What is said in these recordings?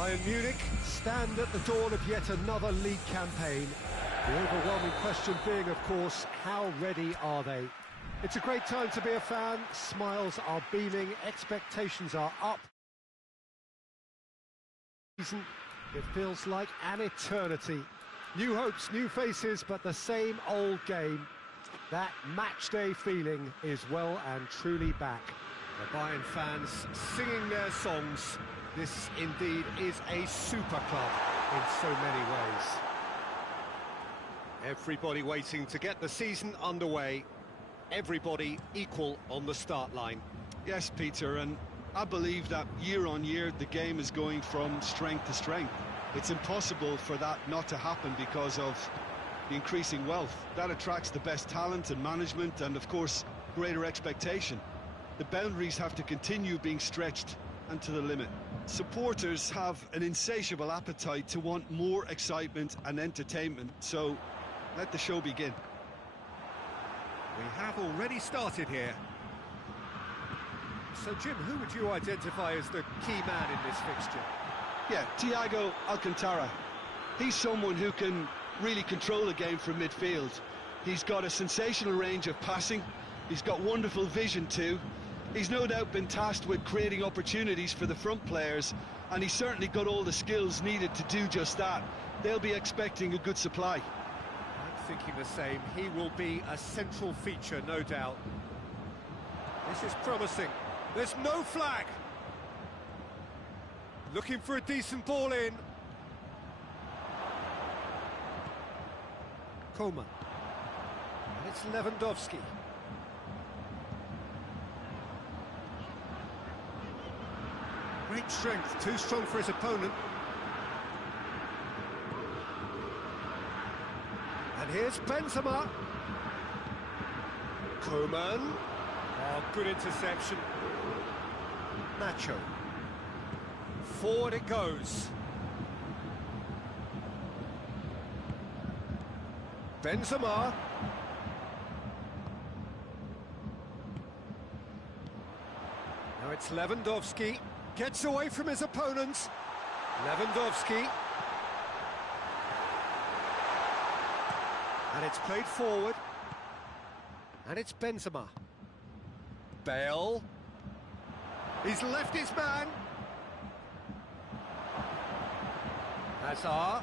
Bayern Munich stand at the dawn of yet another league campaign. The overwhelming question being, of course, how ready are they? It's a great time to be a fan. Smiles are beaming, expectations are up. It feels like an eternity. New hopes, new faces, but the same old game. That match-day feeling is well and truly back. The Bayern fans singing their songs. This indeed is a super club in so many ways. Everybody waiting to get the season underway. Everybody equal on the start line. Yes, Peter, and I believe that year on year the game is going from strength to strength. It's impossible for that not to happen because of the increasing wealth. That attracts the best talent and management and, of course, greater expectation. The boundaries have to continue being stretched and to the limit. Supporters have an insatiable appetite to want more excitement and entertainment, so let the show begin. We have already started here. So, Jim, who would you identify as the key man in this fixture? Yeah, Thiago Alcantara. He's someone who can really control the game from midfield. He's got a sensational range of passing. He's got wonderful vision too. He's no doubt been tasked with creating opportunities for the front players, and he's certainly got all the skills needed to do just that. They'll be expecting a good supply. I'm thinking the same. He will be a central feature, no doubt. This is promising. There's no flag. Looking for a decent ball in. Coman. And it's Lewandowski. Great strength, too strong for his opponent. And here's Benzema. Coman. Oh, good interception. Nacho. Forward it goes. Benzema. Now it's Lewandowski. Gets away from his opponents. Lewandowski. And it's played forward. And it's Benzema. Bale. He's left his man. Hazard.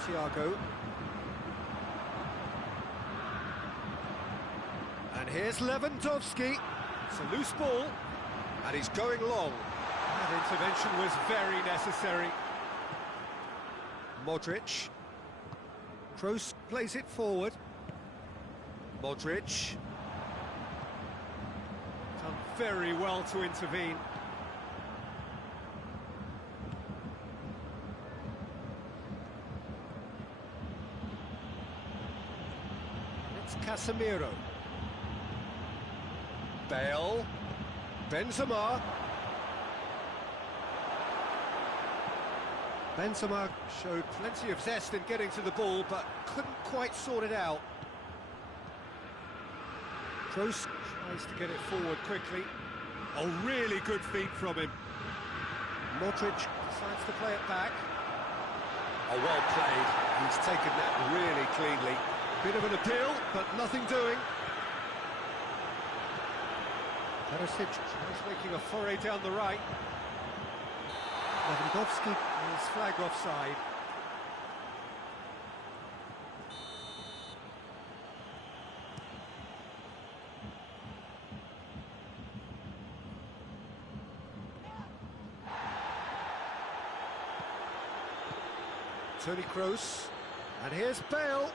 Thiago. And here's Lewandowski. It's a loose ball. And he's going long. That intervention was very necessary. Modric. Kroos plays it forward. Modric. Done very well to intervene. It's Casemiro. Bale. Benzema. Benzema showed plenty of zest in getting to the ball, but couldn't quite sort it out. Kroos tries to get it forward quickly. Oh, really good feet from him. Modric decides to play it back. Oh, well played. He's taken that really cleanly. Bit of an appeal, but nothing doing. Perisic tries making a foray down the right. Lewandowski is flagged offside. Toni Kroos, and here's Bale.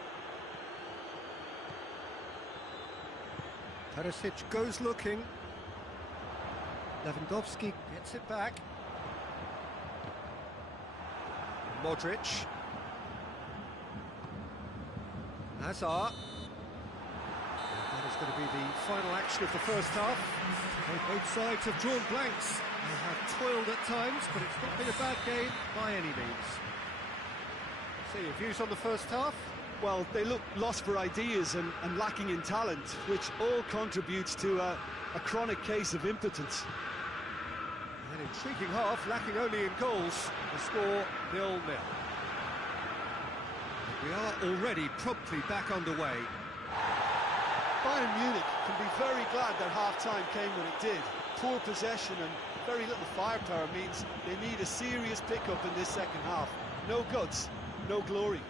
Perisic goes looking. Lewandowski gets it back. Modric. Hazard. That is going to be the final action of the first half. Both sides have drawn blanks. They have toiled at times, but it's not been a bad game by any means. So your views on the first half? Well, they look lost for ideas and lacking in talent, which all contributes to a chronic case of impotence. An intriguing half, lacking only in goals. The score 0-0. We are already promptly back underway. Bayern Munich can be very glad that half-time came when it did. Poor possession and very little firepower means they need a serious pickup in this second half. No guts, no glory.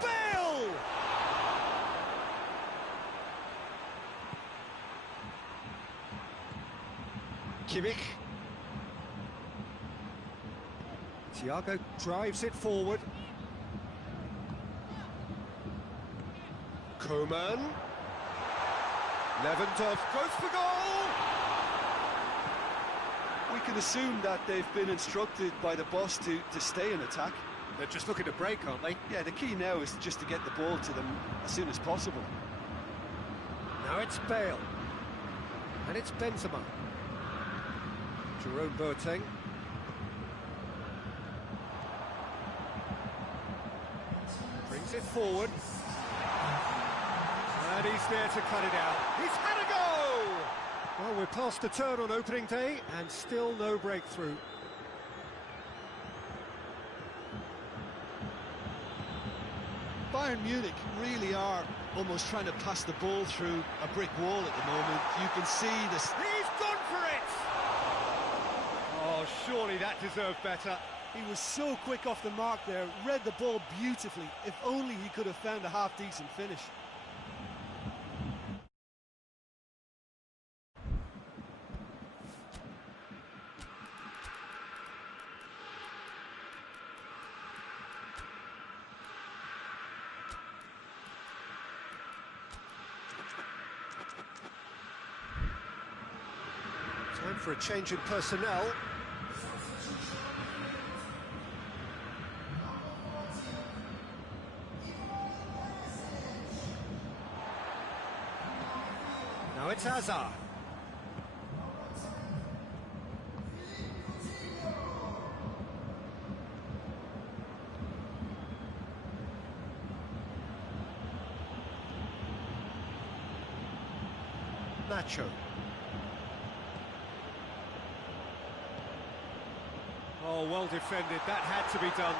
Bale! Kimmich. Thiago drives it forward. Koeman. Lewandowski goes for goal! We can assume that they've been instructed by the boss to stay in attack. They're just looking to break, aren't they? Yeah, the key now is just to get the ball to them as soon as possible. Now it's Bale. And it's Benzema. Jerome Boateng. Brings it forward. And he's there to cut it out. He's had a go! Well, we're past the turn on opening day and still no breakthrough. Bayern Munich really are almost trying to pass the ball through a brick wall at the moment. You can see this. He's gone for it! Oh, surely that deserved better. He was so quick off the mark there, read the ball beautifully. If only he could have found a half-decent finish. Time for a change in personnel. Now it's Hazard. Nacho. Oh, well defended. That had to be done.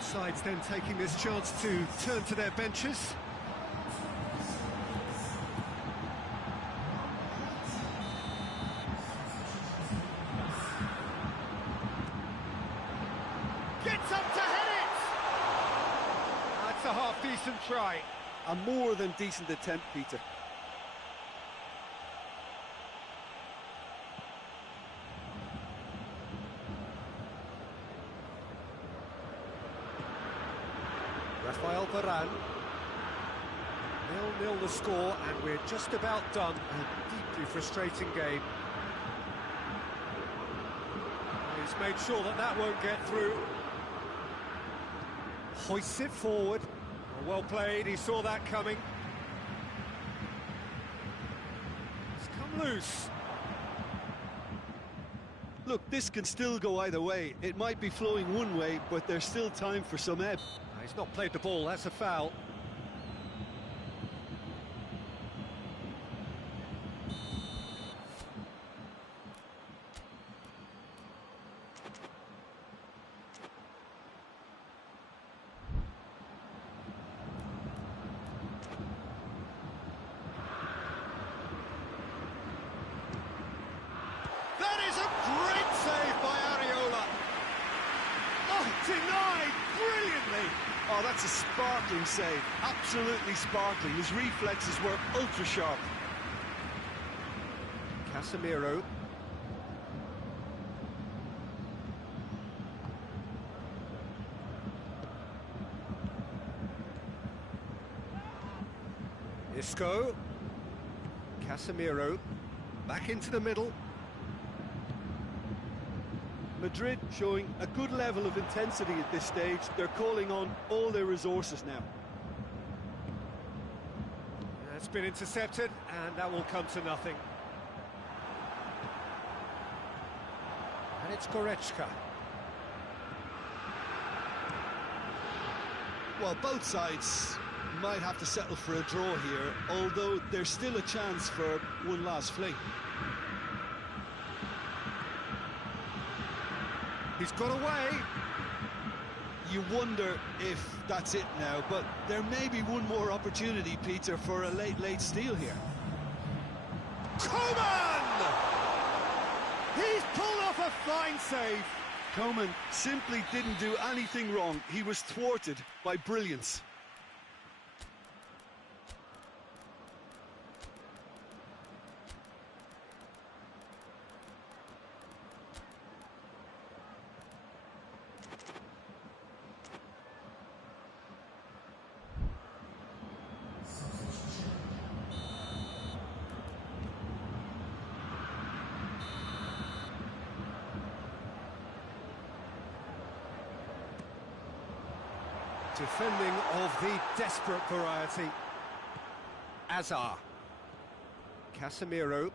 Sides then taking this chance to turn to their benches. Gets up to head it! That's a half-decent try. A more than decent attempt, Peter. Rafael Varane. 0-0 the score, and we're just about done. A deeply frustrating game. He's made sure that that won't get through. Hoists it forward. Well played, he saw that coming. It's come loose. Look, this can still go either way. It might be flowing one way, but there's still time for some ebb. He's not played the ball, that's a foul. That is a great save by Areola. Oh, denied brilliantly. Oh, that's a sparkling save. Absolutely sparkling. His reflexes were ultra-sharp. Casemiro. Isco. Casemiro. Back into the middle. Madrid showing a good level of intensity at this stage. They're calling on all their resources now. That's been intercepted, and that will come to nothing. And it's Goretzka. Well, both sides might have to settle for a draw here, although there's still a chance for one last fling. He's got away. You wonder if that's it now, but there may be one more opportunity, Peter, for a late steal here. Coman! He's pulled off a fine save. Coman simply didn't do anything wrong. He was thwarted by brilliance. Defending of the desperate variety. Azar. Casemiro.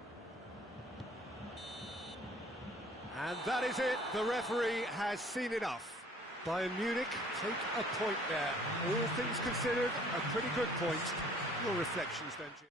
And that is it. The referee has seen enough. Bayern Munich take a point there. All things considered, a pretty good point. Your reflections then, Jim?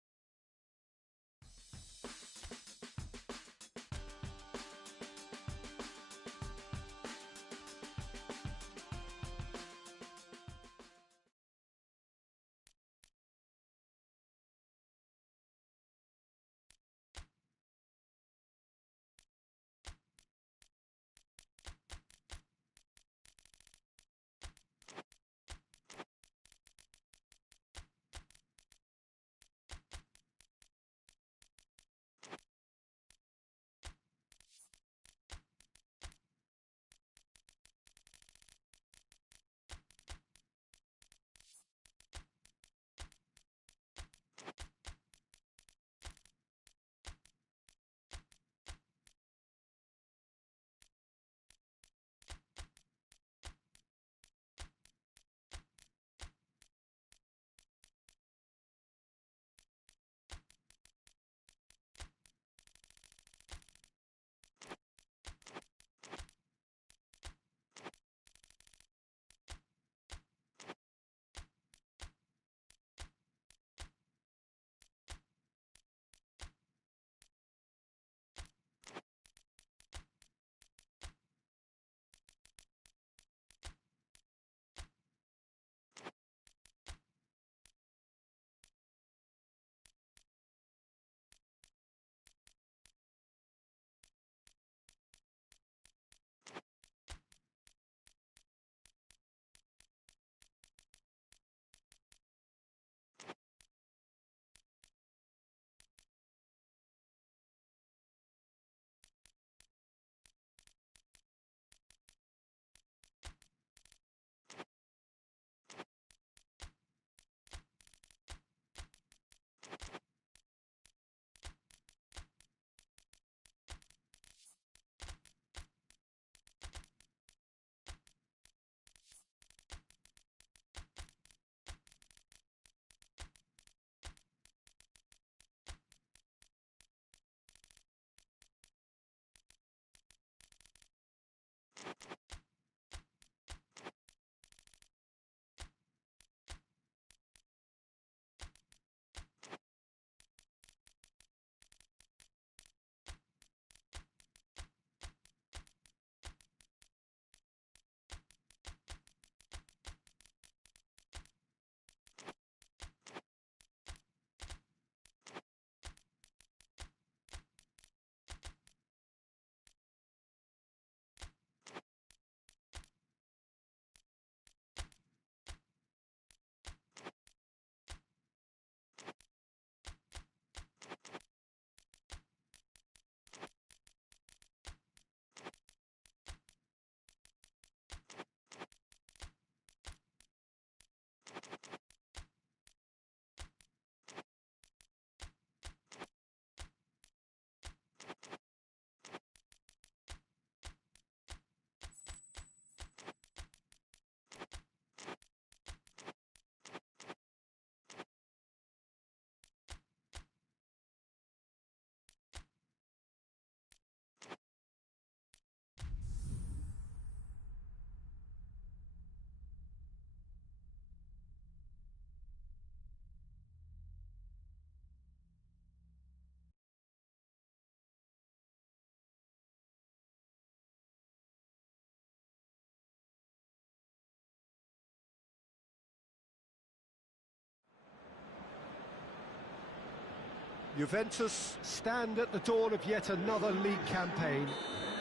Juventus stand at the dawn of yet another league campaign.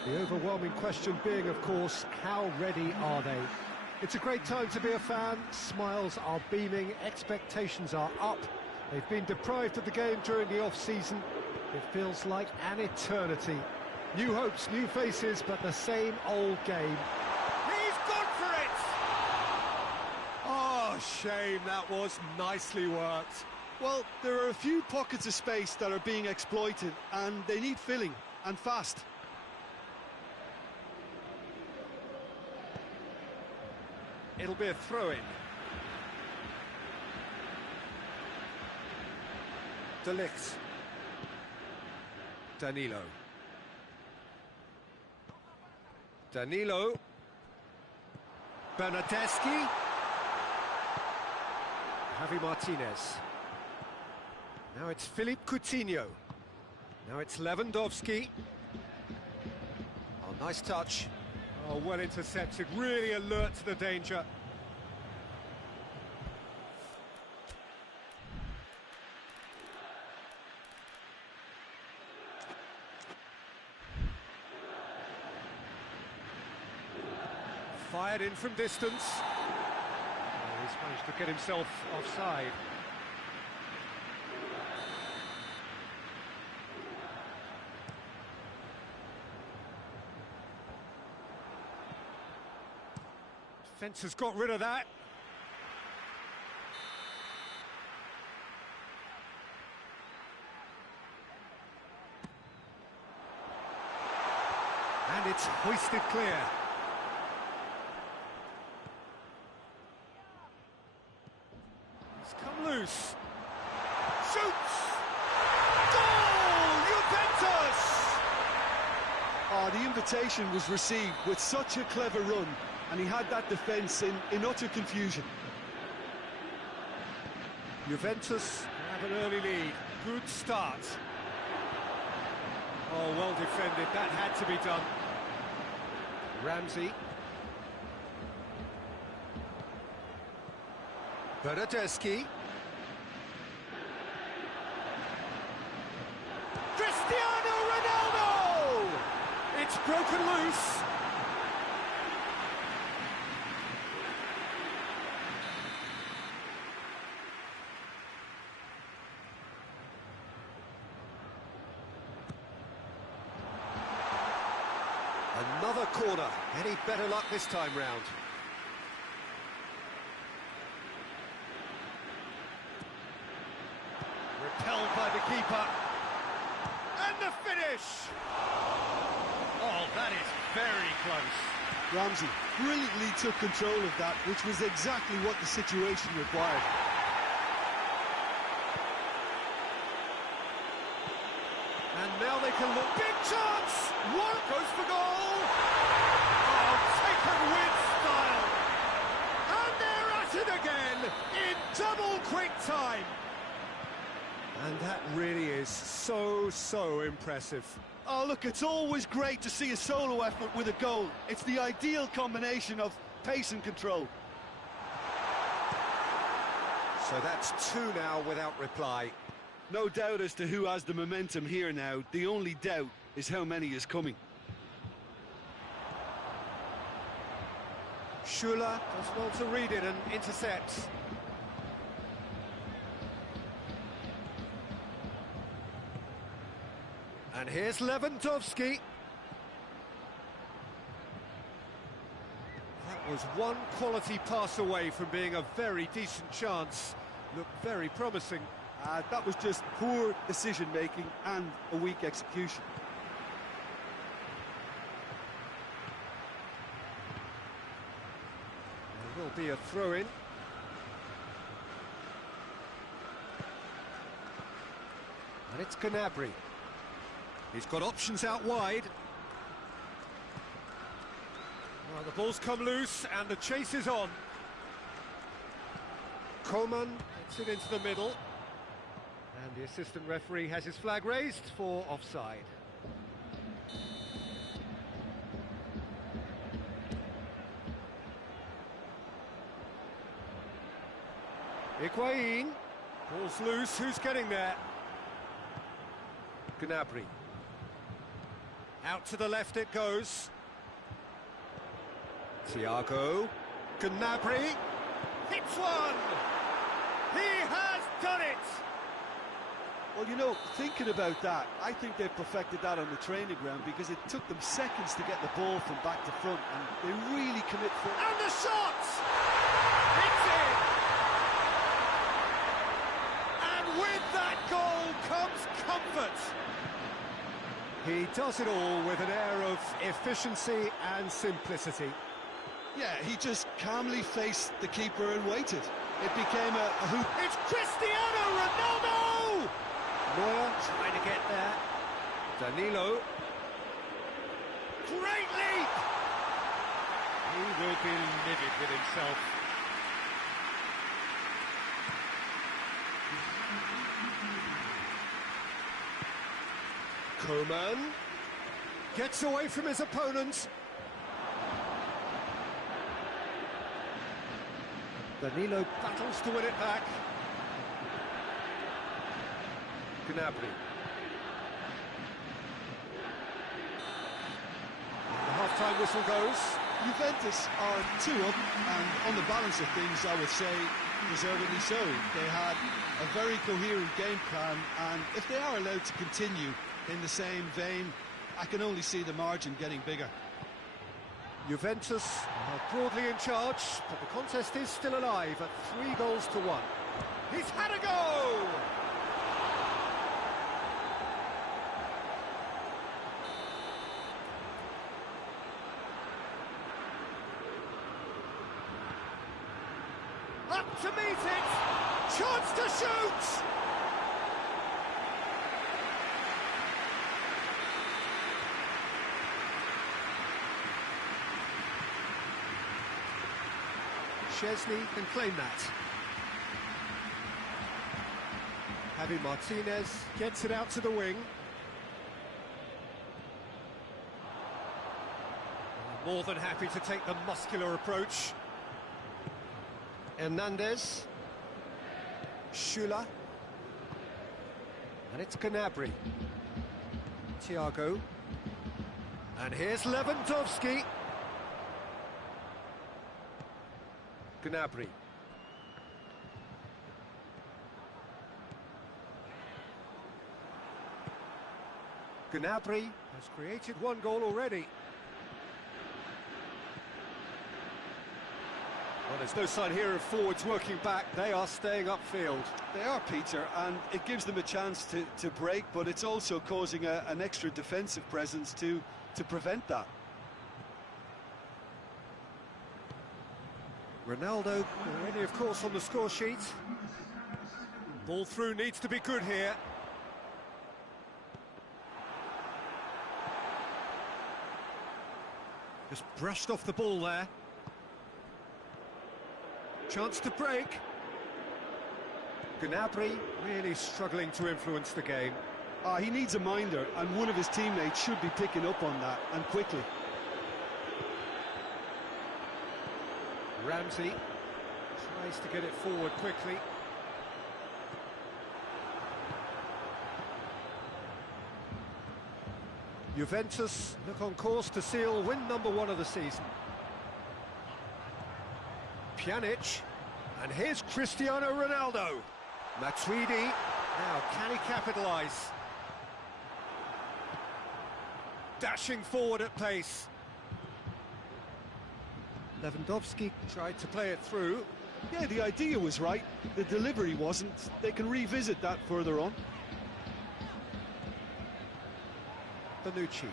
The overwhelming question being, of course, how ready are they? It's a great time to be a fan. Smiles are beaming, expectations are up. They've been deprived of the game during the off-season. It feels like an eternity. New hopes, new faces, but the same old game. He's gone for it! Oh, shame, that was nicely worked. Well, there are a few pockets of space that are being exploited, and they need filling, and fast. It'll be a throw-in. De Ligt. Danilo. Danilo. Bernardeschi. Javi Martinez. Now it's Philippe Coutinho. Now it's Lewandowski. Oh, nice touch. Oh, well intercepted, really alert to the danger. Fired in from distance. Oh, he's managed to get himself offside. Defence has got rid of that. And it's hoisted clear. He's come loose. Shoots! Goal! Juventus! Oh, the invitation was received with such a clever run, and he had that defence in utter confusion. Juventus have an early lead. Good start. Oh, well defended. That had to be done. Ramsey. Bernardeschi. Cristiano Ronaldo! It's broken loose. Another corner. Any better luck this time round? Repelled by the keeper. And the finish! Oh, that is very close. Ramsey brilliantly took control of that, which was exactly what the situation required. And now they can look. Big chance! One goes for goal! Oh, taken with style! And they're at it again in double quick time! And that really is so impressive. Oh, look, it's always great to see a solo effort with a goal. It's the ideal combination of pace and control. So that's two now without reply. No doubt as to who has the momentum here now. The only doubt is how many is coming. Schuller does well to read it and intercepts. And here's Lewandowski. That was one quality pass away from being a very decent chance. Looked very promising. That was just poor decision-making and a weak execution. There will be a throw-in. And it's Gnabry. He's got options out wide. Well, the ball's come loose and the chase is on. Coman gets it into the middle. And the assistant referee has his flag raised for offside. Higuain. Ball's loose, who's getting there? Gnabry. Out to the left it goes. Thiago. Gnabry. Hits one! He has done it! Well, you know, thinking about that, I think they've perfected that on the training ground because it took them seconds to get the ball from back to front, and they really commit for... And the shot! It's in! And with that goal comes comfort. He does it all with an air of efficiency and simplicity. Yeah, he just calmly faced the keeper and waited. It became a hoop. It's Cristiano Ronaldo! Neuer trying to get there. Danilo. Great leap! He will be livid with himself. Coman gets away from his opponent. Danilo battles to win it back. Gnabry. The half-time whistle goes. Juventus are 2 up, and on the balance of things, I would say, deservedly so. They had a very coherent game plan, and if they are allowed to continue in the same vein, I can only see the margin getting bigger. Juventus are broadly in charge, but the contest is still alive at 3-1. He's had a go! Up to meet it! Chance to shoot! Chesney can claim that. Javi Martinez gets it out to the wing. More than happy to take the muscular approach. Hernandez. Schüller. And it's Gnabry. Thiago. And here's Lewandowski. Gnabry. Gnabry has created 1 goal already. Well, there's no sign here of forwards working back. They are staying upfield. They are, Peter, and it gives them a chance to break, but it's also causing an extra defensive presence to prevent that. Ronaldo already, of course, on the score sheet. Ball through needs to be good here. Just brushed off the ball there. Chance to break. Gnabry really struggling to influence the game. He needs a minder, and one of his teammates should be picking up on that, and quickly. Ramsey tries to get it forward quickly. Juventus look on course to seal win number 1 of the season. Pjanic, and here's Cristiano Ronaldo. Matuidi, now can he capitalise? Dashing forward at pace. Lewandowski tried to play it through. Yeah, the idea was right, the delivery wasn't. They can revisit that further on. Bonucci.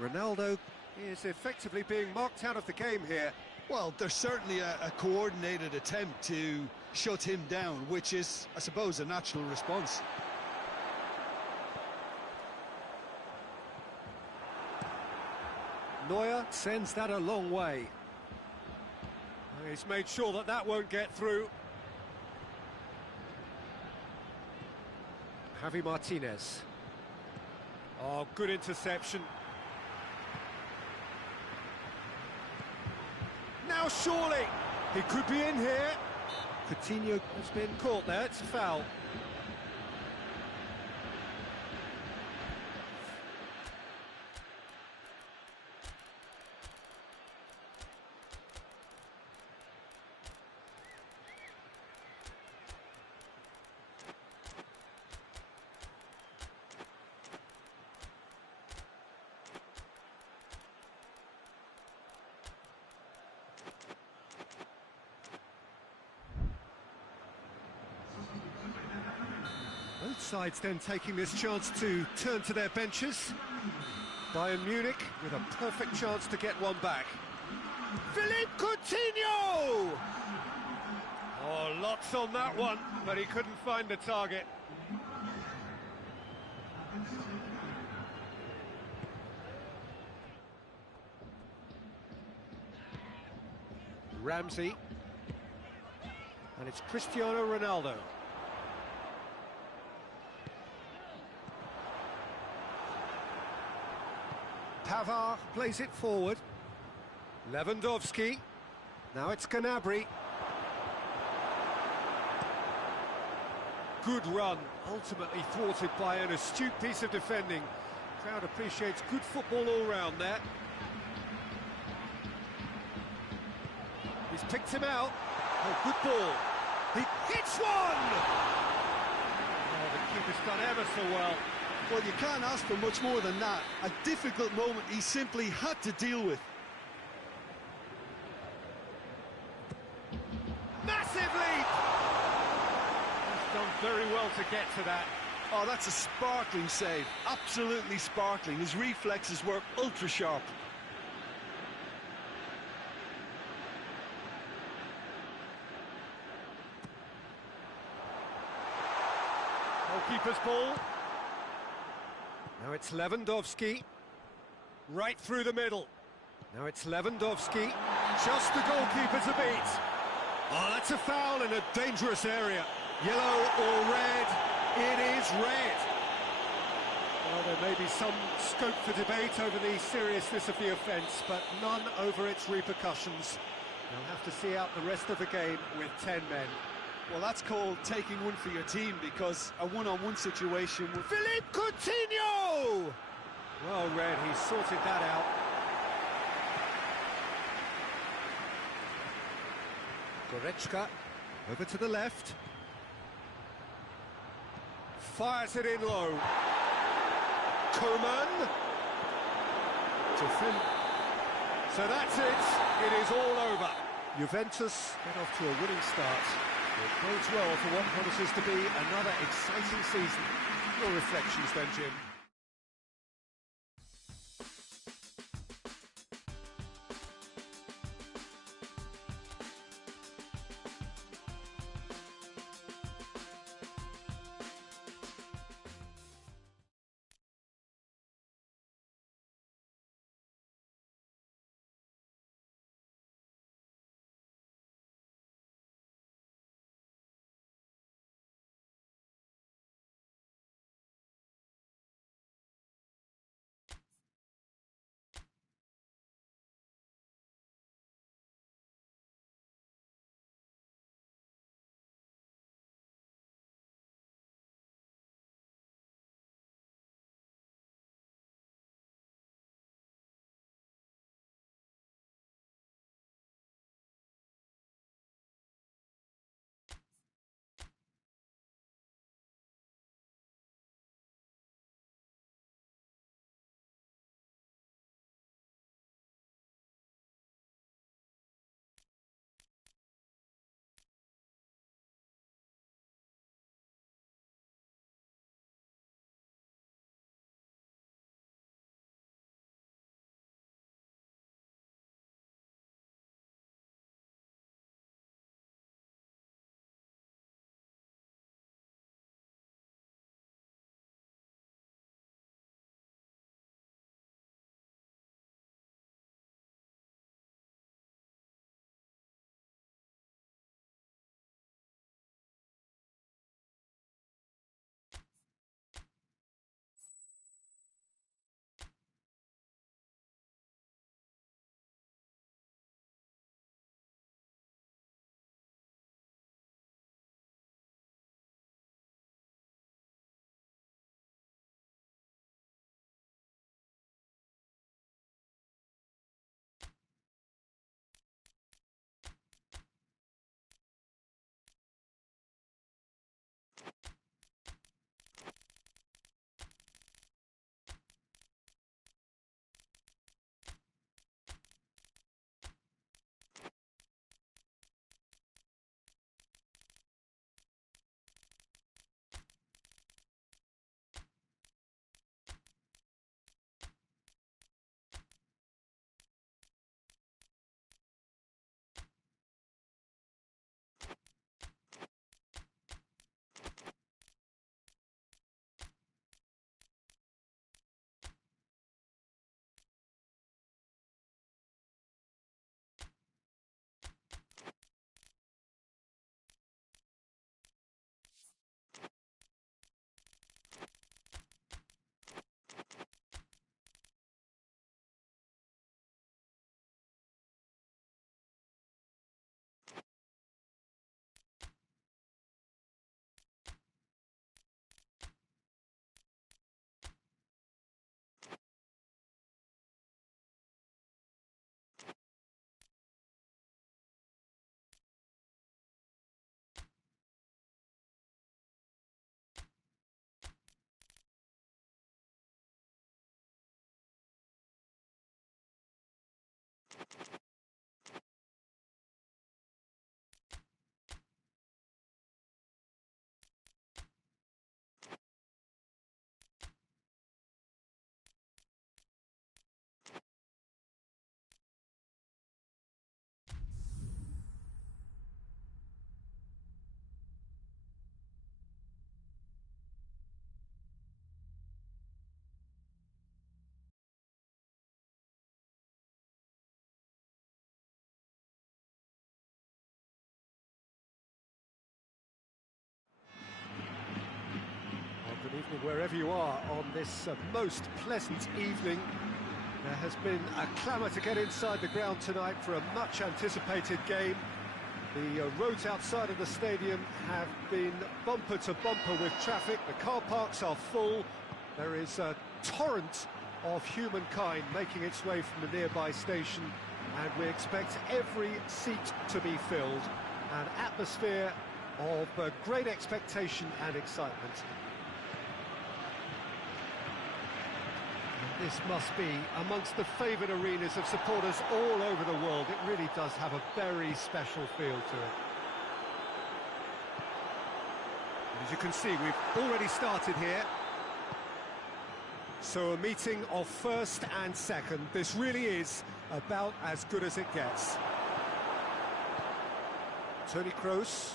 Ronaldo is effectively being marked out of the game here. Well, there's certainly a coordinated attempt to shut him down, which is, I suppose, a natural response. Neuer sends that a long way. He's made sure that that won't get through. Javi Martinez. Oh, good interception. Now surely, he could be in here. Coutinho has been caught there, it's a foul. sides then taking this chance to turn to their benches. Bayern Munich with a perfect chance to get one back. Philippe Coutinho! Oh, lots on that one, but he couldn't find the target. Ramsey. And it's Cristiano Ronaldo. Pavard plays it forward. Lewandowski. Now it's Gnabry. Good run, ultimately thwarted by an astute piece of defending. Crowd appreciates good football all round there. He's picked him out. Oh, good ball. He hits one! Oh, the keeper's done ever so well. Well, you can't ask for much more than that. A difficult moment he simply had to deal with. Massive leap! He's done very well to get to that. Oh, that's a sparkling save. Absolutely sparkling. His reflexes were ultra-sharp. Goalkeeper's ball. Now it's Lewandowski. Right through the middle. Now it's Lewandowski. Just the goalkeeper to beat. Oh, that's a foul in a dangerous area. Yellow or red? It is red. Well, there may be some scope for debate over the seriousness of the offence, but none over its repercussions. They'll have to see out the rest of the game with 10 men. Well, that's called taking one for your team, because a one-on-one situation with Philippe Coutinho! Well read, he sorted that out. Goretzka, over to the left. Fires it in low. Koeman. To Finn. So that's it. It is all over. Juventus get off to a winning start. It bodes well for what promises to be another exciting season. Your reflections then, Jim? evening, wherever you are on this most pleasant evening. There has been a clamour to get inside the ground tonight for a much-anticipated game. The roads outside of the stadium have been bumper to bumper with traffic. The car parks are full. There is a torrent of humankind making its way from the nearby station, and we expect every seat to be filled. An atmosphere of great expectation and excitement. This must be amongst the favoured arenas of supporters all over the world. It really does have a very special feel to it. As you can see, we've already started here. So a meeting of first and second. This really is about as good as it gets. Toni Kroos.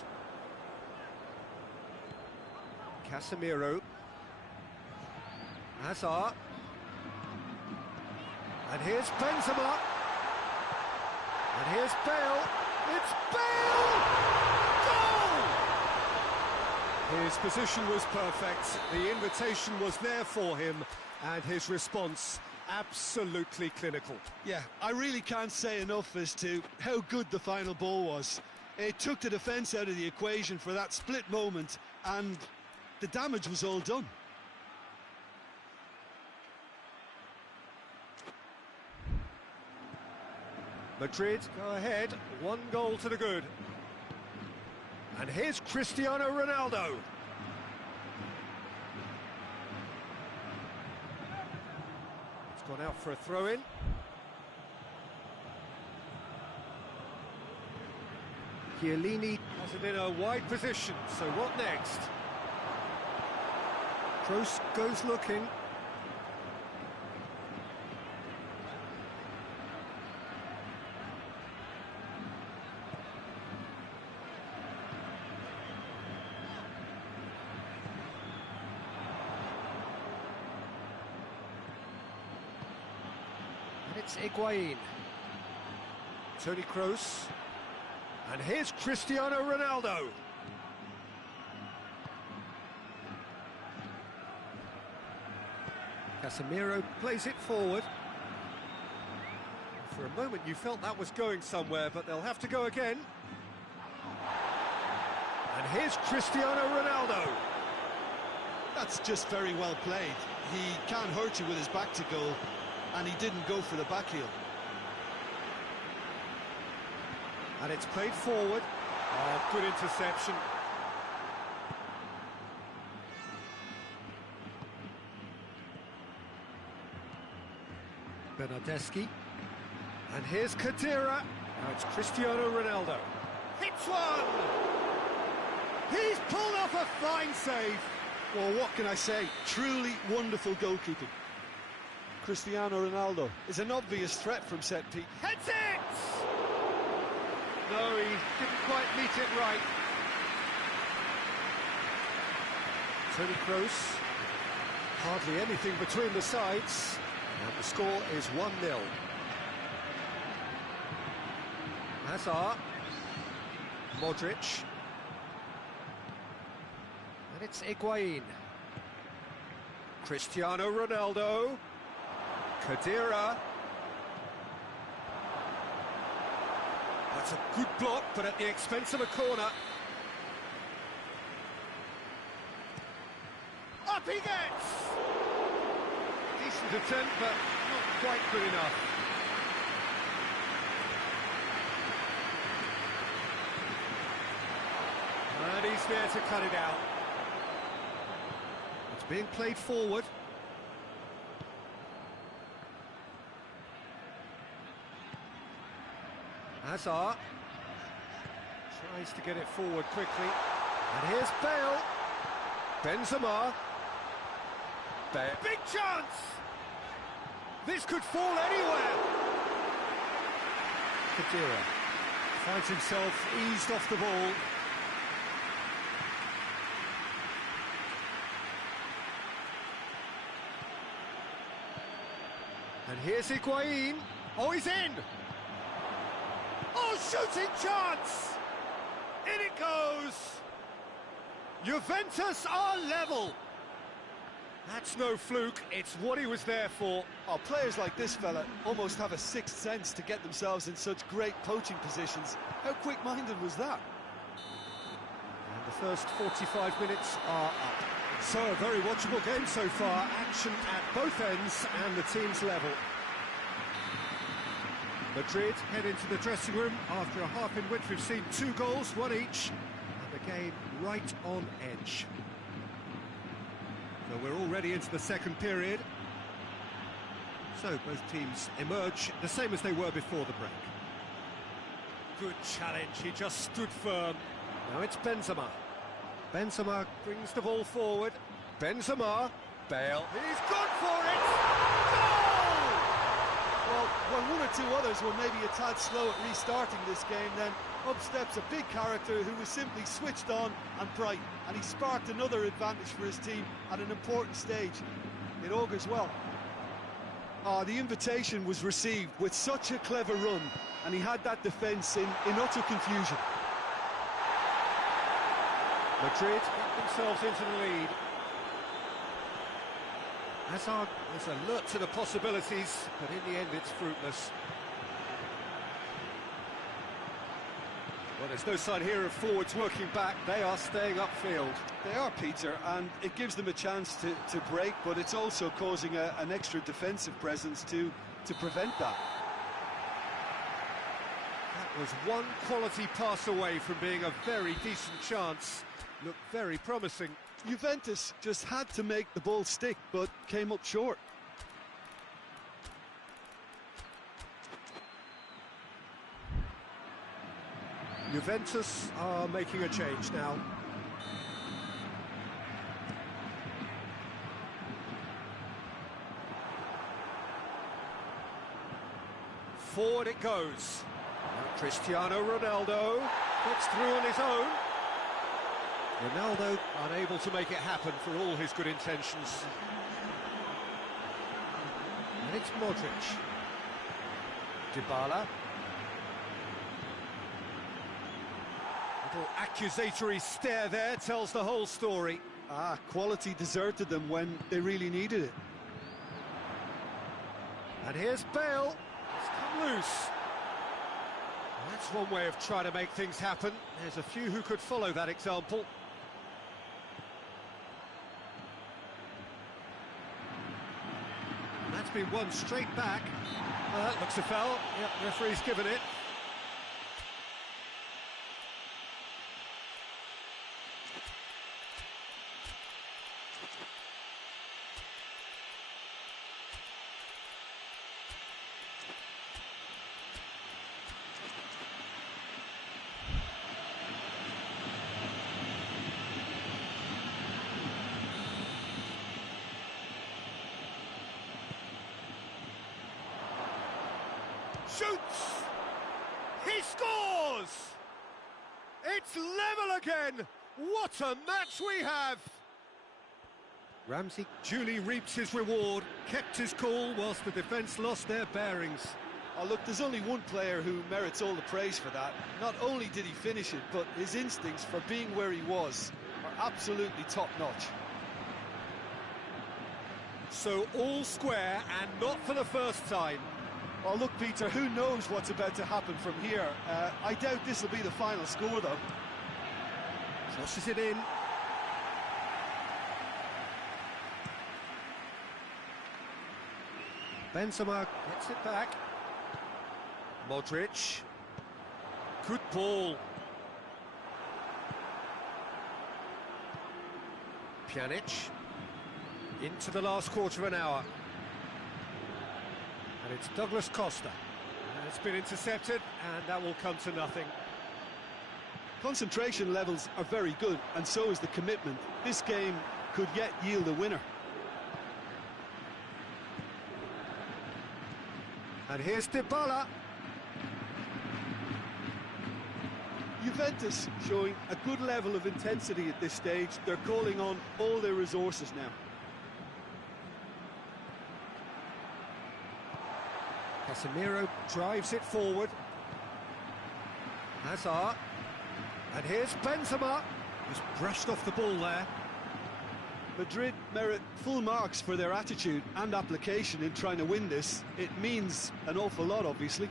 Casemiro. Hazard. And here's Benzema. And here's Bale. It's Bale! Goal! His position was perfect. The invitation was there for him, and his response absolutely clinical. Yeah, I really can't say enough as to how good the final ball was. It took the defence out of the equation for that split moment, and the damage was all done. Madrid go ahead, 1 goal to the good. And here's Cristiano Ronaldo. It's gone out for a throw-in. Chiellini has it in a wide position, so what next? Kroos goes looking. It's Higuain. Toni Kroos. And here's Cristiano Ronaldo. Casemiro plays it forward. For a moment you felt that was going somewhere, but they'll have to go again. And here's Cristiano Ronaldo. That's just very well played. He can't hurt you with his back to goal, and he didn't go for the back heel. And it's played forward. Oh, good interception. Bernardeschi. And here's Khedira. Now it's Cristiano Ronaldo. Hits one! He's pulled off a fine save. Well, what can I say? Truly wonderful goalkeeping. Cristiano Ronaldo is an obvious threat from set piece. Heads it! No, he didn't quite meet it right. Toni Kroos. Hardly anything between the sides. And the score is 1-0. Hazard. Modric. And it's Higuain. Cristiano Ronaldo. Khedira. That's a good block, but at the expense of a corner. Up he gets! Decent attempt, but not quite good enough. And he's there to cut it out. It's being played forward. Hazard tries to get it forward quickly, and here's Bale. Benzema. Bale. Big chance! This could fall anywhere. Khedira finds himself eased off the ball. And here's Higuain. Oh, he's in! Oh, shooting chance! In it goes! Juventus are level! That's no fluke, it's what he was there for. Oh, players like this fella almost have a sixth sense to get themselves in such great poaching positions. How quick-minded was that? And the first 45 minutes are up. So, a very watchable game so far. Action at both ends and the team's level. Madrid head into the dressing room after a half in which we've seen 2 goals, 1 each, and the game right on edge. So we're already into the second period. So both teams emerge the same as they were before the break. Good challenge, he just stood firm. Now it's Benzema. Benzema brings the ball forward. Benzema, Bale. He's gone for it! Goal! Well, when 1 or 2 others were maybe a tad slow at restarting this game, then up steps a big character who was simply switched on and bright, and he sparked another advantage for his team at an important stage. It augurs well. The invitation was received with such a clever run, and he had that defence in utter confusion. Madrid get themselves into the lead. Hazard is alert to the possibilities, but in the end it's fruitless. Well, there's no sign here of forwards working back. They are staying upfield. They are, Peter, and it gives them a chance to break, but it's also causing an extra defensive presence to prevent that. That was one quality pass away from being a very decent chance. Looked very promising. Juventus just had to make the ball stick, but came up short. Juventus are making a change now. Forward it goes. Now Cristiano Ronaldo gets through on his own. Ronaldo unable to make it happen for all his good intentions. And it's Modric. Dybala. Little accusatory stare there tells the whole story. Quality deserted them when they really needed it. And here's Bale. It's come loose. That's one way of trying to make things happen. There's a few who could follow that example. And that's been won straight back. That looks a foul. Yep, referee's given it. Shoots! He scores! It's level again! What a match we have! Ramsey duly reaps his reward, kept his cool whilst the defence lost their bearings. Look, there's only one player who merits all the praise for that. Not only did he finish it, but his instincts for being where he was are absolutely top-notch. So all square, and not for the first time. Oh, look, Peter, who knows what's about to happen from here? I doubt this will be the final score, though. Crosses it in. Benzema gets it back. Modric. Good ball. Pjanic. Into the last quarter of an hour. And it's Douglas Costa. And it's been intercepted, and that will come to nothing. Concentration levels are very good, and so is the commitment. This game could yet yield a winner. And here's Dybala. Juventus showing a good level of intensity at this stage. They're calling on all their resources now. Casemiro drives it forward. Hazard. And here's Benzema. Just brushed off the ball there. Madrid merit full marks for their attitude and application in trying to win this. It means an awful lot, obviously.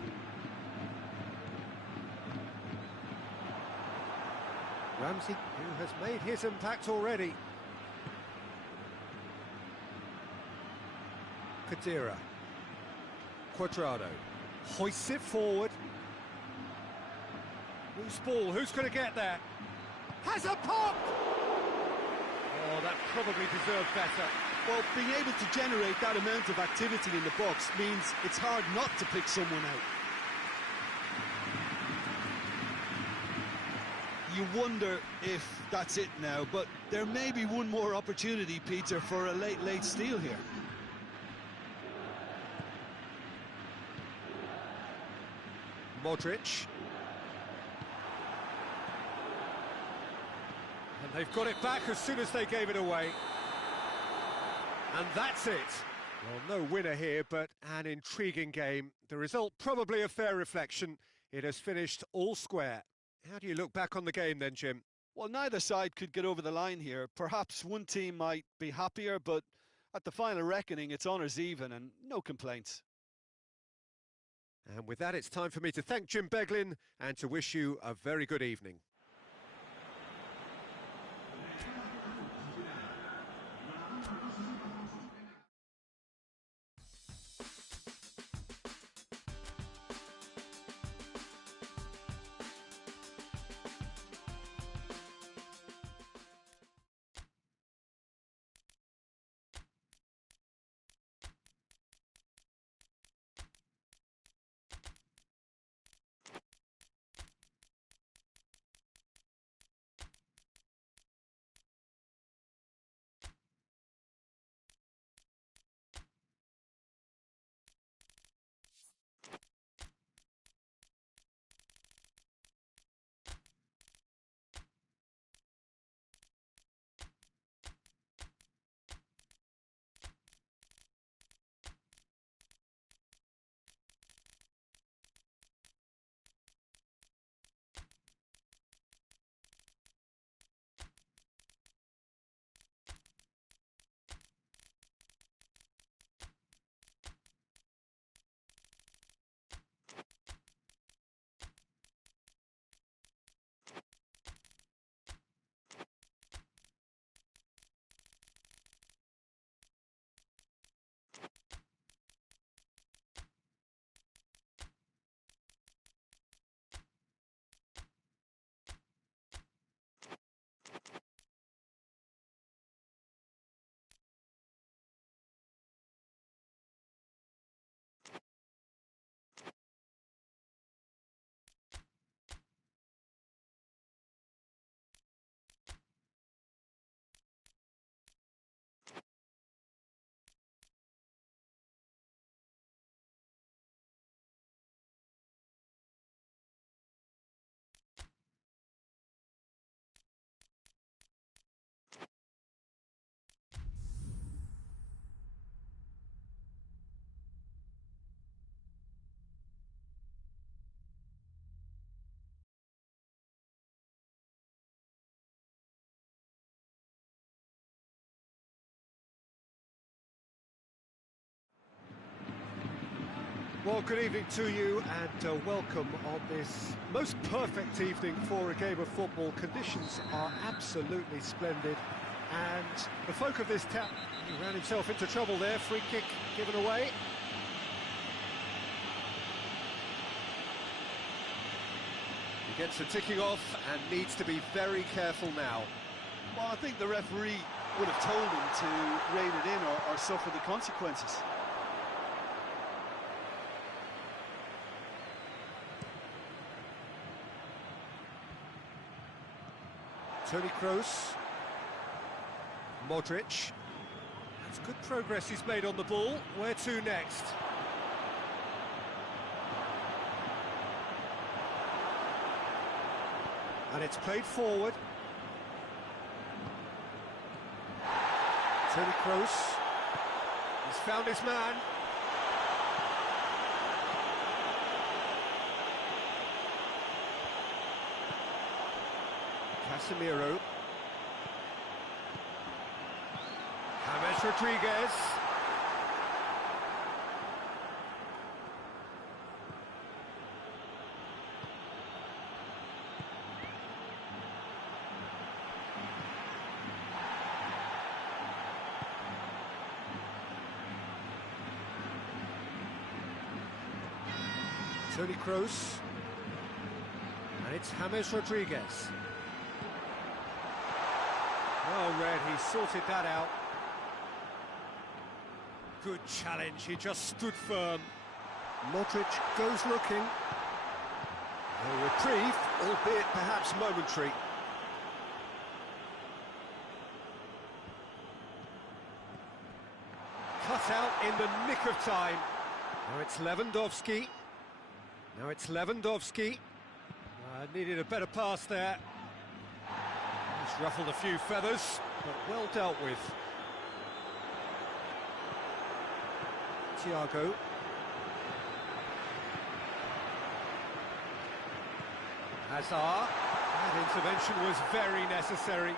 Ramsey, who has made his impact already. Kadira. Cuadrado. Hoists it forward. Loose ball, who's going to get there? Has a pop! Oh, that probably deserved better. Well, being able to generate that amount of activity in the box means it's hard not to pick someone out. You wonder if that's it now, but there may be one more opportunity, Peter, for a late steal here. Modric. And they've got it back as soon as they gave it away. And that's it. Well, no winner here, but an intriguing game. The result probably a fair reflection. It has finished all square. How do you look back on the game then, Jim? Well, neither side could get over the line here. Perhaps one team might be happier, but at the final reckoning, it's honours even and no complaints. And with that, it's time for me to thank Jim Beglin and to wish you a very good evening. Well, good evening to you and welcome on this most perfect evening for a game of football. Conditions are absolutely splendid and the folk of this town, he ran himself into trouble there, free kick given away. He gets the ticking off and needs to be very careful now. Well, I think the referee would have told him to rein it in or suffer the consequences. Toni Kroos, Modric, that's good progress he's made on the ball. Where to next? And it's played forward. Toni Kroos, he's found his man. Casemiro. James Rodriguez. Toni Kroos. And it's James Rodriguez. Well read, he sorted that out. Good challenge, he just stood firm. Modric goes looking. A reprieve, albeit perhaps momentary. Cut out in the nick of time. Now it's Lewandowski. Now it's Lewandowski. Needed a better pass there. He's ruffled a few feathers, but well dealt with. Thiago. Hazard. That intervention was very necessary.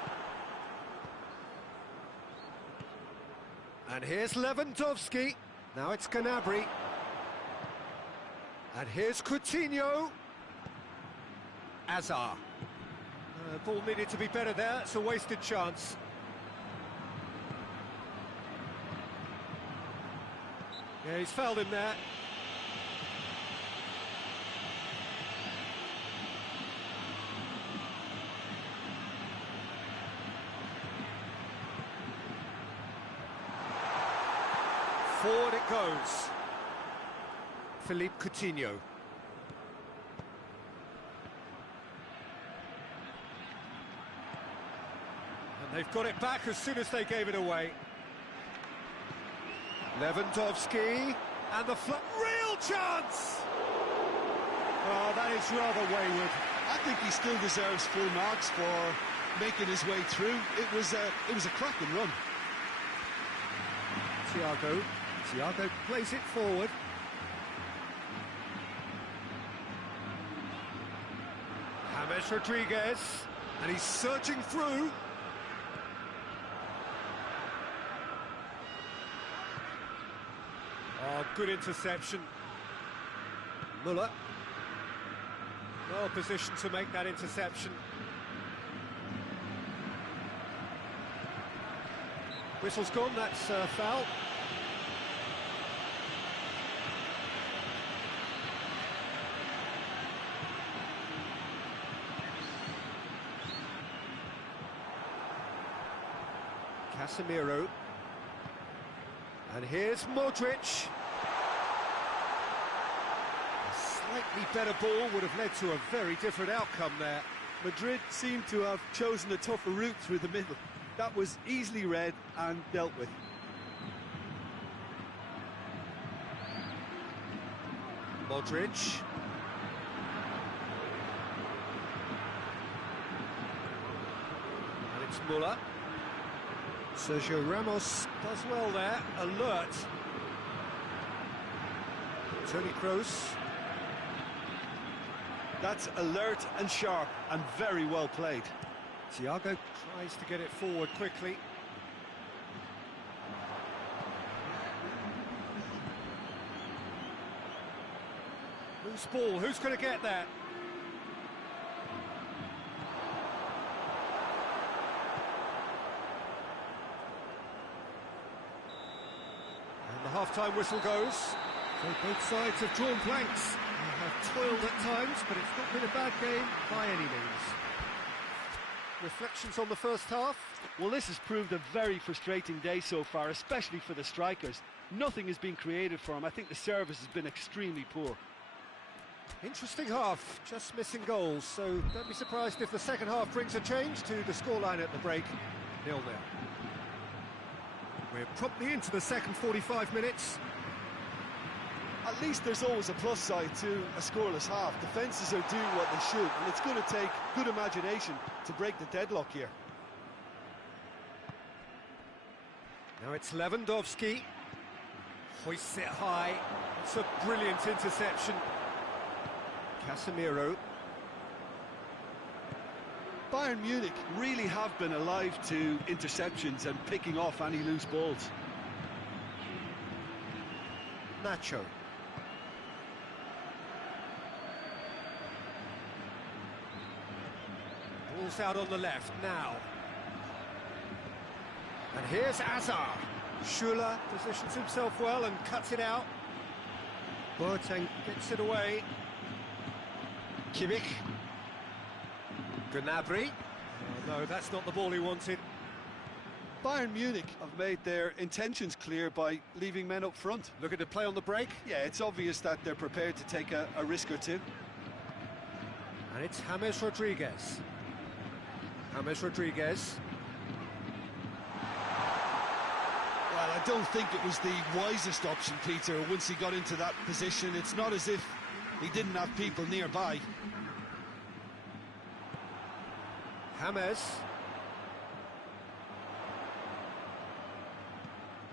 And here's Lewandowski. Now it's Gnabry. And here's Coutinho. Hazard. Ball needed to be better there, it's a wasted chance. Yeah, he's fouled him there. Forward it goes. Philippe Coutinho. And they've got it back as soon as they gave it away. Lewandowski, and the real chance! Oh, that is rather wayward. I think he still deserves full marks for making his way through. It was a cracking run. Thiago plays it forward. James Rodriguez, and he's surging through. Oh, good interception. Muller. Well positioned to make that interception. Whistle's gone, that's foul. Casemiro. And here's Modric. A slightly better ball would have led to a very different outcome there. Madrid seemed to have chosen a tougher route through the middle. That was easily read and dealt with. Modric. And it's Muller. Sergio Ramos does well there, alert. Toni Kroos. That's alert and sharp and very well played. Thiago tries to get it forward quickly. Loose ball, who's going to get that? And the half-time whistle goes. So both sides have drawn blanks. They have toiled at times, but it's not been a bad game by any means. Reflections on the first half? Well, this has proved a very frustrating day so far, especially for the strikers. Nothing has been created for them. I think the service has been extremely poor. Interesting half, just missing goals, so don't be surprised if the second half brings a change to the scoreline at the break, 0-0. We're promptly into the second 45 minutes. At least there's always a plus side to a scoreless half. Defences are doing what they should, and it's going to take good imagination to break the deadlock here. Now it's Lewandowski. Hoists it high. It's a brilliant interception. Casemiro. Bayern Munich really have been alive to interceptions and picking off any loose balls. Nacho. Ball's out on the left now. And here's Azar. Schuller positions himself well and cuts it out. Boateng gets it away. Kimmich. Gnabry. Oh, no, that's not the ball he wanted. Bayern Munich have made their intentions clear by leaving men up front. Looking to play on the break. Yeah, it's obvious that they're prepared to take a risk or two. And it's James Rodriguez. James Rodriguez. Well, I don't think it was the wisest option, Peter, once he got into that position. It's not as if he didn't have people nearby. James.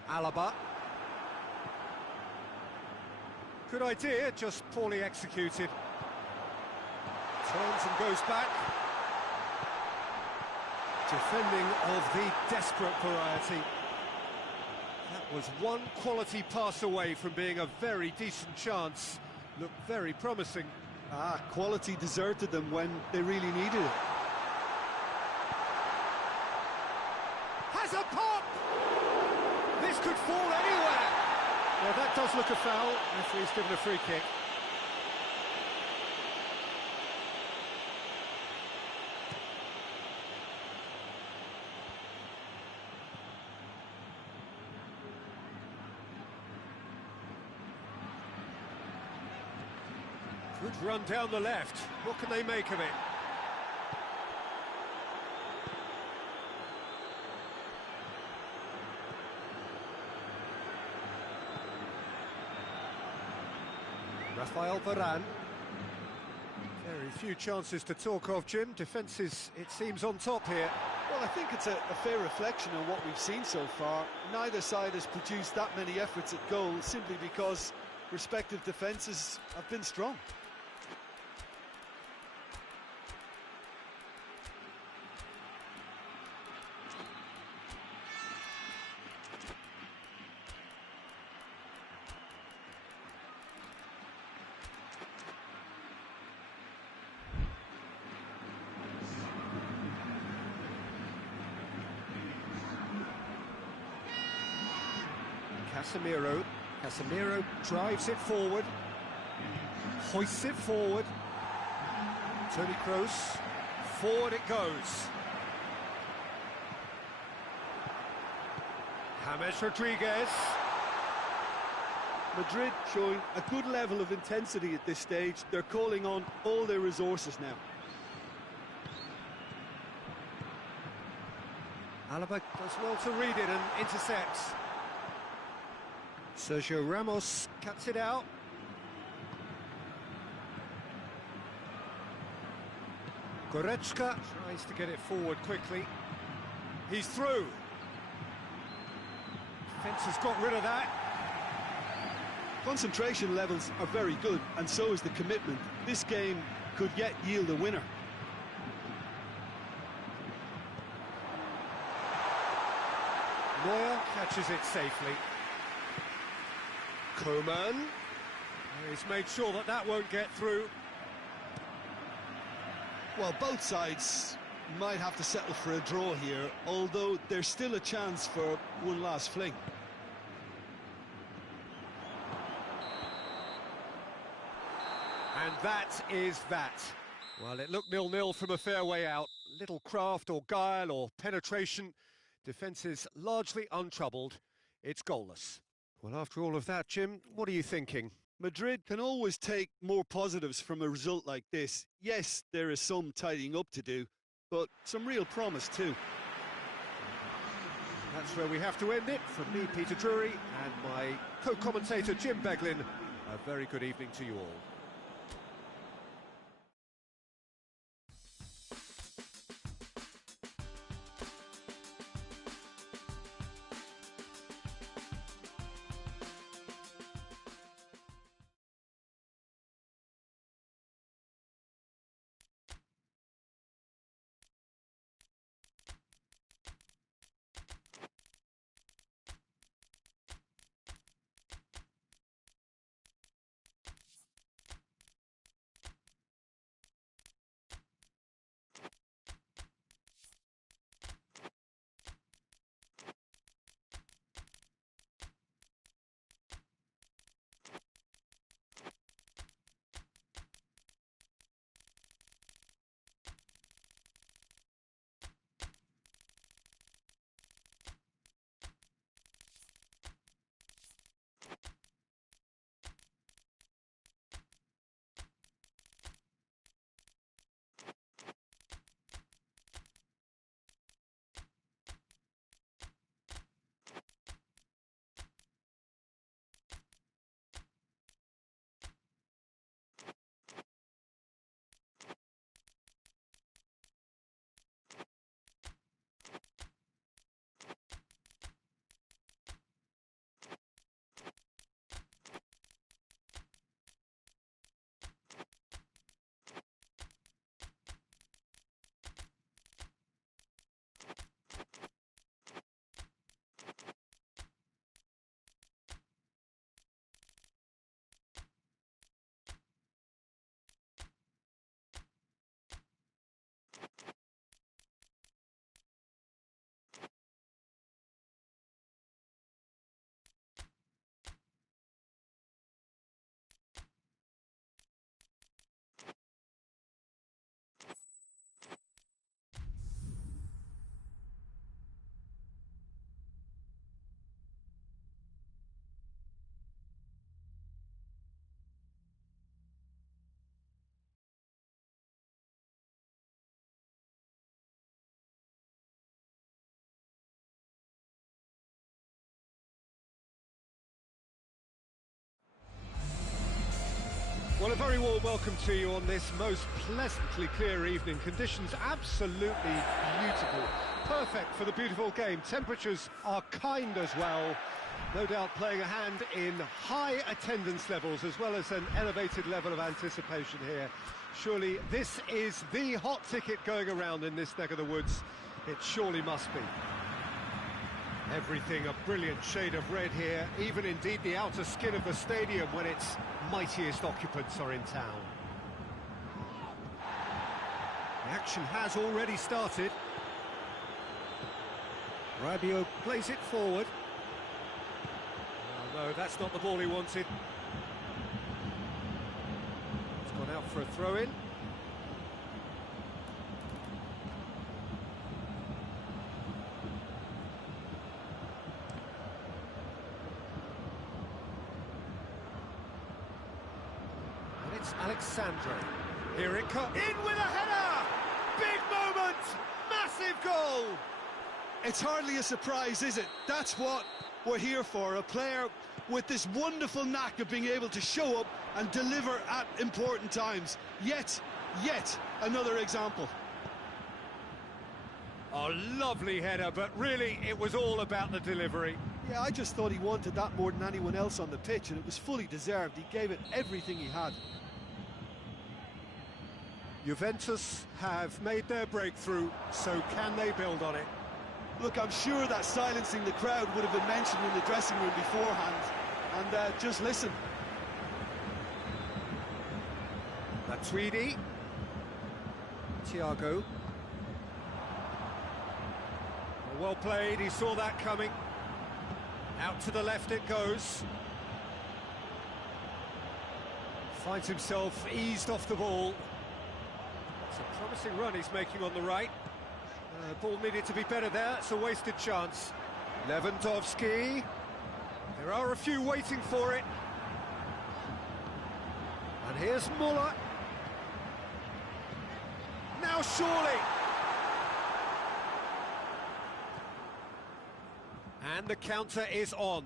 Alaba. Good idea, just poorly executed. Turns and goes back. Defending of the desperate variety. That was one quality pass away from being a very decent chance. Looked very promising. Quality deserted them when they really needed it. Has a pop! This could fall anywhere! Well, that does look a foul. Referee's given a free kick. Good run down the left. What can they make of it? Rafael Varane. Very few chances to talk of, Jim. Defence is, it seems, on top here. Well, I think it's a fair reflection on what we've seen so far. Neither side has produced that many efforts at goal simply because respective defences have been strong. Casemiro drives it forward, hoists it forward. Toni Kroos, forward it goes. James Rodriguez. Madrid showing a good level of intensity at this stage. They're calling on all their resources now. Alaba does well to read it and intercepts. Sergio Ramos cuts it out. Goretzka tries to get it forward quickly. He's through. Defence has got rid of that. Concentration levels are very good, and so is the commitment. This game could yet yield a winner. Neuer catches it safely. Koeman. He's made sure that that won't get through. Well, both sides might have to settle for a draw here, although there's still a chance for one last fling. And that is that. Well, it looked 0-0 from a fair way out. Little craft or guile or penetration. Defence is largely untroubled. It's goalless. Well, after all of that, Jim, what are you thinking? Madrid can always take more positives from a result like this. Yes, there is some tidying up to do, but some real promise too. That's where we have to end it. From me, Peter Drury, and my co-commentator, Jim Beglin, a very good evening to you all. a very warm welcome to you on this most pleasantly clear evening. Conditions absolutely beautiful, perfect for the beautiful game. Temperatures are kind as well, no doubt playing a hand in high attendance levels as well as an elevated level of anticipation here. Surely this is the hot ticket going around in this neck of the woods. It surely must be. Everything a brilliant shade of red here, even indeed the outer skin of the stadium when its mightiest occupants are in town. The action has already started. Rabiot plays it forward. Oh, no, that's not the ball he wanted. It's gone out for a throw-in. Alexandre. Here it comes. In with a header! Big moment! Massive goal! It's hardly a surprise, is it? That's what we're here for, a player with this wonderful knack of being able to show up and deliver at important times. Yet another example. A lovely header, but really it was all about the delivery. Yeah, I just thought he wanted that more than anyone else on the pitch, and it was fully deserved. He gave it everything he had. Juventus have made their breakthrough, so can they build on it? Look, I'm sure that silencing the crowd would have been mentioned in the dressing room beforehand. And just listen. Matuidi. Thiago. Well played, he saw that coming. Out to the left it goes. Finds himself eased off the ball. It's a promising run he's making on the right. Ball needed to be better there, it's a wasted chance. Lewandowski. There are a few waiting for it. And here's Muller. Now surely. And the counter is on.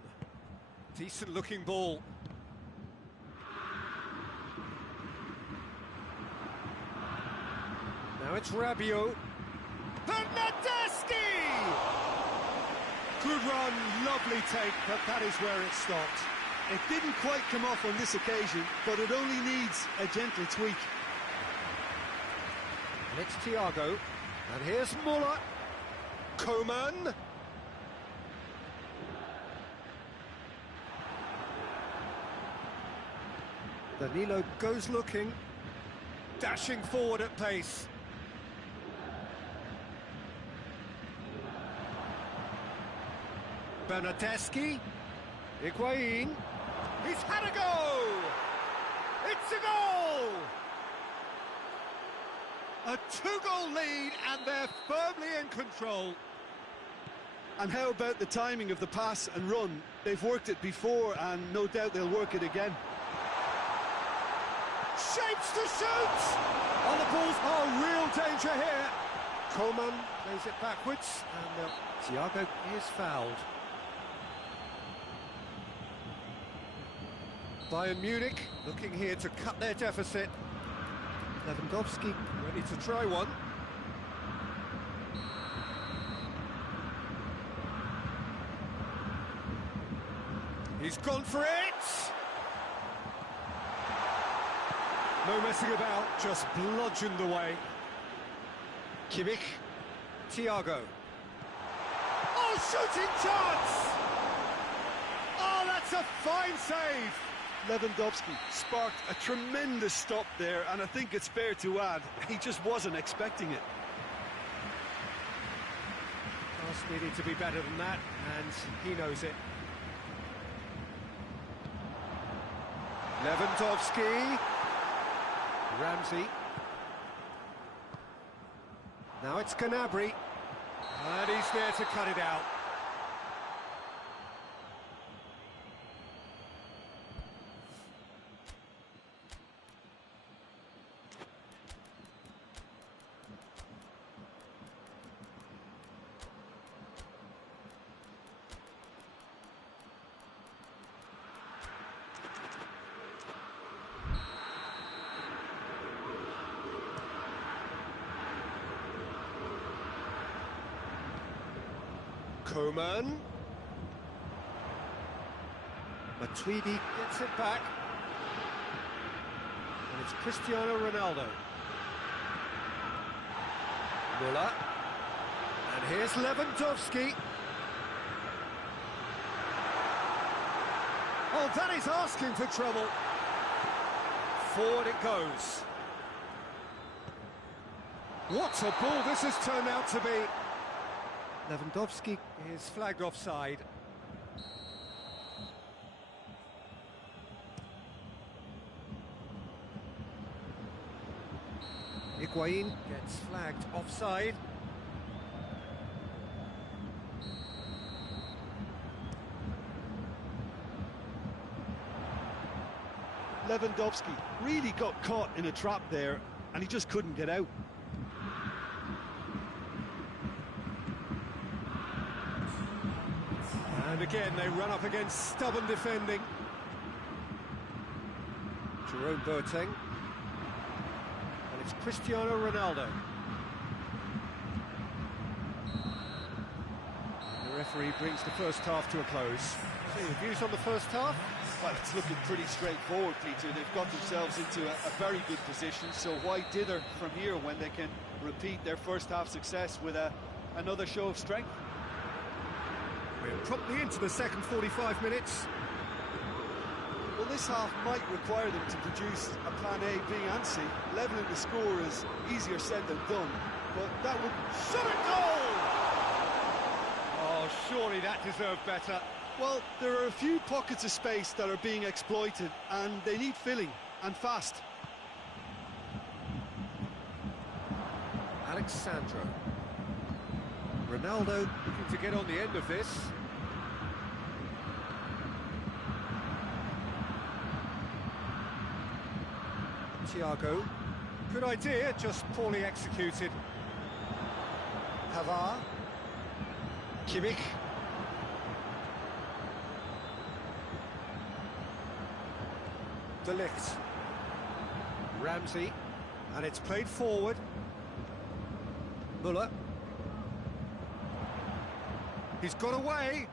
Decent looking ball. Now it's Rabiot. Bernardeschi! Good run, lovely take, but that is where it stopped. It didn't quite come off on this occasion, but it only needs a gentle tweak. And it's Thiago. And here's Muller. Coman. Danilo goes looking. Dashing forward at pace. Bernardeschi. Higuain. He's had a go! It's a goal! A two-goal lead, and they're firmly in control. And how about the timing of the pass and run? They've worked it before, and no doubt they'll work it again. Shapes to shoot! Oh, the ball's real danger here. Coman plays it backwards, and Thiago is fouled. Bayern Munich looking here to cut their deficit. Lewandowski ready to try one. He's gone for it! No messing about, just bludgeoned away. Kimmich, Thiago. Oh, shooting chance! Oh, that's a fine save! Lewandowski sparked a tremendous stop there, and I think it's fair to add, he just wasn't expecting it. Pass needed to be better than that, and he knows it. Lewandowski. Ramsey. Now it's Gnabry. And he's there to cut it out. Koeman. Matuidi gets it back. And it's Cristiano Ronaldo. Müller. And here's Lewandowski. Oh, that is asking for trouble. Forward it goes. What a ball this has turned out to be. Lewandowski is flagged offside. Higuain gets flagged offside. Lewandowski really got caught in a trap there, and he just couldn't get out. And again, they run up against stubborn defending. Jerome Boateng. And it's Cristiano Ronaldo. The referee brings the first half to a close. So, your views on the first half? Well, it's looking pretty straightforward, Peter. They've got themselves into a very good position, so why dither from here when they can repeat their first half success with another show of strength? We're promptly into the second 45 minutes. Well, this half might require them to produce a plan A, B and C. Levelling the score is easier said than done, but that would... Shot a goal! Oh, surely that deserved better. Well, there are a few pockets of space that are being exploited, and they need filling, and fast. Alexandro. Ronaldo looking to get on the end of this. Thiago. Good idea, just poorly executed. Pavard. Kimmich. De Ligt. Ramsey. And it's played forward. Müller. He's got away.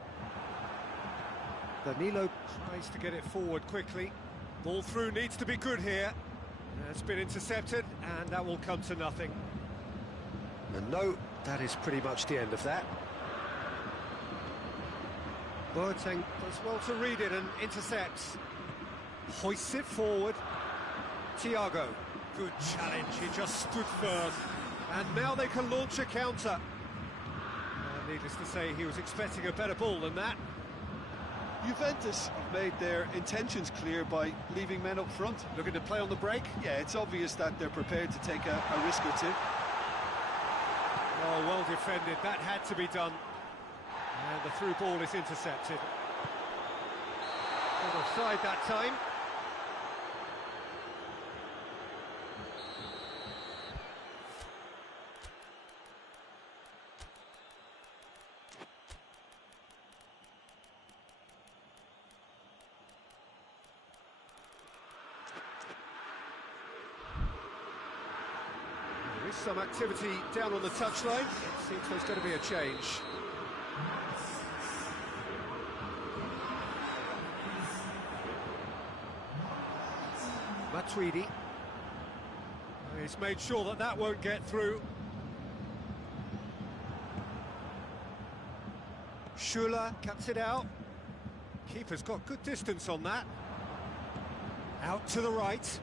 Danilo tries to get it forward quickly. Ball through needs to be good here. It's been intercepted, and that will come to nothing. And no, that is pretty much the end of that. Boateng does well to read it and intercepts. Hoists it forward. Thiago. Good challenge, he just stood firm. And now they can launch a counter. Needless to say, he was expecting a better ball than that. Juventus made their intentions clear by leaving men up front. Looking to play on the break? Yeah, it's obvious that they're prepared to take a risk or two. Oh, well defended. That had to be done. And the through ball is intercepted. Not offside that time. There is some activity down on the touchline. It seems there's going to be a change. Matuidi. He's made sure that that won't get through. Schuler cuts it out. Keeper's got good distance on that. Out to the right.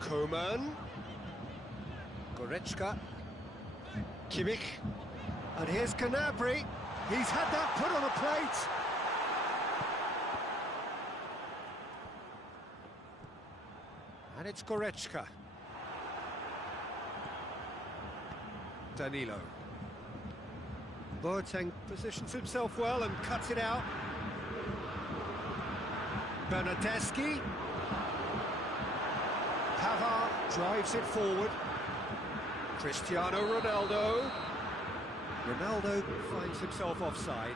Koeman. Goretzka. Kimmich. And here's Gnabry. He's had that put on a plate. And it's Goretzka. Danilo. Boateng positions himself well and cuts it out. Bernardeschi. Pavard drives it forward. Cristiano Ronaldo. Ronaldo finds himself offside.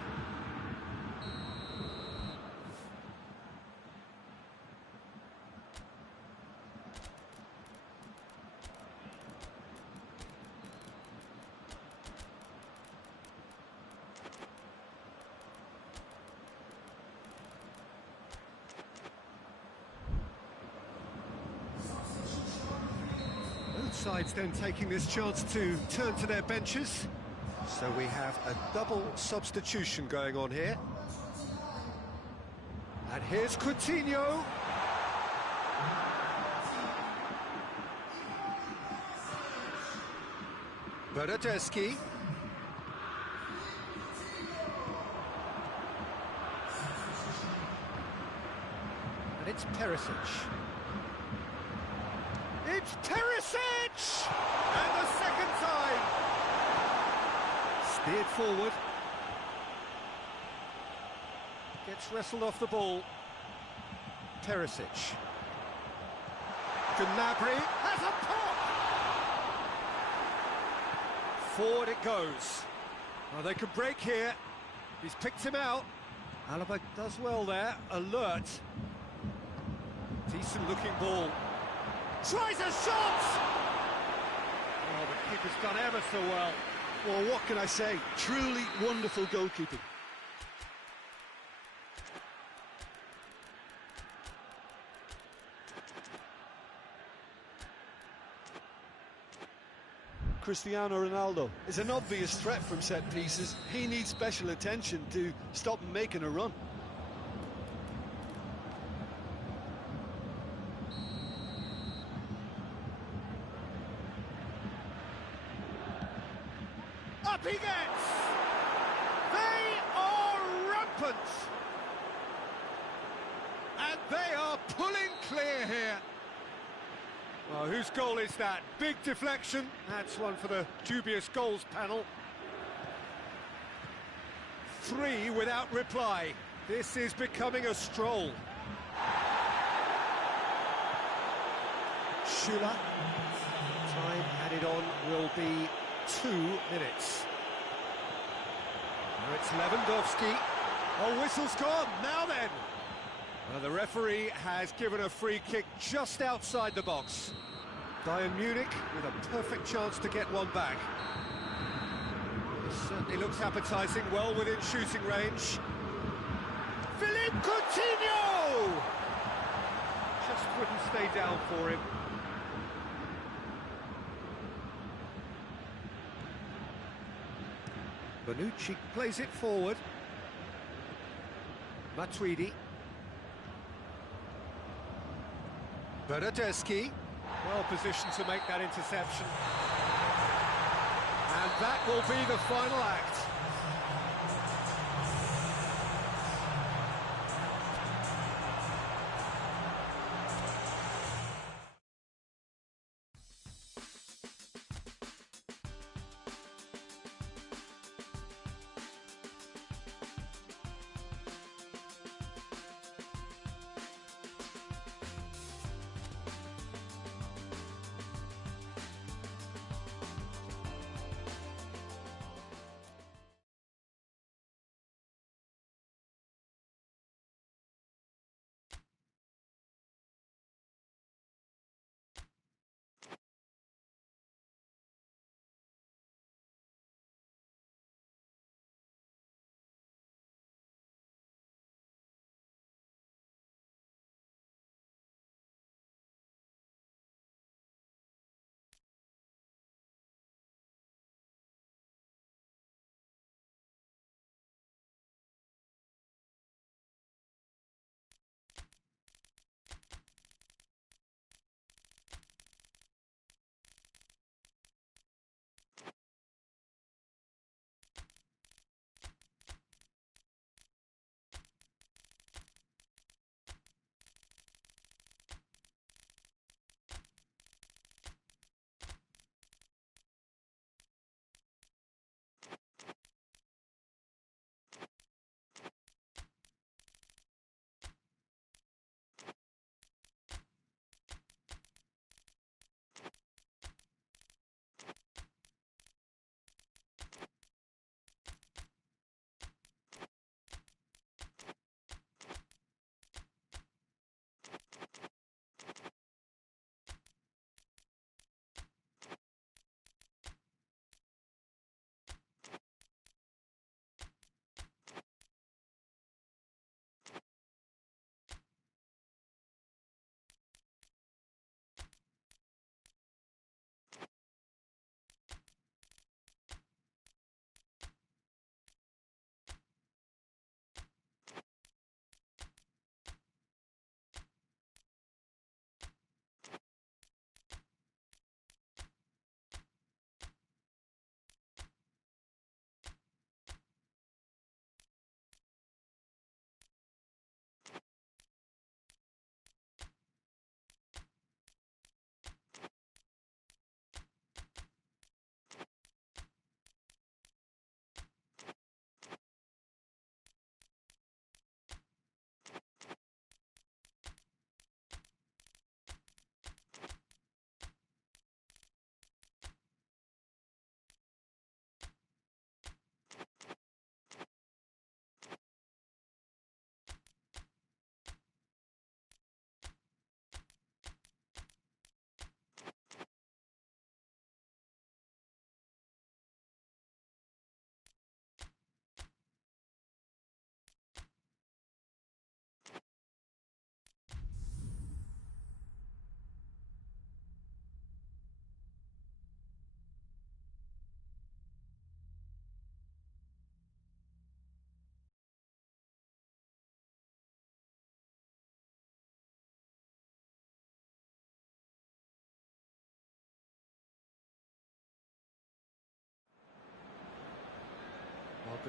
sides then taking this chance to turn to their benches. So we have a double substitution going on here. And here's Coutinho. Bernardeschi. And it's Perisic. It's Perisic! And the second time! Steered forward. Gets wrestled off the ball. Perisic. Gnabry has a pop! Forward it goes. Oh, they can break here. He's picked him out. Alaba does well there. Alert. Decent looking ball. Tries a shot! Oh, the keeper's done ever so well. Well, what can I say? Truly wonderful goalkeeping. Cristiano Ronaldo is an obvious threat from set pieces. He needs special attention to stop him making a run. Up he gets! They are rampant! And they are pulling clear here. Well, whose goal is that? Big deflection. That's one for the dubious goals panel. 3 without reply. This is becoming a stroll. Schüller. Time added on will be 2 minutes. Now it's Lewandowski. Oh, whistle's gone. Now then. Well, the referee has given a free kick just outside the box. Bayern Munich with a perfect chance to get one back. This certainly looks appetising, well within shooting range. Philippe Coutinho! Just wouldn't stay down for him. Bonucci plays it forward. Matuidi. Bernardeschi, well positioned to make that interception. And that will be the final act.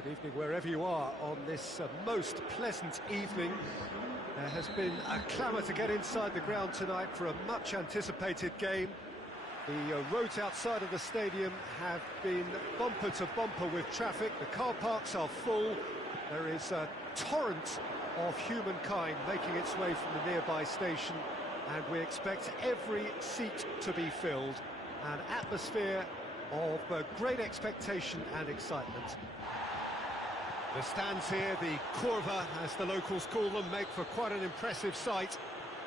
Good evening wherever you are on this most pleasant evening. There has been a clamour to get inside the ground tonight for a much anticipated game. The roads outside of the stadium have been bumper to bumper with traffic. The car parks are full. There is a torrent of humankind making its way from the nearby station, and we expect every seat to be filled. An atmosphere of great expectation and excitement. The stands here, the curva, as the locals call them, make for quite an impressive sight,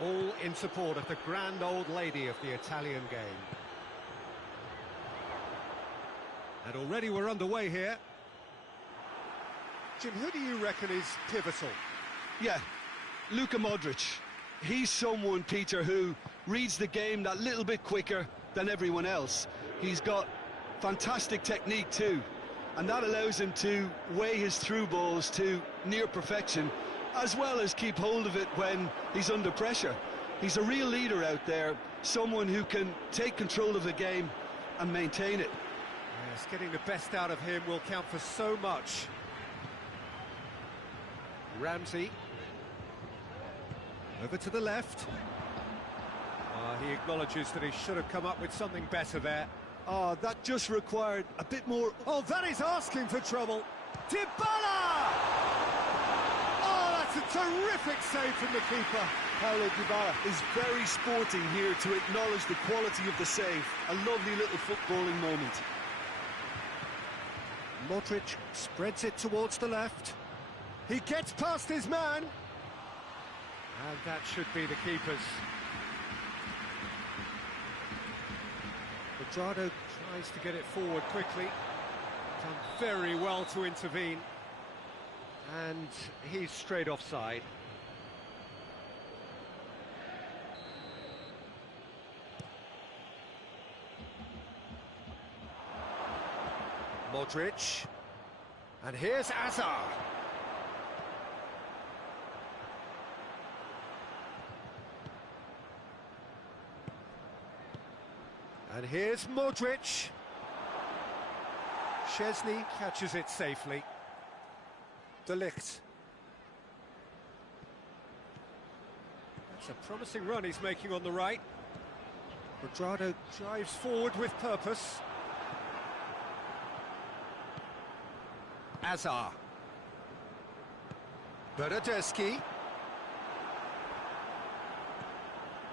all in support of the grand old lady of the Italian game. And already we're underway here. Jim, who do you reckon is pivotal? Yeah, Luka Modric. He's someone, Peter, who reads the game that little bit quicker than everyone else. He's got fantastic technique too, and that allows him to weigh his through balls to near perfection, as well as keep hold of it when he's under pressure. He's a real leader out there, someone who can take control of the game and maintain it. Yes, getting the best out of him will count for so much. Ramsey. Over to the left. He acknowledges that he should have come up with something better there. Oh, that just required a bit more. Oh, that is asking for trouble. Dybala! Oh, that's a terrific save from the keeper. Paulo Dybala is very sporting here to acknowledge the quality of the save. A lovely little footballing moment. Modric spreads it towards the left. He gets past his man. And that should be the keeper's. Quadrado tries to get it forward quickly. Done very well to intervene. And he's straight offside. Modric. And here's Hazard. And here's Modric. Szczesny catches it safely. De Ligt. That's a promising run he's making on the right. Quadrado drives forward with purpose. Hazard. Bernardeschi.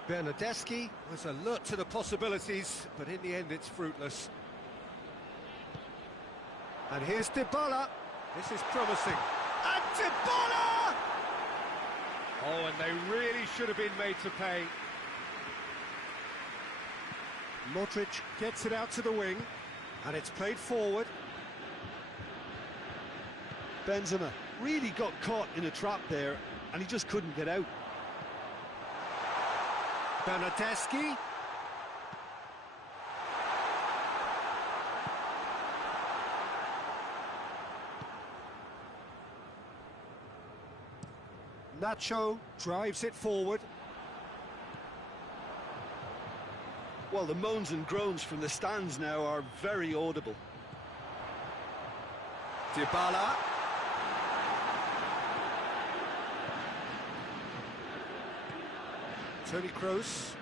Bernardeschi was alert to the possibilities, but in the end it's fruitless. And here's Dybala. This is promising. And Dybala! Oh, and they really should have been made to pay. Modric gets it out to the wing, and it's played forward. Benzema really got caught in a trap there, and he just couldn't get out. Bernardeschi. Nacho drives it forward. Well, the moans and groans from the stands now are very audible. Dybala. Toni Kroos.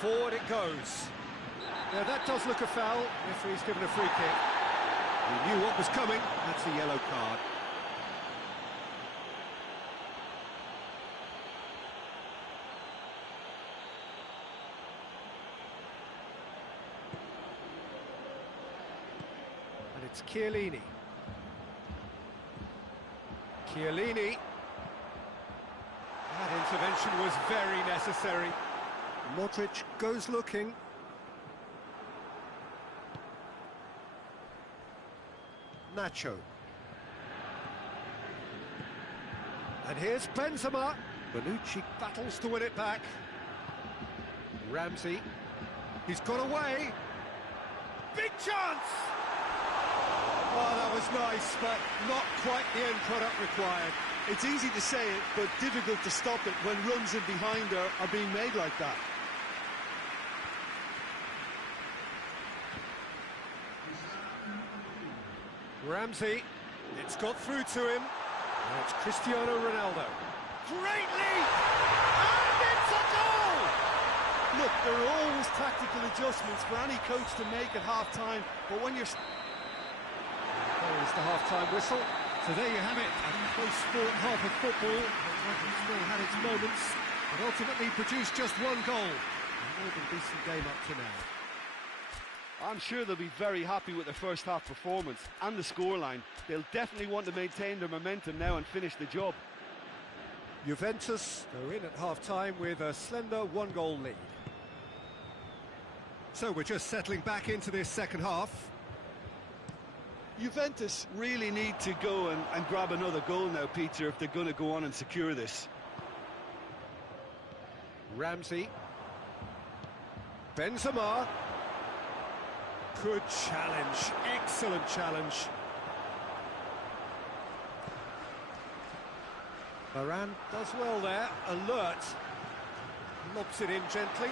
Forward it goes. Now that does look a foul. Referee's given a free kick. He knew what was coming. That's a yellow card. And it's Chiellini. Chiellini. That intervention was very necessary. Modric goes looking. Nacho. And here's Benzema. Bonucci battles to win it back. Ramsey. He's got away. Big chance! Oh, that was nice, but not quite the end product required. It's easy to say it, but difficult to stop it when runs in behind are being made like that. Ramsey It's got through to him. And it's Cristiano Ronaldo. Great lead! And it's a goal! Look, there are always tactical adjustments for any coach to make at half-time, but when you're... There's the half-time whistle. So there you have it, a close-fought half of football. It still had its moments, but ultimately produced just one goal. A more than decent game up to now. I'm sure they'll be very happy with their first half performance and the scoreline. They'll definitely want to maintain their momentum now and finish the job. Juventus go in at half-time with a slender one-goal lead. So we're just settling back into this second half. Juventus really need to go and grab another goal now, Peter, if they're going to go on and secure this. Ramsey. Benzema. Good challenge, excellent challenge. Varane does well there, alert. Lobs it in gently.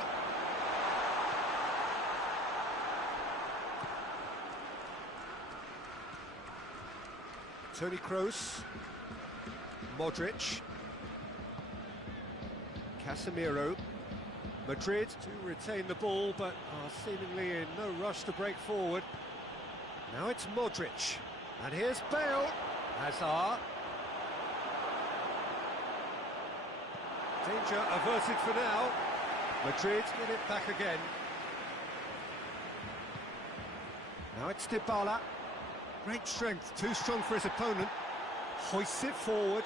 Toni Kroos. Modric. Casemiro. Madrid to retain the ball, but are seemingly in no rush to break forward. Now it's Modric. And here's Bale. Hazard. Danger averted for now. Madrid get it back again. Now it's Dybala. Great strength, too strong for his opponent. Hoists it forward.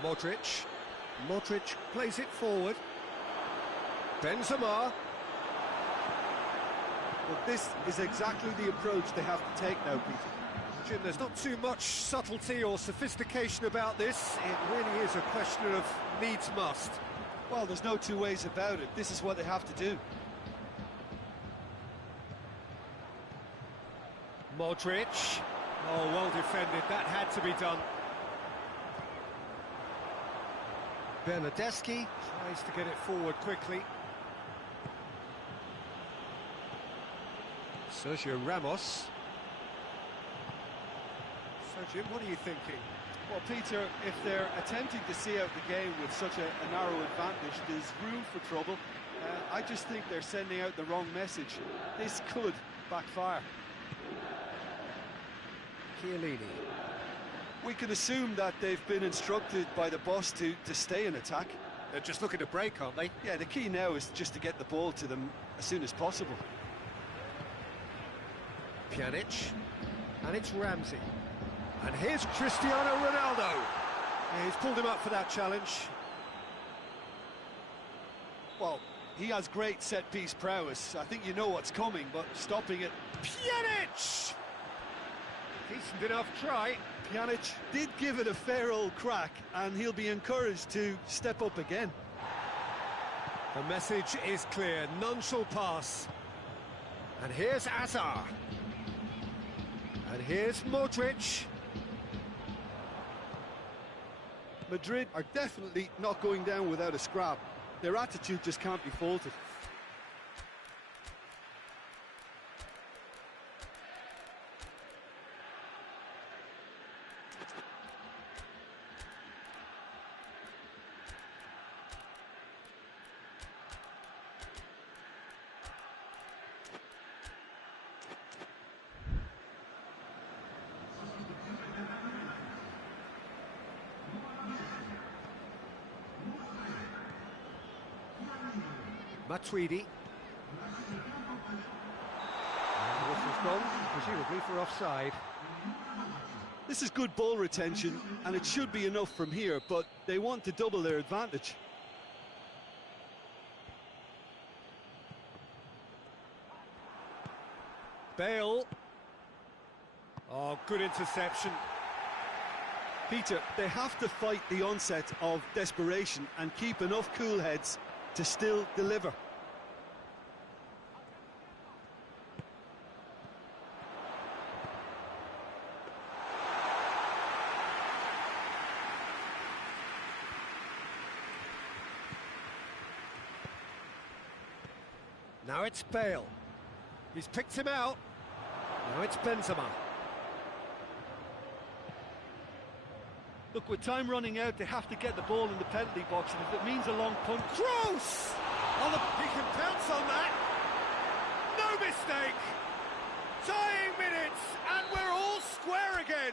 Modric. Modric plays it forward. Benzema. Well, this is exactly the approach they have to take now, Peter. Jim, there's not too much subtlety or sophistication about this. It really is a question of needs must. Well, there's no two ways about it. This is what they have to do. Modric. Oh, well defended. That had to be done. Bernardeschi tries to get it forward quickly. Sergio Ramos. So, Jim, what are you thinking? Well, Peter, if they're attempting to see out the game with such a narrow advantage, there's room for trouble. I just think they're sending out the wrong message. This could backfire. Chiellini. We can assume that they've been instructed by the boss to stay in attack. They're just looking to break, aren't they? Yeah, the key now is just to get the ball to them as soon as possible. Pjanic. And it's Ramsey. And here's Cristiano Ronaldo. Yeah, he's pulled him up for that challenge. Well, he has great set-piece prowess. I think you know what's coming, but stopping it... Pjanic! Decent enough try. Pjanic did give it a fair old crack, and he'll be encouraged to step up again. The message is clear. None shall pass. And here's Hazard. And here's Modric. Madrid are definitely not going down without a scrap. Their attitude just can't be faulted. Matuidi. And the whistle's gone, presumably for offside. This is good ball retention, and it should be enough from here, but they want to double their advantage. Bale. Oh, good interception. Peter, they have to fight the onset of desperation and keep enough cool heads to still deliver. Now it's Bale. He's picked him out. Now it's Benzema. Look, with time running out, they have to get the ball in the penalty box, and if it means a long punt... Cross! He can pounce on that. No mistake. Tying minutes, and we're all square again.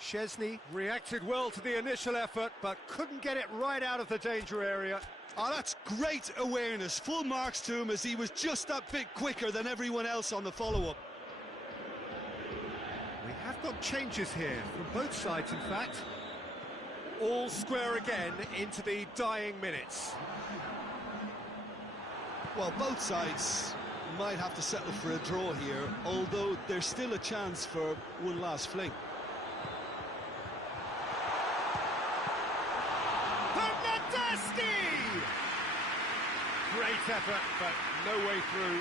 Szczesny reacted well to the initial effort, but couldn't get it right out of the danger area. Oh, that's great awareness. Full marks to him, as he was just that bit quicker than everyone else on the follow-up. We have got changes here, from both sides in fact. All square again into the dying minutes. Well, both sides might have to settle for a draw here, although there's still a chance for one last fling. Great effort, but no way through.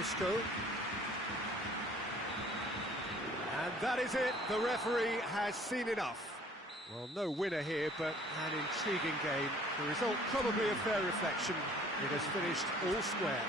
Isco. And that is it. The referee has seen enough. Well, no winner here, but an intriguing game. The result probably a fair reflection. It has finished all square.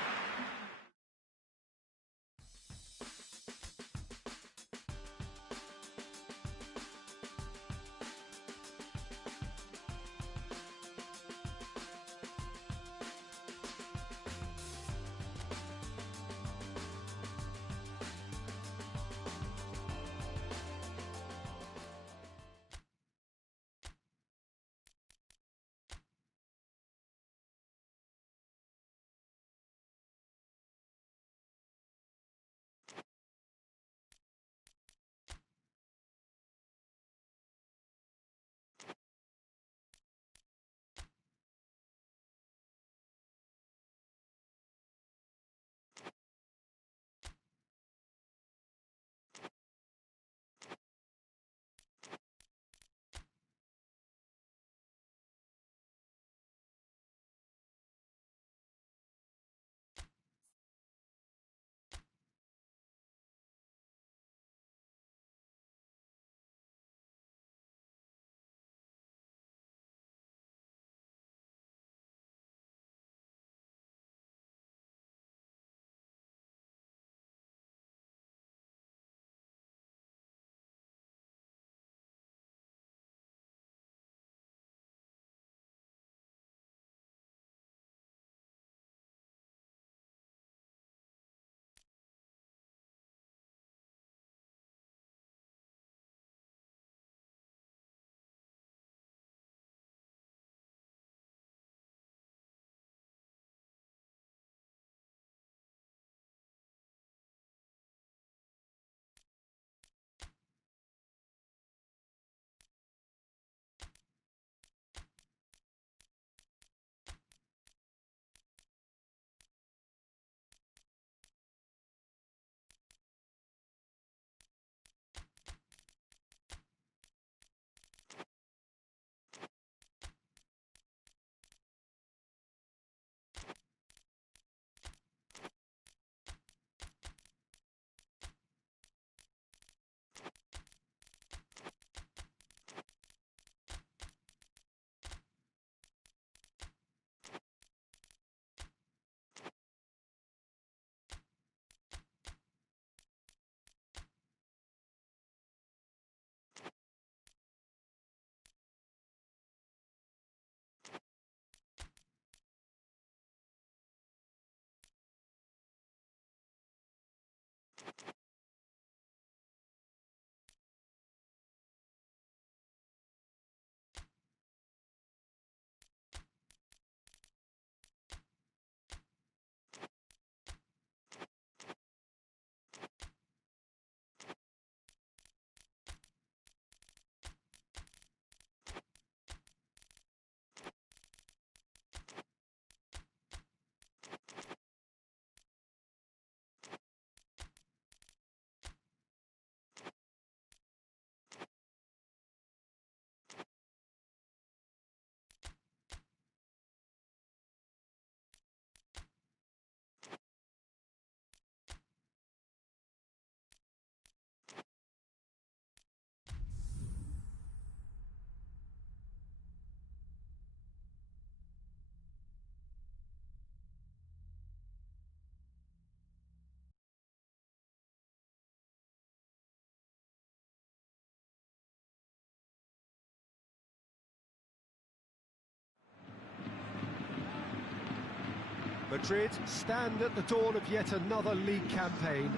Madrid stand at the dawn of yet another league campaign.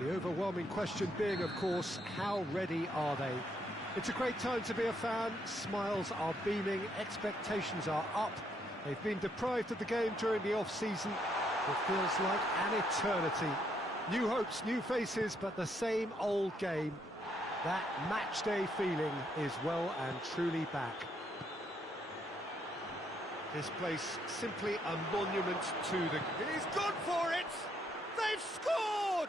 The overwhelming question being, of course, how ready are they? It's a great time to be a fan. Smiles are beaming, expectations are up. They've been deprived of the game during the off-season. It feels like an eternity. New hopes, new faces, but the same old game. That match-day feeling is well and truly back. This place simply a monument to the... He's gone for it! They've scored!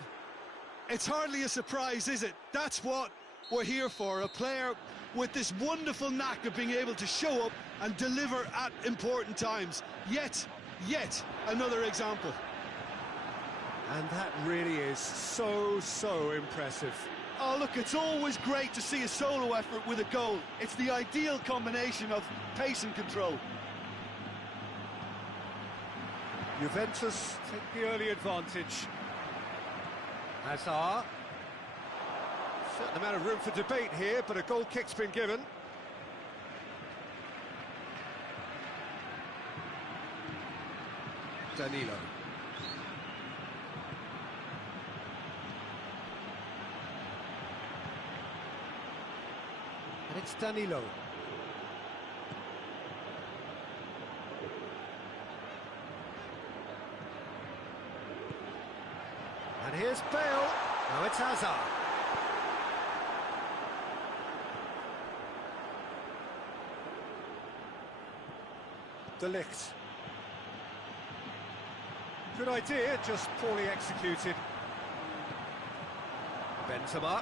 It's hardly a surprise, is it? That's what we're here for, a player with this wonderful knack of being able to show up and deliver at important times. Yet another example. And that really is so impressive. Oh, look, it's always great to see a solo effort with a goal. It's the ideal combination of pace and control. Juventus take the early advantage. Hazard. Certain amount of room for debate here, but a goal kick's been given. Danilo. And it's Danilo. And here's Bale. Now it's Hazard. De Ligt. Good idea, just poorly executed. Benzema.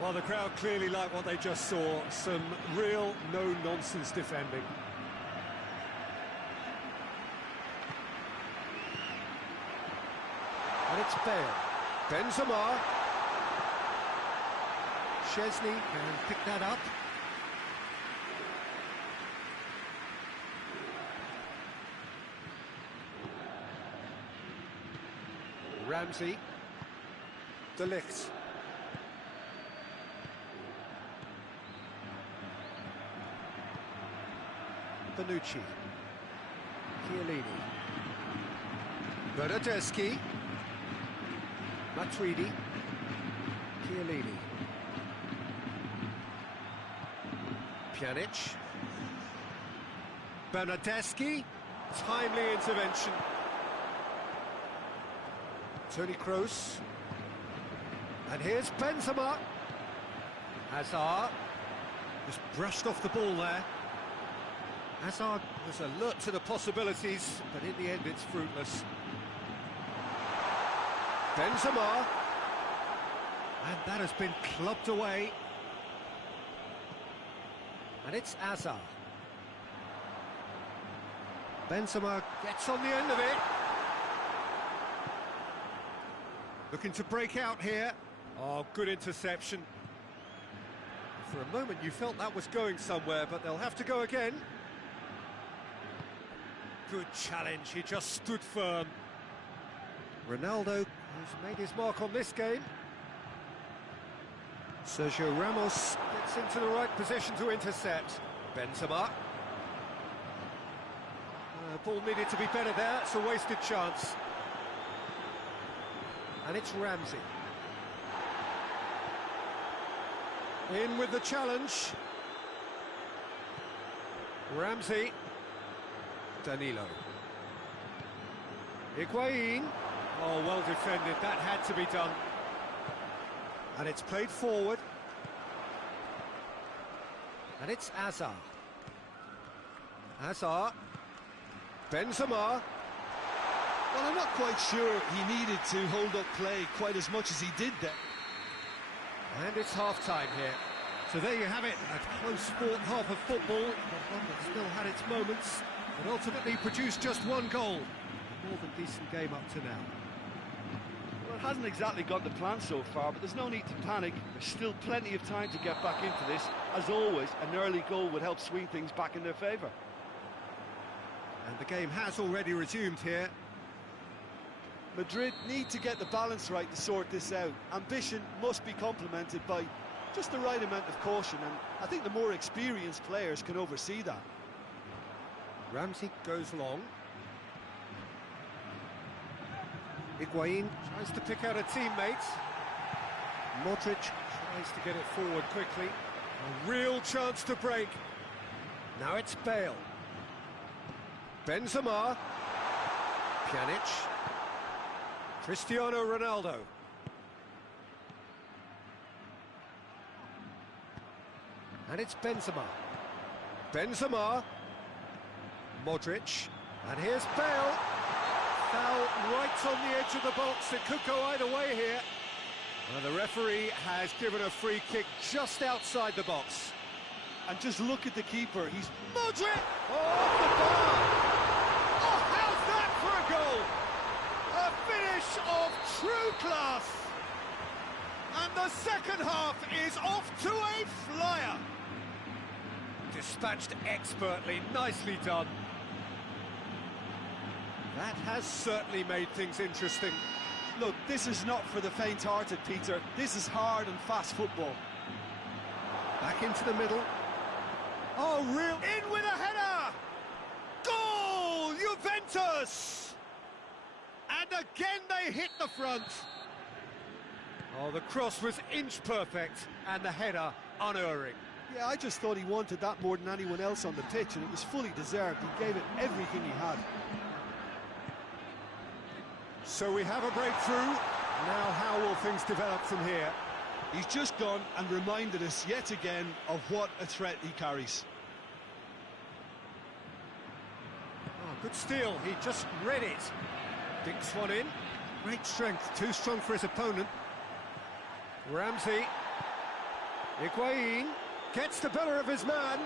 Well, the crowd clearly like what they just saw. Some real no-nonsense defending. And it's Bale. Benzema. Szczesny can pick that up. Ramsey. De Ligt. Bonucci. Chiellini. Bernardeschi. Matuidi. Chiellini. Pjanic. Bernardeschi. Timely intervention. Toni Kroos. And here's Benzema. Hazard. Just brushed off the ball there. Hazard was alert to the possibilities, but in the end it's fruitless. Benzema. And that has been clubbed away. And it's Hazard. Benzema gets on the end of it. Looking to break out here. Oh, good interception. For a moment you felt that was going somewhere, but they'll have to go again. Good challenge, he just stood firm. Ronaldo, who's made his mark on this game. Sergio Ramos gets into the right position to intercept. Benzema. Ball needed to be better there, it's a wasted chance. And it's Ramsey. In with the challenge. Ramsey. Danilo. Higuain. Oh, well defended, that had to be done. And it's played forward. And it's Hazard. Hazard. Benzema. Well, I'm not quite sure he needed to hold up play quite as much as he did there. And it's half-time here. So there you have it, a close-fought half of football, but one that still had its moments, but ultimately produced just one goal. A more than decent game up to now. Well, it hasn't exactly got the plan so far, but there's no need to panic. There's still plenty of time to get back into this. As always, an early goal would help swing things back in their favour. And the game has already resumed here. Madrid need to get the balance right to sort this out. Ambition must be complemented by just the right amount of caution, and I think the more experienced players can oversee that. Ramsey goes long. Higuain tries to pick out a teammate. Modric tries to get it forward quickly. A real chance to break. Now it's Bale. Benzema. Pjanic. Cristiano Ronaldo. And it's Benzema. Benzema. Modric. And here's Bale. Foul right on the edge of the box. It could go either way here. And the referee has given a free kick just outside the box. And just look at the keeper. He's Modric! Off the bar! Oh, how's that for a goal? A finish of true class. And the second half is off to a flyer. Dispatched expertly, nicely done. That has certainly made things interesting. Look, this is not for the faint-hearted, Peter. This is hard and fast football. Back into the middle. Oh, real... In with a header! Goal, Juventus! And again they hit the front. Oh, the cross was inch perfect, and the header unerring. Yeah, I just thought he wanted that more than anyone else on the pitch, and it was fully deserved. He gave it everything he had. So we have a breakthrough. Now how will things develop from here? He's just gone and reminded us yet again of what a threat he carries. Oh, good steal. He just read it. Dinks one in. Great strength. Too strong for his opponent. Ramsey. Higuain gets the better of his man.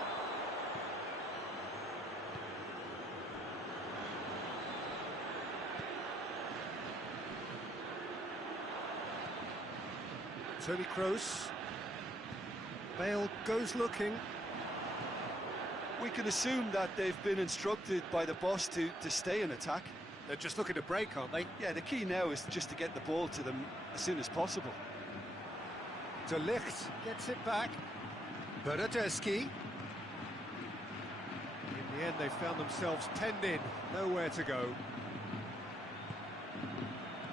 Tony Kroos. Bale goes looking. We can assume that they've been instructed by the boss to stay in attack. They're just looking to break, aren't they? Yeah, the key now is just to get the ball to them as soon as possible. De Ligt gets it back. Bernardeschi. In the end, they found themselves penned in. Nowhere to go.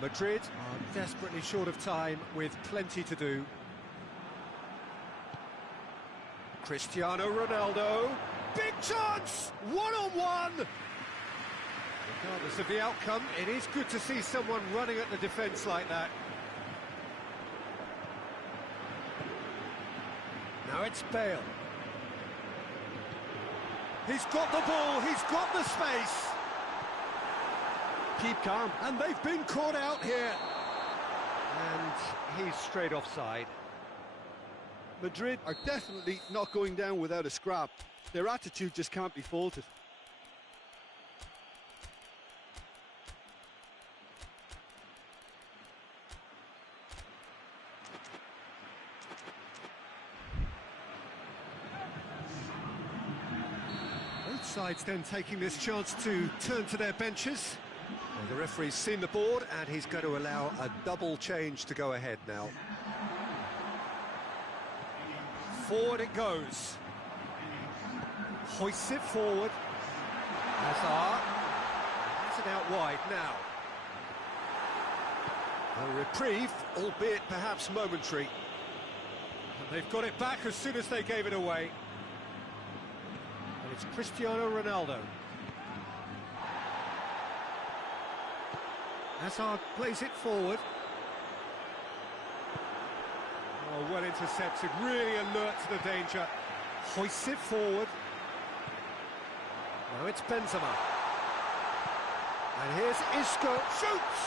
Madrid are desperately short of time with plenty to do. Cristiano Ronaldo. Big chance! One-on-one! Regardless of the outcome, it is good to see someone running at the defence like that. Now it's Bale. He's got the ball, he's got the space. Keep calm. And they've been caught out here. And he's straight offside. Madrid are definitely not going down without a scrap. Their attitude just can't be faulted. Both sides then taking this chance to turn to their benches. Well, the referee's seen the board and he's going to allow a double change to go ahead now. Forward it goes. Hoists it forward. Hazard. Has it out wide now. A reprieve, albeit perhaps momentary. And they've got it back as soon as they gave it away. And it's Cristiano Ronaldo. Hazard plays it forward. Oh, well intercepted, really alert to the danger. Hoists it forward. Now it's Benzema. And here's Isco. Shoots!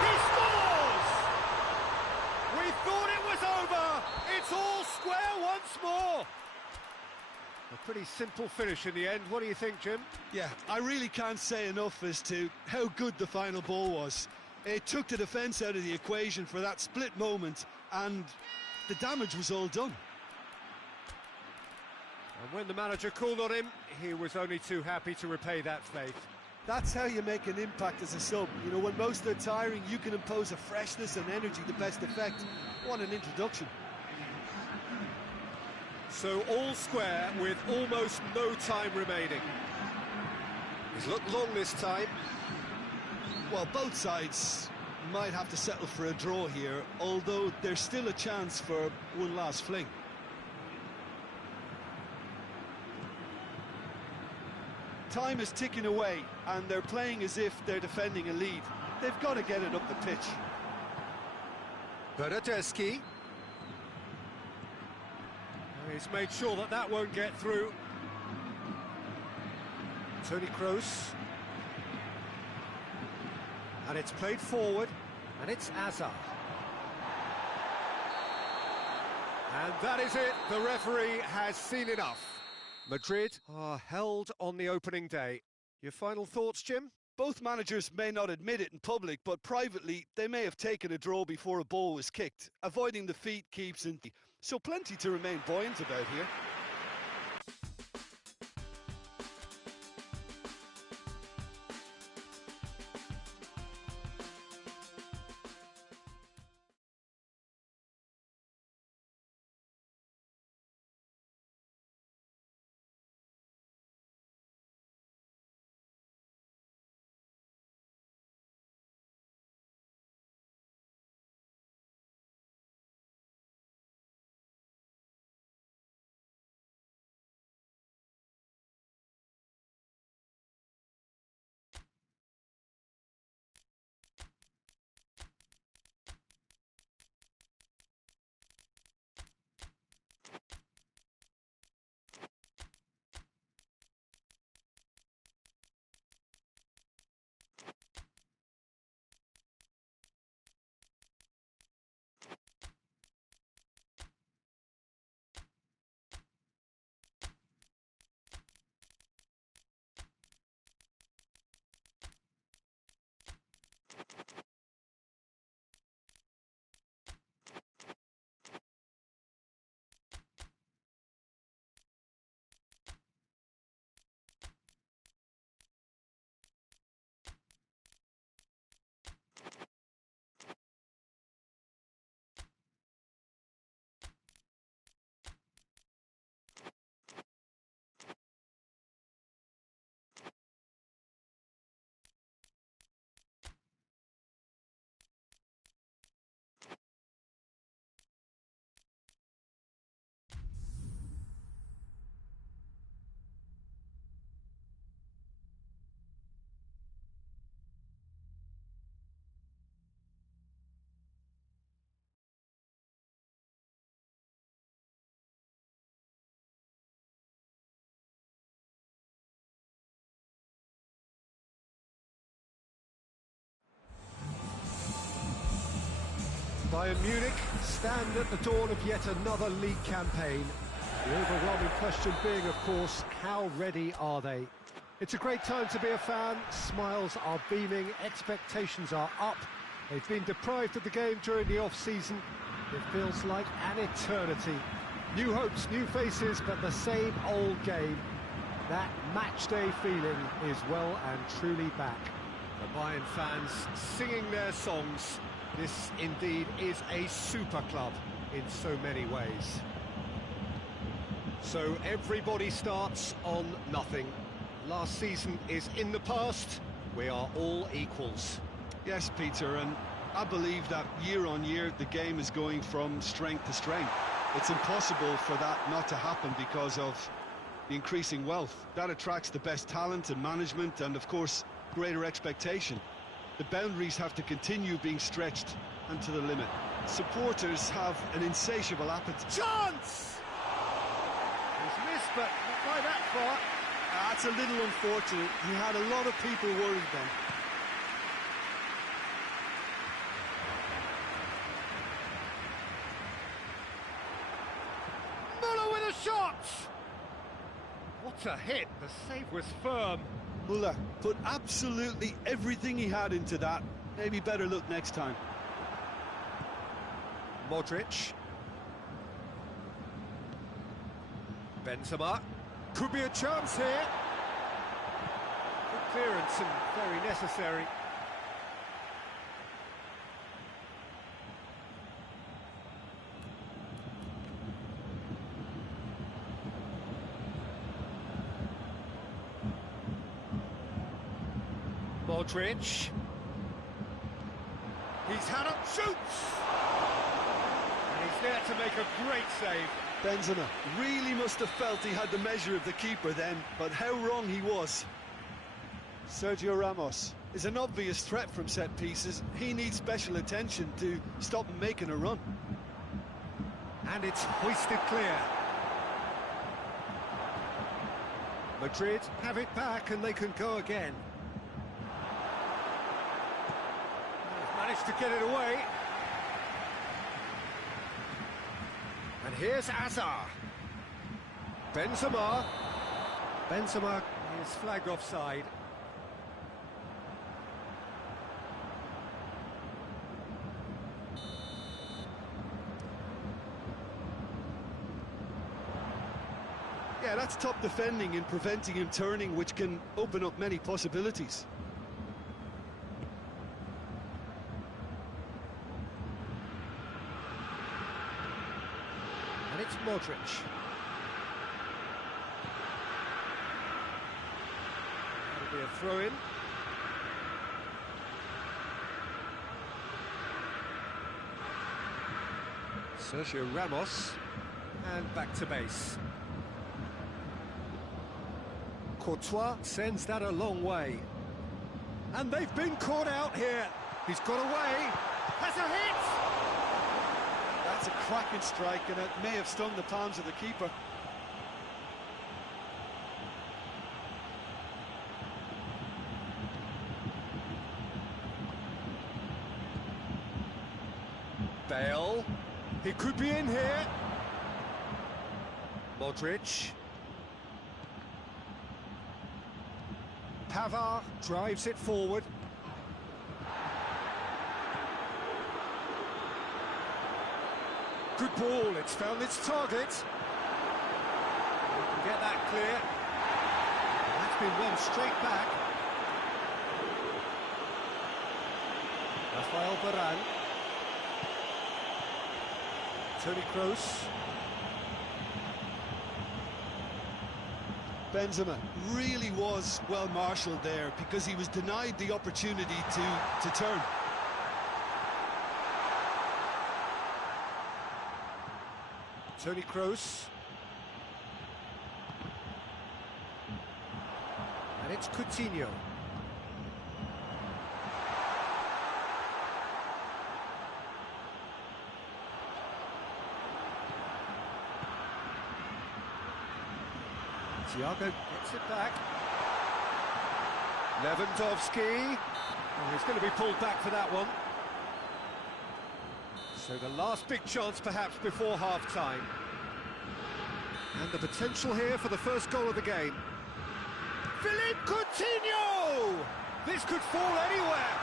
He scores! We thought it was over. It's all square once more. A pretty simple finish in the end. What do you think, Jim? Yeah, I really can't say enough as to how good the final ball was. It took the defence out of the equation for that split moment, and the damage was all done. And when the manager called on him, he was only too happy to repay that faith. That's how you make an impact as a sub. You know, when most are tiring, you can impose a freshness and energy to best effect. What an introduction. So all square with almost no time remaining. He's looked long this time. Well, both sides might have to settle for a draw here, although there's still a chance for one last fling. Time is ticking away, and they're playing as if they're defending a lead. They've got to get it up the pitch. Bernardeschi. He's made sure that that won't get through. Toni Kroos. And it's played forward, and it's Azar. And that is it. The referee has seen enough. Madrid are held on the opening day. Your final thoughts, Jim? Both managers may not admit it in public, but privately they may have taken a draw before a ball was kicked. Avoiding defeat keeps in. So plenty to remain buoyant about here. Bayern Munich stand at the dawn of yet another league campaign. The overwhelming question being, of course, how ready are they? It's a great time to be a fan. Smiles are beaming, expectations are up. They've been deprived of the game during the off-season. It feels like an eternity. New hopes, new faces, but the same old game. That match-day feeling is well and truly back. The Bayern fans singing their songs. This indeed is a super club in so many ways. So everybody starts on nothing. Last season is in the past. We are all equals. Yes, Peter, and I believe that year on year the game is going from strength to strength. It's impossible for that not to happen because of the increasing wealth. That attracts the best talent and management and, of course, greater expectation. The boundaries have to continue being stretched and to the limit. Supporters have an insatiable appetite. Chance! He's missed, but not by that far. That's a little unfortunate. He had a lot of people worried then. Muller with a shot! What a hit. The save was firm. Muller put absolutely everything he had into that. Maybe better look next time. Modric. Benzema. Could be a chance here. Good clearance and very necessary. Modric. He's had up, shoots! And he's there to make a great save. Benzema really must have felt he had the measure of the keeper then, but how wrong he was. Sergio Ramos is an obvious threat from set pieces. He needs special attention to stop him making a run. And it's hoisted clear. Madrid have it back and they can go again. They've managed to get it away. And here's Azar. Benzema. Benzema is flagged offside. Yeah, that's top defending and preventing him turning, which can open up many possibilities. And it's Modric. That'll be a throw-in. Sergio Ramos. And back to base. Courtois sends that a long way. And they've been caught out here. He's got away. Has a hit! That's a cracking strike, and it may have stung the palms of the keeper. Bale. He could be in here. Modric. Pavard drives it forward. Good ball, it's found its target. You can get that clear. That's been won straight back. Rafael Varane. Toni Kroos. Benzema really was well marshalled there because he was denied the opportunity to turn. Toni Kroos. And it's Coutinho. Thiago gets it back. Lewandowski. Oh, he's going to be pulled back for that one. So the last big chance perhaps before half-time. And the potential here for the first goal of the game. Philippe Coutinho! This could fall anywhere.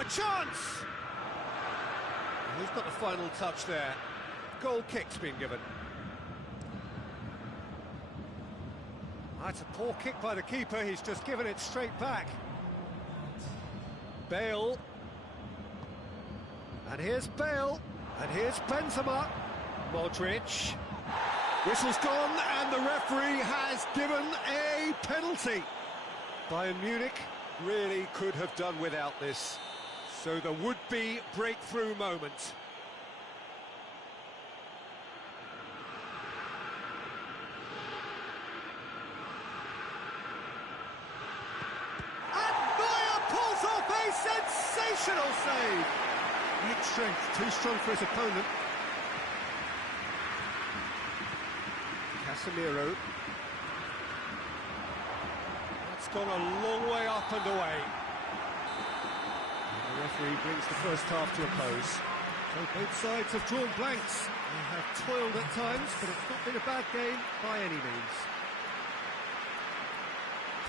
A chance! Who's got the final touch there? Goal kick's been given. That's a poor kick by the keeper, he's just given it straight back. Bale. And here's Bale. And here's Benzema. Modric. Whistle's gone and the referee has given a penalty. Bayern Munich really could have done without this. So the would-be breakthrough moment. Sensational save! Great strength, too strong for his opponent. Casemiro. That's gone a long way up and away. And the referee brings the first half to a close. So both sides have drawn blanks. They have toiled at times, but it's not been a bad game by any means.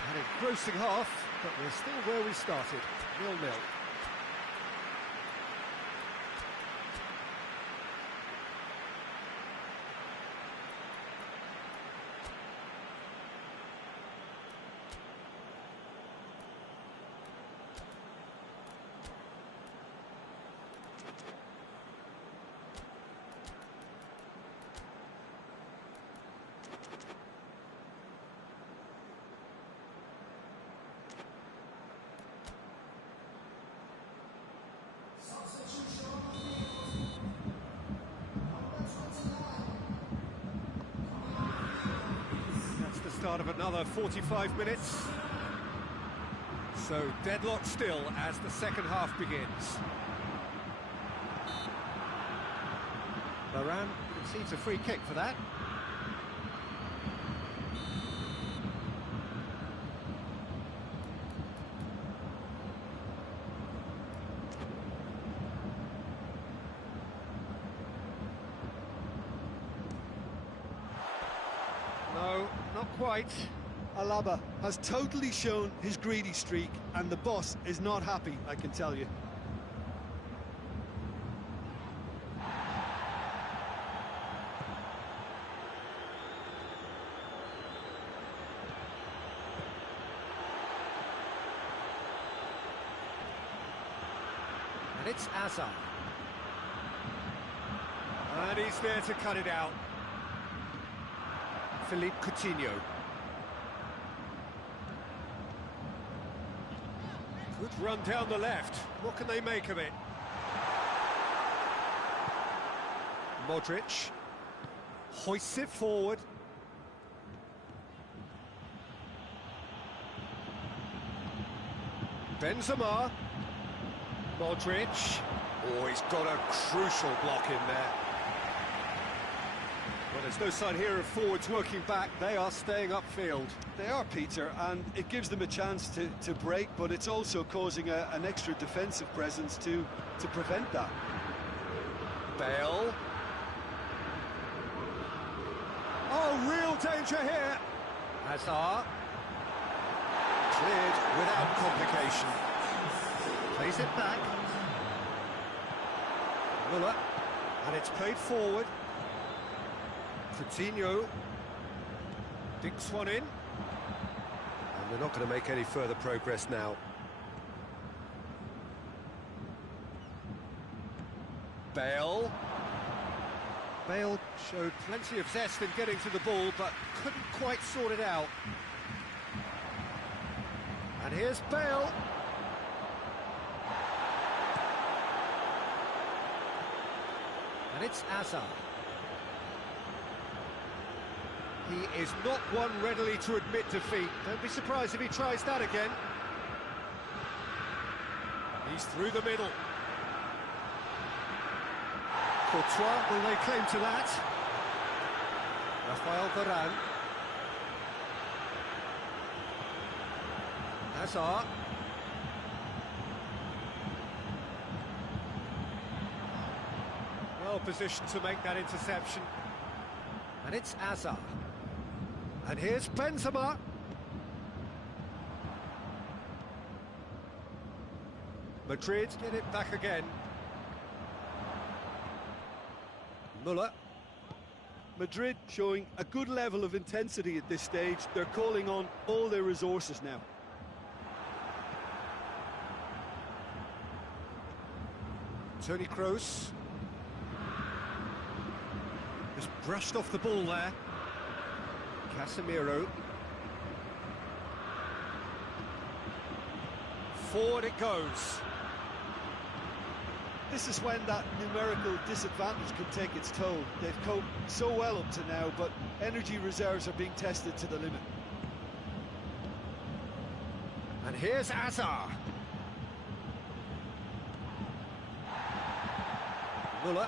An engrossing half, but we're still where we started, 0-0. start of another 45 minutes. So deadlock still as the second half begins. Varane concedes a free kick for that. No, not quite. Alaba has totally shown his greedy streak, and the boss is not happy, I can tell you. And it's Azar. And he's there to cut it out. Philippe Coutinho. Good run down the left. What can they make of it? Modric hoists it forward. Benzema. Modric. Oh, he's got a crucial block in there. Well, there's no sign here of forwards working back. They are staying upfield. They are, Peter, and it gives them a chance to break, but it's also causing an extra defensive presence to prevent that. Bale. Oh, real danger here. Hazard. Cleared without complication. Plays it back. Muller. And it's played forward. Coutinho dinks one in. And they're not going to make any further progress now. Bale. Bale showed plenty of zest in getting to the ball, but couldn't quite sort it out. And here's Bale. And it's Azar. He is not one readily to admit defeat. Don't be surprised if he tries that again. He's through the middle. Courtois will lay claim to that. Rafael Varane. Hazard. Well positioned to make that interception. And it's Azar. And here's Benzema. Madrid get it back again. Muller. Madrid showing a good level of intensity at this stage. They're calling on all their resources now. Toni Kroos. Just brushed off the ball there. Casemiro. Forward it goes. This is when that numerical disadvantage can take its toll. They've coped so well up to now, but energy reserves are being tested to the limit. And here's Azar. Muller.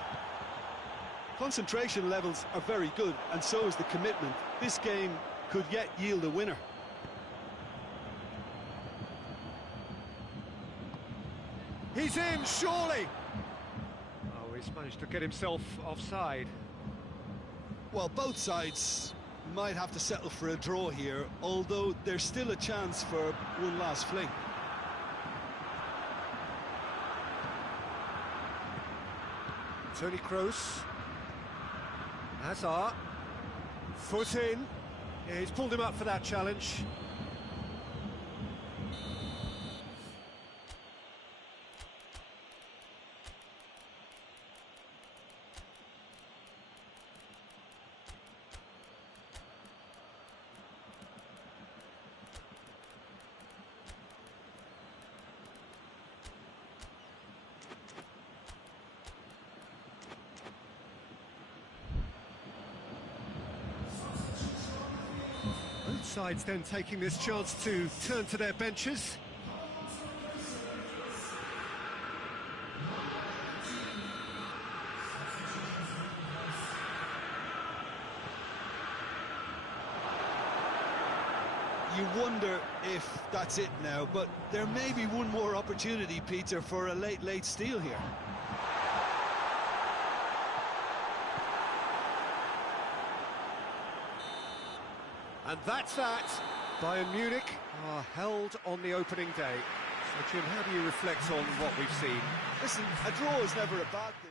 Concentration levels are very good, and so is the commitment. This game could yet yield a winner. He's in, surely! Oh, he's managed to get himself offside. Well, both sides might have to settle for a draw here, although there's still a chance for one last fling. Toni Kroos. Hazard. Foot in. Yeah, he's pulled him up for that challenge. sides then taking this chance to turn to their benches. You wonder if that's it now, but there may be one more opportunity, Peter, for a late steal here. And that's that. Bayern Munich are held on the opening day. So, Jim, how do you reflect on what we've seen? Listen, a draw is never a bad thing.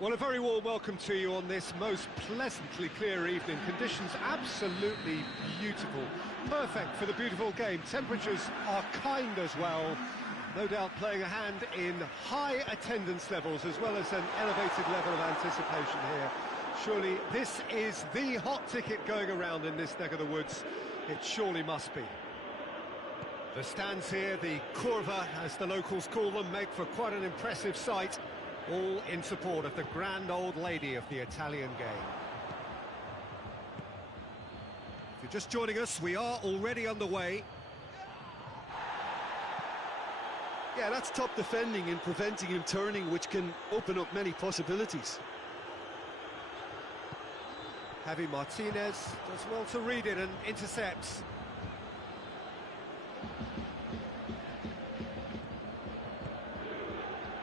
Well, a very warm welcome to you on this most pleasantly clear evening. Conditions absolutely beautiful. Perfect for the beautiful game. Temperatures are kind as well. No doubt playing a hand in high attendance levels as well as an elevated level of anticipation here. Surely this is the hot ticket going around in this neck of the woods. It surely must be. The stands here, the curva as the locals call them, make for quite an impressive sight. All in support of the grand old lady of the Italian game. If you're just joining us, we are already underway. Yeah, that's top defending and preventing him turning, which can open up many possibilities. Javi Martinez does well to read it and intercepts.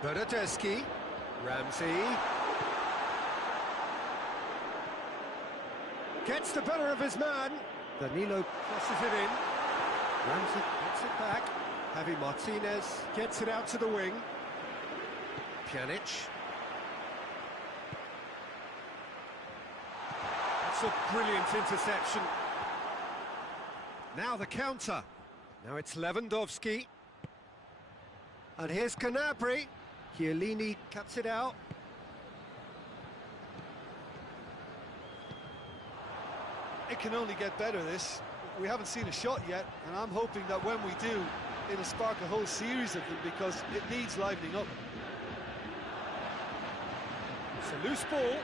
Bernardeschi. Ramsey gets the better of his man. Danilo crosses it in. Ramsey gets it back. Javi Martinez gets it out to the wing. Pjanic. That's a brilliant interception. Now the counter. Now it's Lewandowski. And here's Canabria. Chiellini cuts it out. It can only get better, this. We haven't seen a shot yet, and I'm hoping that when we do, it'll spark a whole series of them, because it needs livening up. It's a loose ball.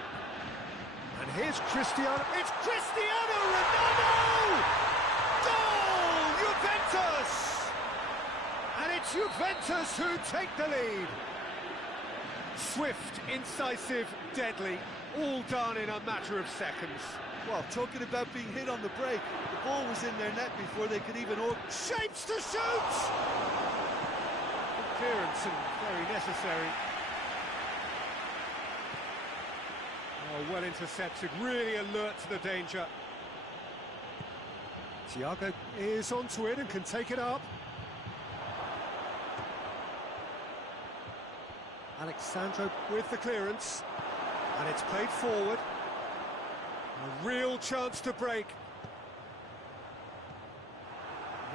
And here's Cristiano. It's Cristiano Ronaldo! Goal! Juventus! And it's Juventus who take the lead. Swift, incisive, deadly, all done in a matter of seconds. Well, talking about being hit on the break, the ball was in their net before they could even Shapes to shoot! Good clearance and very necessary. Oh, well intercepted, really alert to the danger. Thiago is onto it and can take it up. Alexandro with the clearance, and it's played forward. A real chance to break.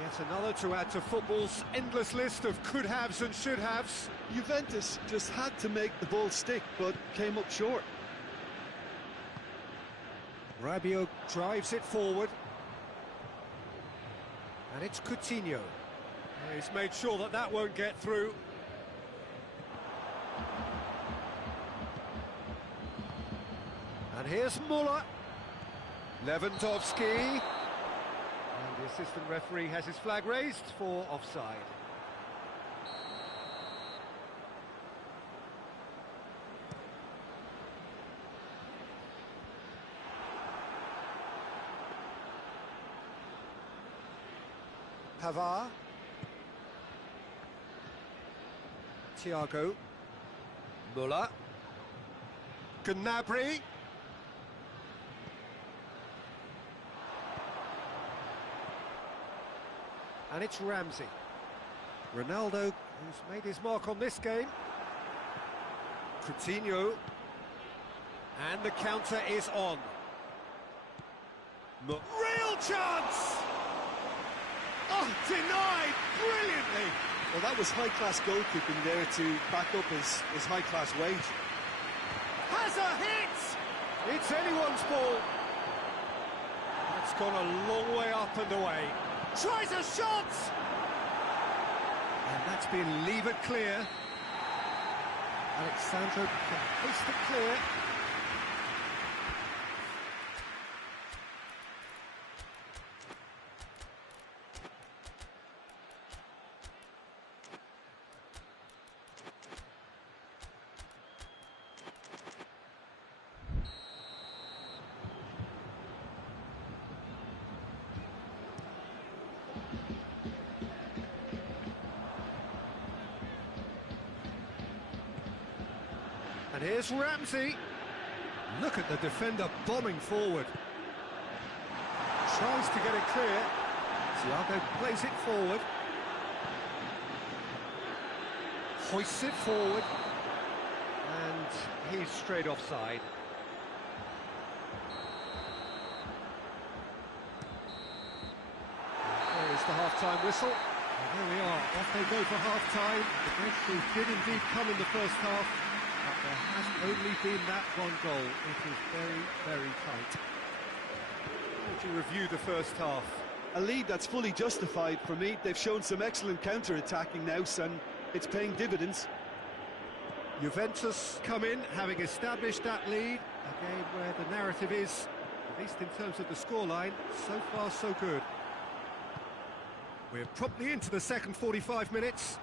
Yet another to add to football's endless list of could-haves and should-haves. Juventus just had to make the ball stick, but came up short. Rabiot drives it forward. And it's Coutinho. He's made sure that that won't get through. And here's Muller. Lewandowski. And the assistant referee has his flag raised for offside. Pavard. Thiago. Muller. Gnabry. And it's Ramsey. Ronaldo, who's made his mark on this game. Coutinho. And the counter is on. Real chance! Oh, denied brilliantly! Well, that was high-class goalkeeping there to back up his high-class wage. Has a hit! It's anyone's ball. It's gone a long way up and away. Tries a shot! And that's been levered clear. Alexandro can paste it clear. And here's Ramsey. Look at the defender bombing forward. Tries to get it clear. Thiago plays it forward. Hoists it forward. And he's straight offside. There is the half-time whistle. And there we are. Off they go for half-time. The breakthrough did indeed come in the first half. But there has only been that one goal. It is very, very tight. How would you review the first half? A lead that's fully justified for me. They've shown some excellent counter-attacking now, and it's paying dividends. Juventus come in, having established that lead. A game where the narrative is, at least in terms of the scoreline, so far so good. We're promptly into the second 45 minutes.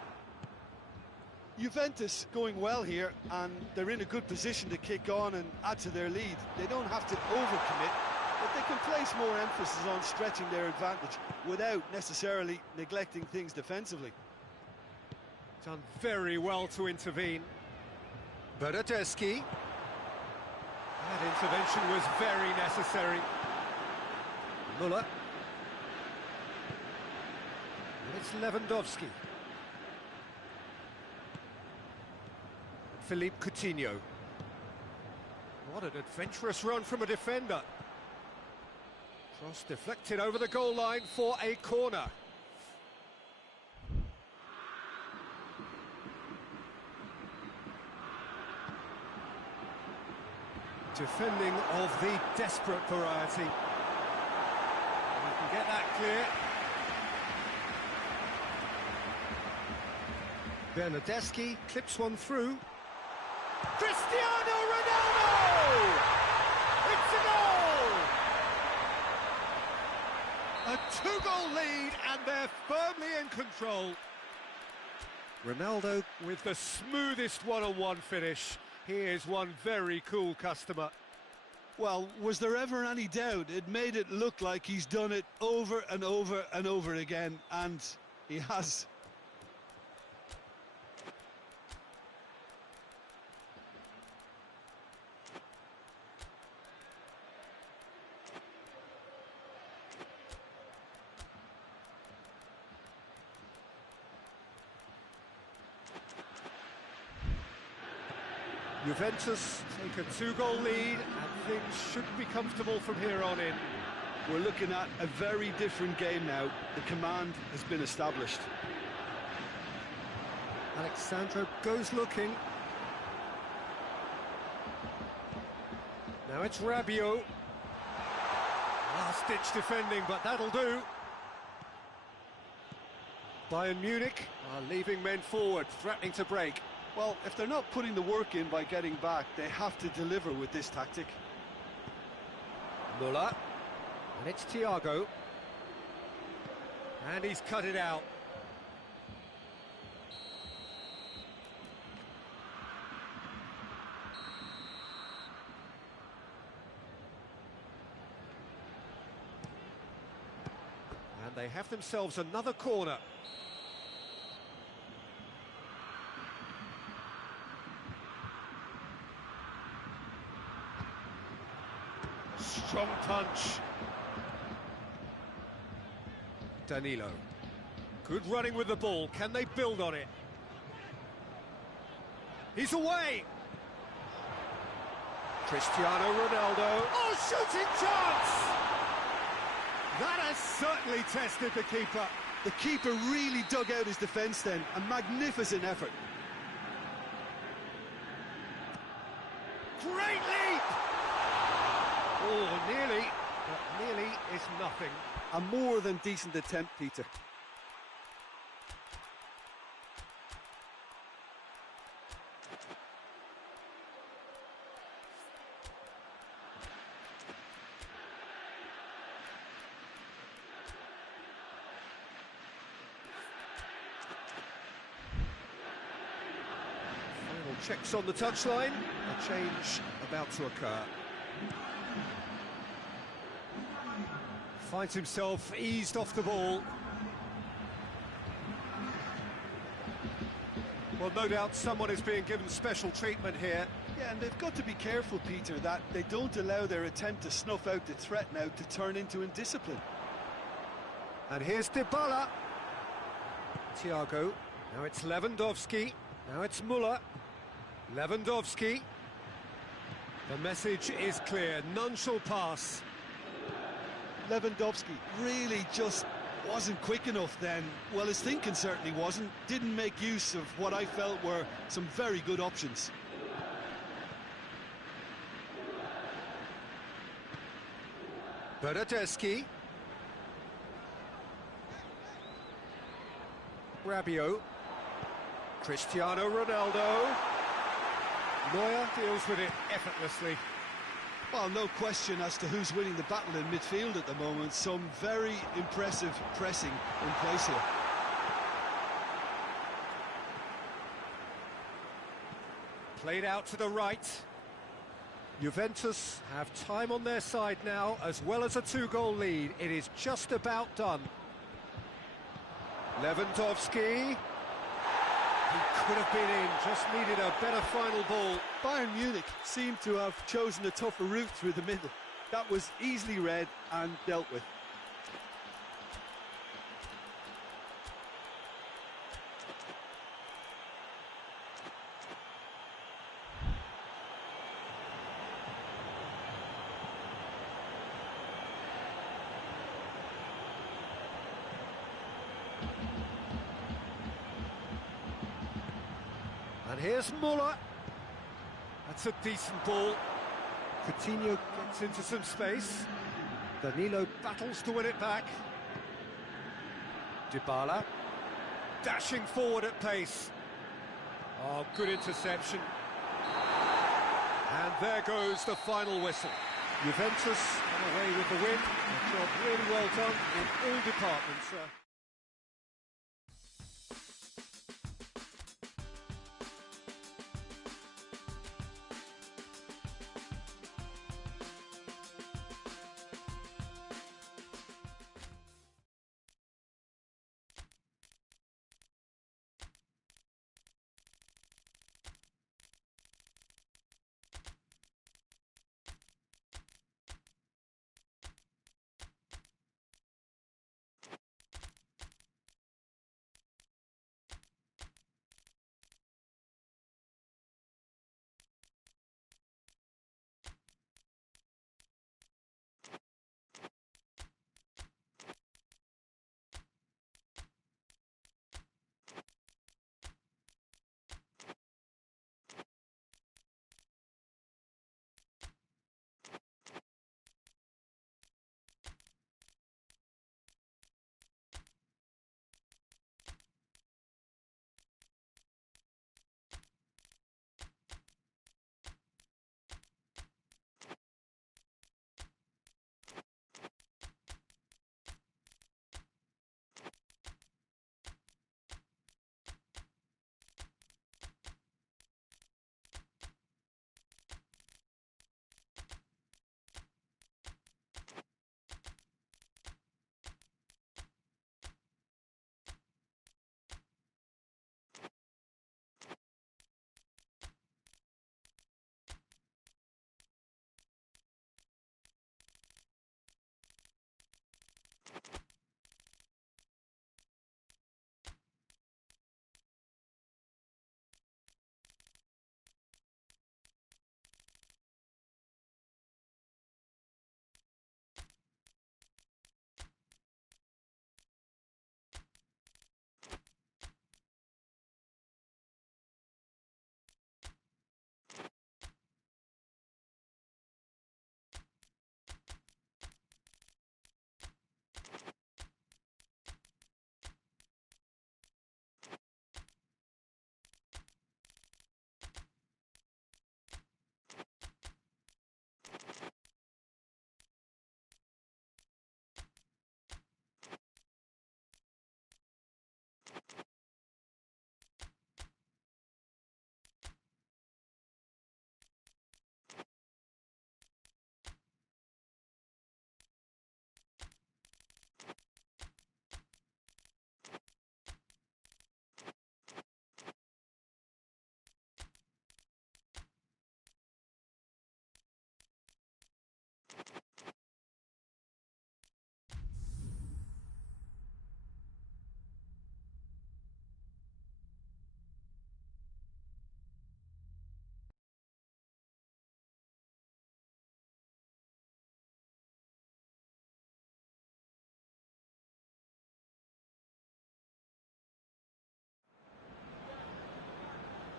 Juventus going well here, and they're in a good position to kick on and add to their lead. They don't have to overcommit, but they can place more emphasis on stretching their advantage without necessarily neglecting things defensively. Done very well to intervene. Bernardeschi. That intervention was very necessary. Muller. And it's Lewandowski. Philippe Coutinho. What an adventurous run from a defender. Cross deflected over the goal line for a corner. Defending of the desperate variety. get that clear. Bernardeschi clips one through. Cristiano Ronaldo! It's a goal! A two-goal lead, and they're firmly in control. Ronaldo with the smoothest one-on-one finish. He is one very cool customer. Well, was there ever any doubt? It made it look like he's done it over and over and over again, and he has. Juventus take a two-goal lead, and things should be comfortable from here on in. We're looking at a very different game now. The command has been established. Alexandro goes looking. Now it's Rabiot. Last-ditch defending, but that'll do. Bayern Munich are leaving men forward, threatening to break. Well, if they're not putting the work in by getting back, they have to deliver with this tactic. Muller. And it's Thiago. And he's cut it out. And they have themselves another corner. Strong punch. Danilo. Good running with the ball. Can they build on it? He's away. Cristiano Ronaldo. Oh, shooting chance! That has certainly tested the keeper. The keeper really dug out his defence then. A magnificent effort. Great leap! Oh, nearly, but nearly is nothing. A more than decent attempt, Peter. Final checks on the touchline. A change about to occur. Finds himself eased off the ball. Well, no doubt someone is being given special treatment here. Yeah, and they've got to be careful, Peter, that they don't allow their attempt to snuff out the threat now to turn into indiscipline. And here's Dybala. Thiago. Now it's Lewandowski. Now it's Muller. Lewandowski. The message is clear. None shall pass. Lewandowski really just wasn't quick enough then. Well, his thinking certainly wasn't. Didn't make use of what I felt were some very good options. Bernardeschi. Rabiot. Cristiano Ronaldo. Neuer deals with it effortlessly. Well, no question as to who's winning the battle in midfield at the moment. Some very impressive pressing in place here. Played out to the right. Juventus have time on their side now, as well as a two-goal lead. It is just about done. Lewandowski. He could have been in, just needed a better final ball. Bayern Munich seemed to have chosen a tougher route through the middle. That was easily read and dealt with. And here's Muller. That's a decent ball. Coutinho gets into some space. Danilo battles to win it back. Dybala. Dashing forward at pace. Oh, good interception. And there goes the final whistle. Juventus come away with the win. A job really well done in all departments.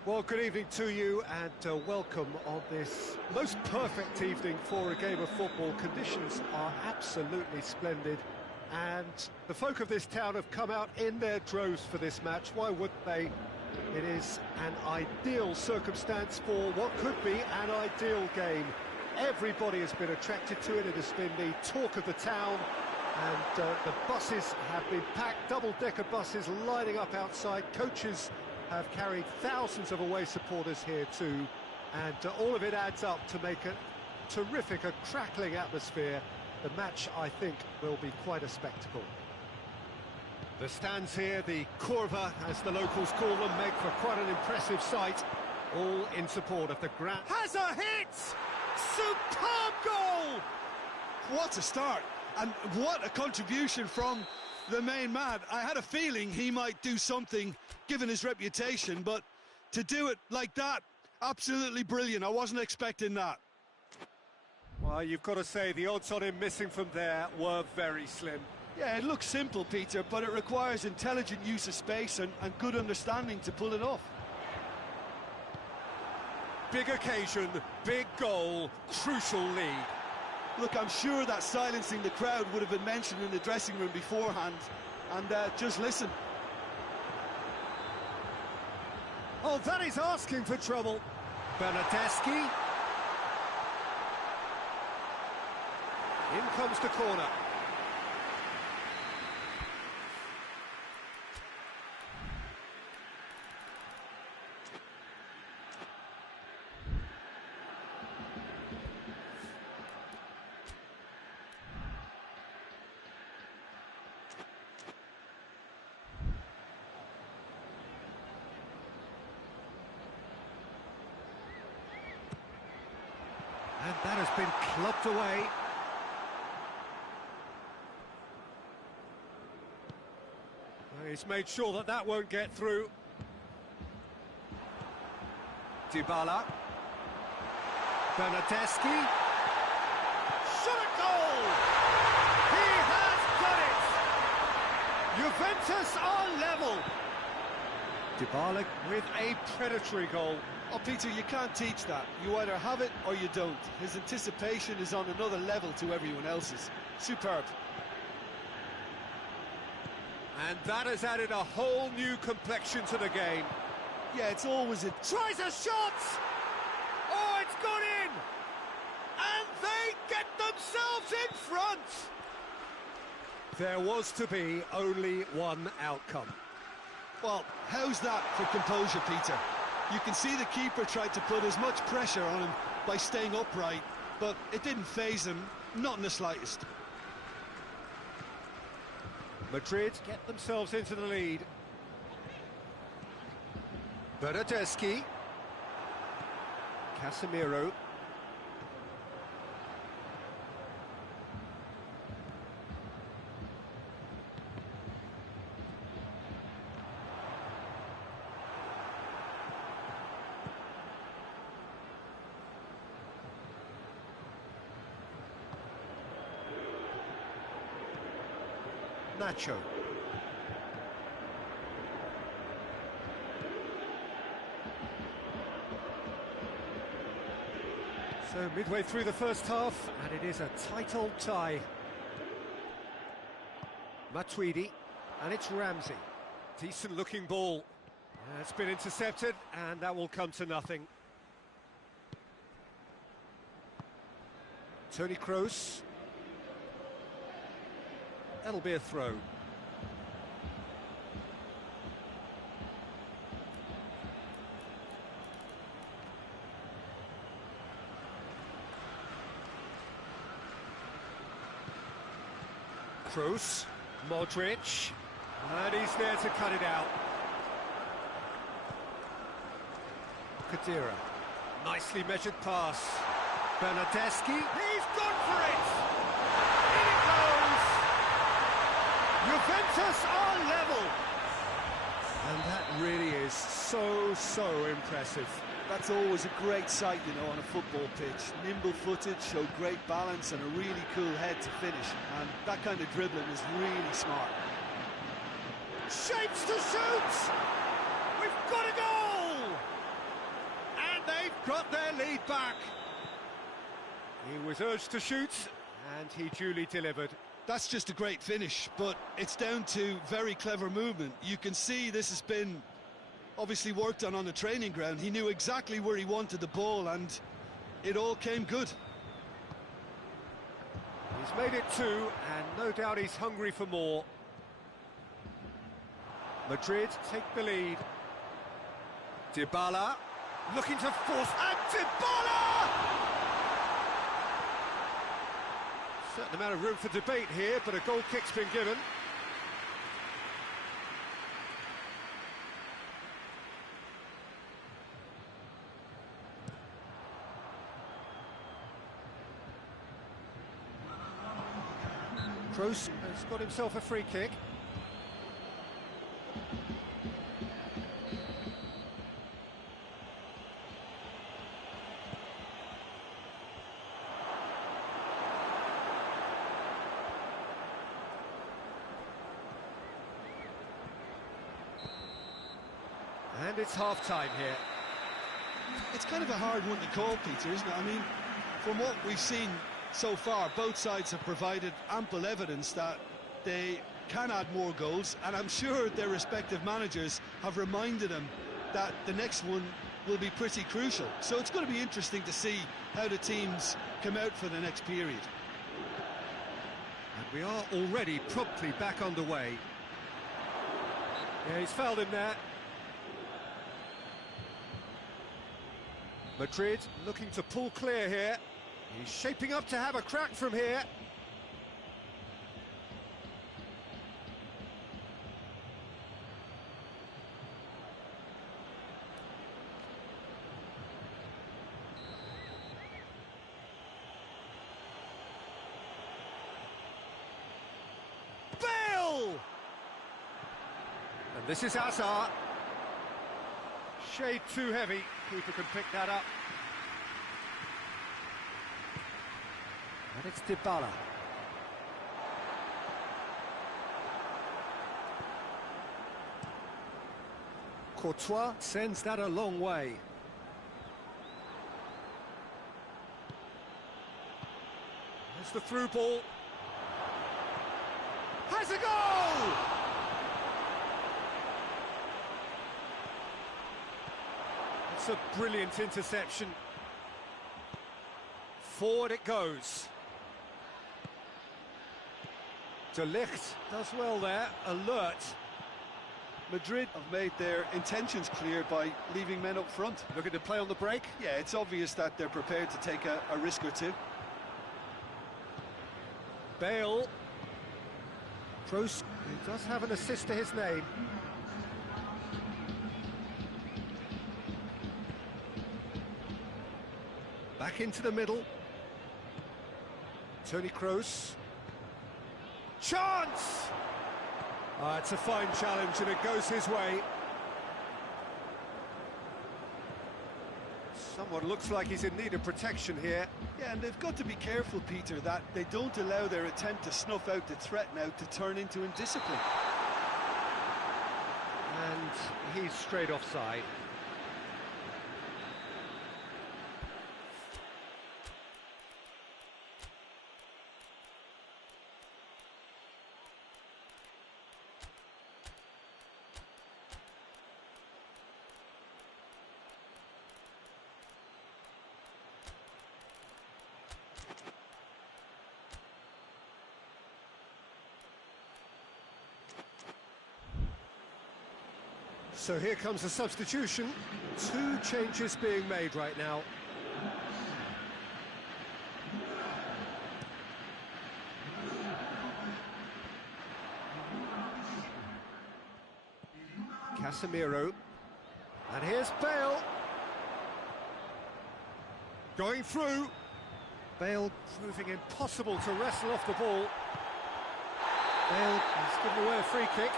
Well, good evening to you and welcome on this most perfect evening for a game of football. Conditions are absolutely splendid and the folk of this town have come out in their droves for this match. Why wouldn't they? It is an ideal circumstance for what could be an ideal game. Everybody has been attracted to it. It has been the talk of the town and the buses have been packed, double-decker buses lining up outside. Coaches have carried thousands of away supporters here too, and all of it adds up to make a terrific, a crackling atmosphere. The match, I think, will be quite a spectacle. The stands here, the curva, as the locals call them, make for quite an impressive sight, all in support of the grand... Has a hit! Superb goal! What a start, and what a contribution from the main man. I had a feeling he might do something given his reputation, but to do it like that, absolutely brilliant. I wasn't expecting that. Well, you've got to say the odds on him missing from there were very slim. Yeah, it looks simple, Peter, but it requires intelligent use of space and good understanding to pull it off. Big occasion, big goal, crucial lead. Look, I'm sure that silencing the crowd would have been mentioned in the dressing room beforehand. and just listen. Oh, that is asking for trouble. Bernardeschi. In comes the corner. And that has been clubbed away. He's made sure that that won't get through. Dybala. Bernardeschi. Shot a goal! He has done it! Juventus are level. Dybala with a predatory goal. Oh, Peter, you can't teach that. You either have it or you don't. His anticipation is on another level to everyone else's. Superb. And that has added a whole new complexion to the game. Yeah, it's always a... Tries a shot! Oh, it's gone in! And they get themselves in front! There was to be only one outcome. Well, how's that for composure, Peter? You can see the keeper tried to put as much pressure on him by staying upright, but it didn't faze him, not in the slightest. Madrid get themselves into the lead. Bernardeschi. Casemiro. Nacho. So midway through the first half, and it is a tight old tie. Matuidi, and it's Ramsey. Decent looking ball. It's been intercepted, and that will come to nothing. Toni Kroos. That'll be a throw. Kroos, Modric, and he's there to cut it out. Kadira, nicely measured pass. Bernardeschi, he's gone for it! In it goes! Juventus are level! And that really is so impressive. That's always a great sight, you know, on a football pitch. Nimble-footed, showed great balance and a really cool head to finish. And that kind of dribbling is really smart. Shapes to shoot! We've got a goal! And they've got their lead back. He was urged to shoot, and he duly delivered. That's just a great finish, but it's down to very clever movement. You can see this has been obviously worked on the training ground. He knew exactly where he wanted the ball, and it all came good. He's made it two, and no doubt he's hungry for more. Madrid take the lead. Dybala looking to force, and Dybala! Certain amount of room for debate here, but a goal kick's been given. Kroos has got himself a free kick. And it's half-time here. It's kind of a hard one to call, Peter, isn't it? I mean, from what we've seen so far, both sides have provided ample evidence that they can add more goals, and I'm sure their respective managers have reminded them that the next one will be pretty crucial. So it's going to be interesting to see how the teams come out for the next period. And we are already promptly back underway. Yeah, he's fouled him there. Madrid looking to pull clear here. He's shaping up to have a crack from here. Bale! And this is Hazard. Shade too heavy. Keeper can pick that up. And it's Dybala. Courtois sends that a long way. There's the through ball. Has a goal! It's a brilliant interception. Forward it goes. De Ligt does well there, alert. Madrid have made their intentions clear by leaving men up front. Looking to play on the break. Yeah, it's obvious that they're prepared to take a risk or two. Bale. Kroos, who does have an assist to his name. Back into the middle. Toni Kroos. Chance! It's a fine challenge and it goes his way. Someone looks like he's in need of protection here. Yeah, and they've got to be careful, Peter, that they don't allow their attempt to snuff out the threat now to turn into indiscipline. And he's straight offside. So here comes the substitution. 2 changes being made right now. Casemiro. And here's Bale. Going through. Bale proving impossible to wrestle off the ball. Bale has given away a free kick.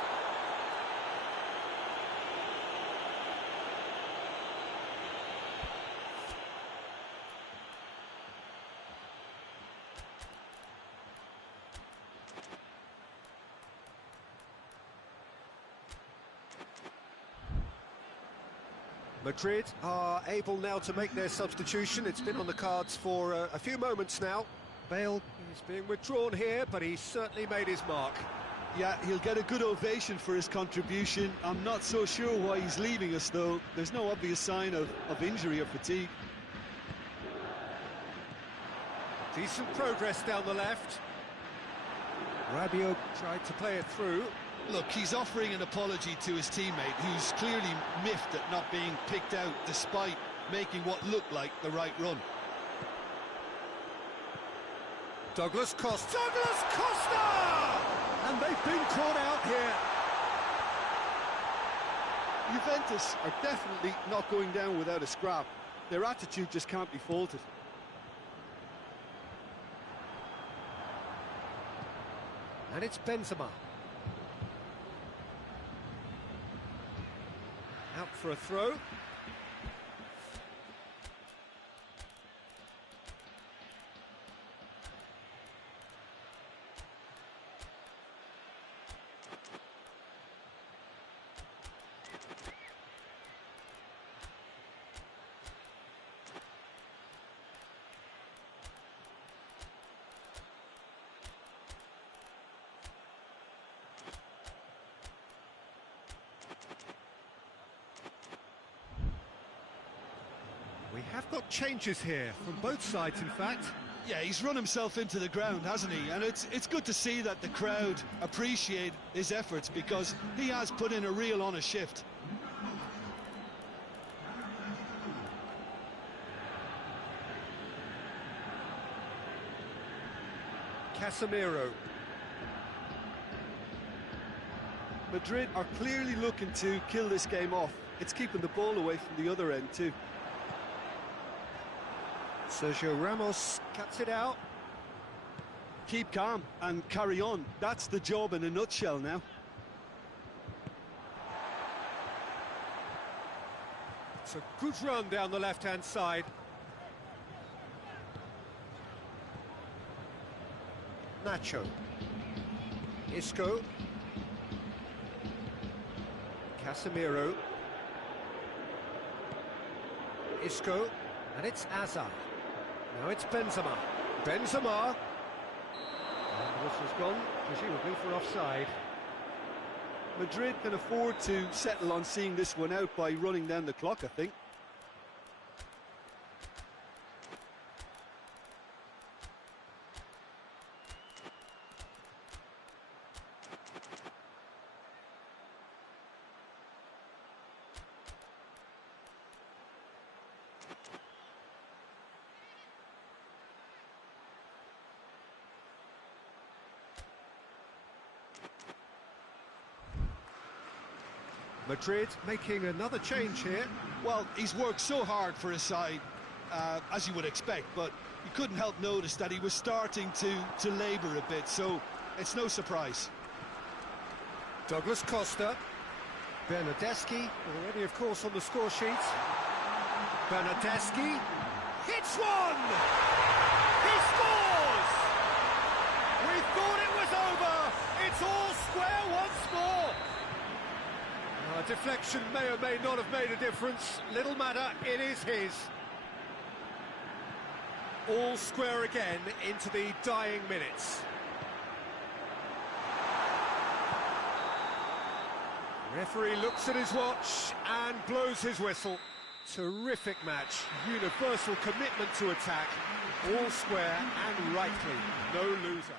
Madrid are able now to make their substitution. It's been on the cards for a few moments now. Bale is being withdrawn here, but he's certainly made his mark. Yeah, he'll get a good ovation for his contribution. I'm not so sure why he's leaving us, though. There's no obvious sign of injury or fatigue. Decent progress down the left. Rabiot tried to play it through. Look, he's offering an apology to his teammate, who's clearly miffed at not being picked out despite making what looked like the right run. Douglas Costa! Douglas Costa! And they've been caught out here. Juventus are definitely not going down without a scrap. Their attitude just can't be faulted. And it's Benzema. Out for a throw. Got changes here from both sides, in fact. Yeah, he's run himself into the ground, hasn't he? And it's good to see that the crowd appreciate his efforts, because he has put in a real honest shift. Casemiro. Madrid are clearly looking to kill this game off. It's keeping the ball away from the other end too. Sergio Ramos cuts it out. Keep calm and carry on. That's the job in a nutshell now. It's a good run down the left-hand side. Nacho. Isco. Casemiro. Isco. And it's Hazard. Now it's Benzema. Benzema. And the whistle's gone, presumably for offside. Madrid can afford to settle on seeing this one out by running down the clock, I think. Madrid making another change here. Well, he's worked so hard for his side, as you would expect, but you couldn't help notice that he was starting to labour a bit, so it's no surprise. Douglas Costa. Bernardeschi, already of course on the score sheet. Bernardeschi hits one! He scores! We thought it was over! It's all square once more! Deflection may or may not have made a difference. Little matter, it is his. All square again into the dying minutes. Referee looks at his watch and blows his whistle. Terrific match, universal commitment to attack, all square and rightly, no loser.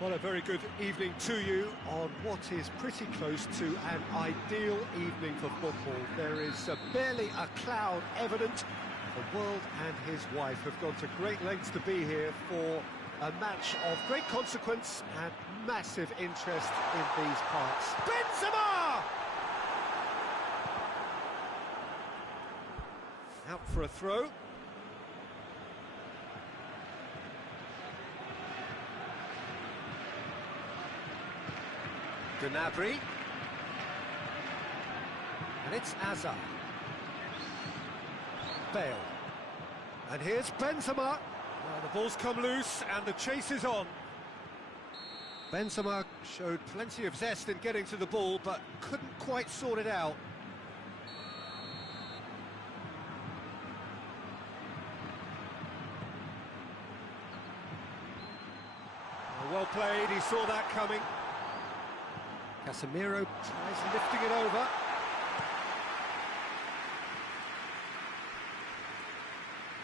Well, a very good evening to you on what is pretty close to an ideal evening for football. There is barely a cloud evident. The world and his wife have gone to great lengths to be here for a match of great consequence and massive interest in these parts. Benzema! Out for a throw. Gnabry. And it's Hazard. Bale. And here's Benzema. Well, the ball's come loose and the chase is on. Benzema showed plenty of zest in getting to the ball, but couldn't quite sort it out. Well played, he saw that coming. Casemiro tries lifting it over.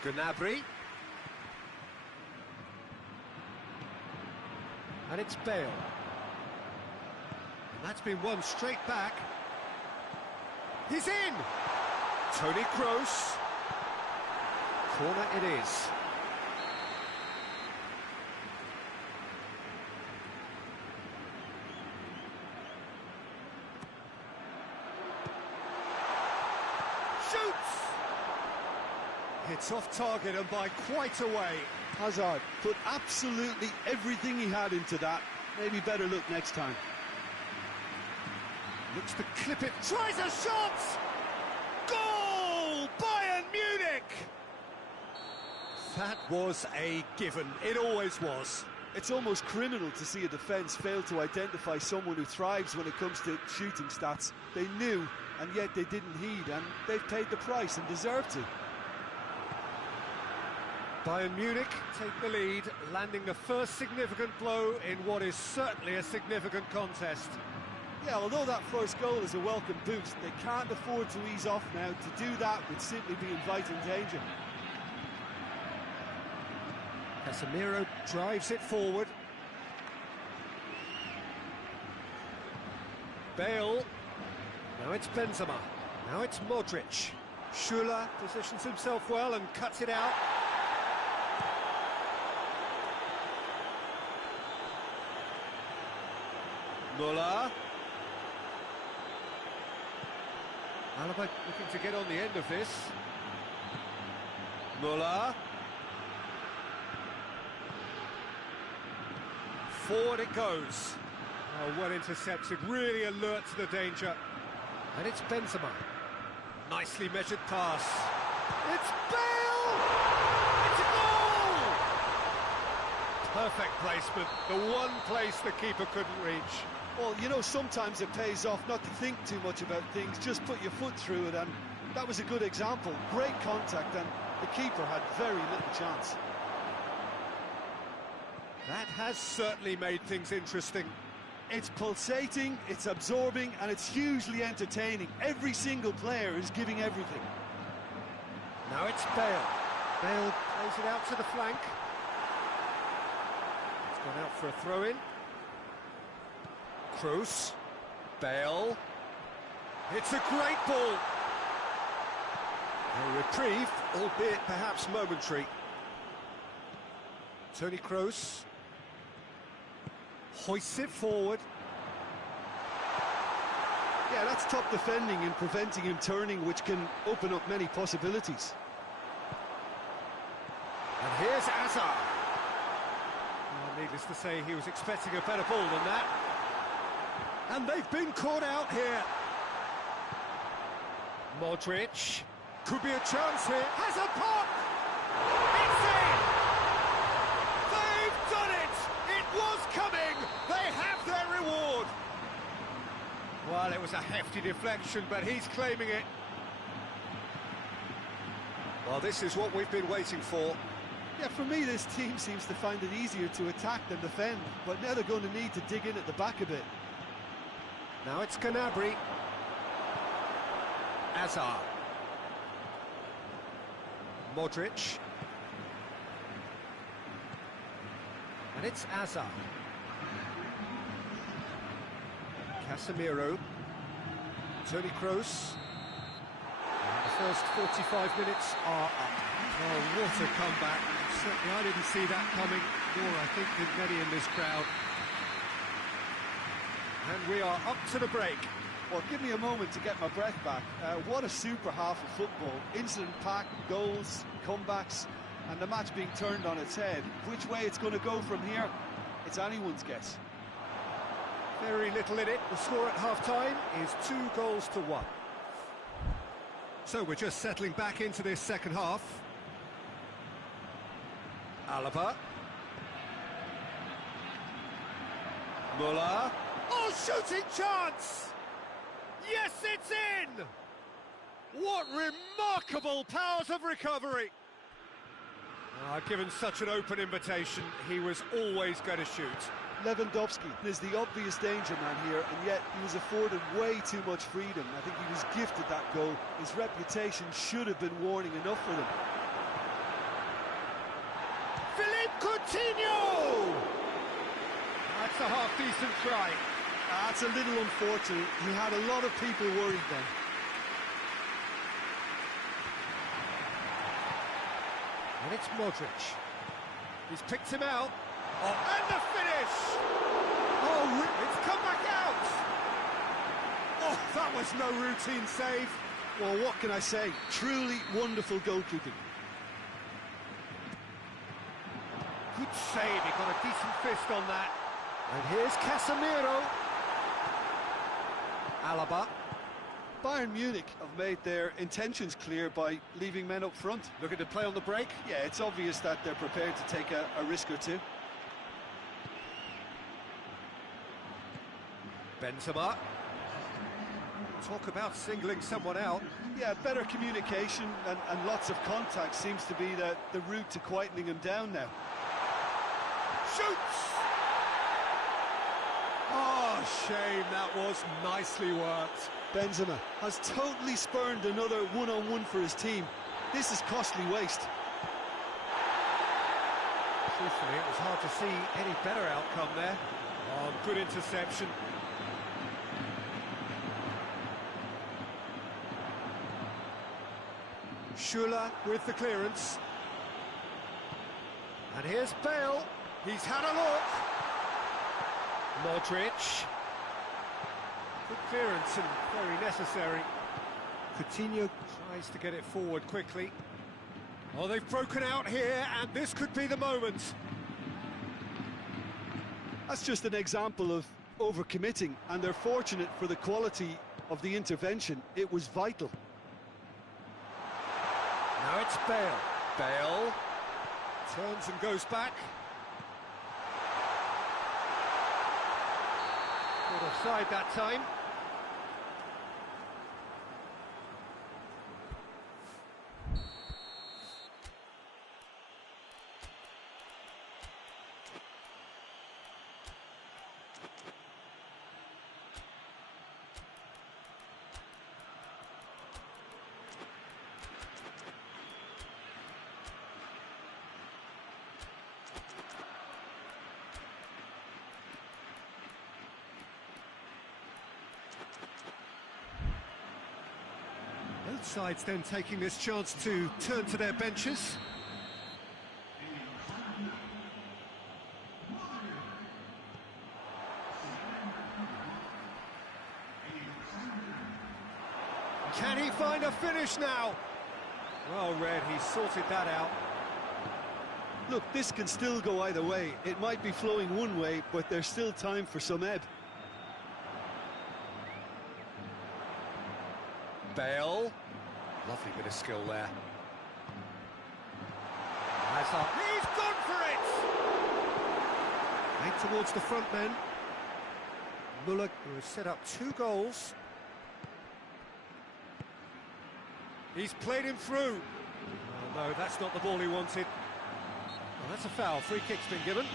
Gnabry. And it's Bale. And that's been won straight back. He's in! Toni Kroos. Corner it is. It's off target and by quite a way. Hazard put absolutely everything he had into that. Maybe better look next time. Looks to clip it, tries a shot! Goal! Bayern Munich! That was a given, it always was. It's almost criminal to see a defence fail to identify someone who thrives when it comes to shooting stats. They knew, and yet they didn't heed, and they've paid the price and deserve to. Bayern Munich take the lead, landing the first significant blow in what is certainly a significant contest. Yeah, although that first goal is a welcome boost, they can't afford to ease off now. To do that would simply be inviting danger. Casemiro drives it forward. Bale. Now it's Benzema. Now it's Modric. Schüller positions himself well and cuts it out. Müller. Alaba looking to get on the end of this. Müller. Forward it goes. Oh, well intercepted, really alert to the danger. And it's Benzema. Nicely measured pass. It's Bale! It's a goal! Perfect placement, the one place the keeper couldn't reach. Well, you know, sometimes it pays off not to think too much about things, just put your foot through it, and that was a good example. Great contact, and the keeper had very little chance. That has certainly made things interesting. It's pulsating, it's absorbing, and it's hugely entertaining. Every single player is giving everything. Now it's Bale. Bale plays it out to the flank. It's gone out for a throw-in. Kroos. Bale. It's a great ball. A reprieve, albeit perhaps momentary. Toni Kroos hoists it forward. Yeah, that's top defending and preventing him turning, which can open up many possibilities. And here's Hazard. Well, needless to say, he was expecting a better ball than that. And they've been caught out here. Modric. Could be a chance here. Has a pop! It's in! They've done it! It was coming! They have their reward! Well, it was a hefty deflection, but he's claiming it. Well, this is what we've been waiting for. Yeah, for me, this team seems to find it easier to attack than defend, but now they're going to need to dig in at the back a bit. Now it's Gnabry. Hazard. Modric. And it's Hazard. Casemiro. Toni Kroos. The first 45 minutes are up. Oh, what a comeback. Certainly I didn't see that coming, nor I think did many in this crowd. And we are up to the break. Well, give me a moment to get my breath back. What a super half of football. Incident-packed, goals, comebacks, and the match being turned on its head. Which way it's going to go from here, it's anyone's guess. Very little in it. The score at half-time is 2-1. So we're just settling back into this second half. Alaba. Muller. Oh, shooting chance! Yes, it's in! What remarkable powers of recovery! Given such an open invitation, he was always going to shoot. Lewandowski is the obvious danger man here, and yet he was afforded way too much freedom. I think he was gifted that goal. His reputation should have been warning enough for them. Philippe Coutinho! That's a half-decent try. That's a little unfortunate. He had a lot of people worried then. And it's Modric. He's picked him out. Oh, and the finish! Oh, it's come back out! Oh, that was no routine save. Well, what can I say? Truly wonderful goalkeeping. Good save, he got a decent fist on that. And here's Casemiro. Alaba. Bayern Munich have made their intentions clear by leaving men up front. Looking to play on the break. Yeah, it's obvious that they're prepared to take a risk or two. Benzema. Talk about singling someone out. Yeah, better communication and lots of contact seems to be the route to quietening him down now. Shoots! Oh, shame, that was nicely worked. Benzema has totally spurned another one-on-one for his team. This is costly waste. Truthfully, it was hard to see any better outcome there. Oh, good interception. Schuller with the clearance. And here's Bale. He's had a look. Modric. Good clearance and very necessary. Coutinho tries to get it forward quickly. Oh, they've broken out here, and this could be the moment. That's just an example of overcommitting, and they're fortunate for the quality of the intervention. It was vital. Now it's Bale. Bale turns and goes back. Not offside that time. Both sides then taking this chance to turn to their benches. Can he find a finish now? Well read, he sorted that out. Look, this can still go either way. It might be flowing one way, but there's still time for some ebb. Bale. Lovely bit of skill there. Hazard. He's gone for it! Made towards the front men. Muller, who has set up 2 goals. He's played him through. Oh, no, that's not the ball he wanted. Well, that's a foul. Free kick's been given.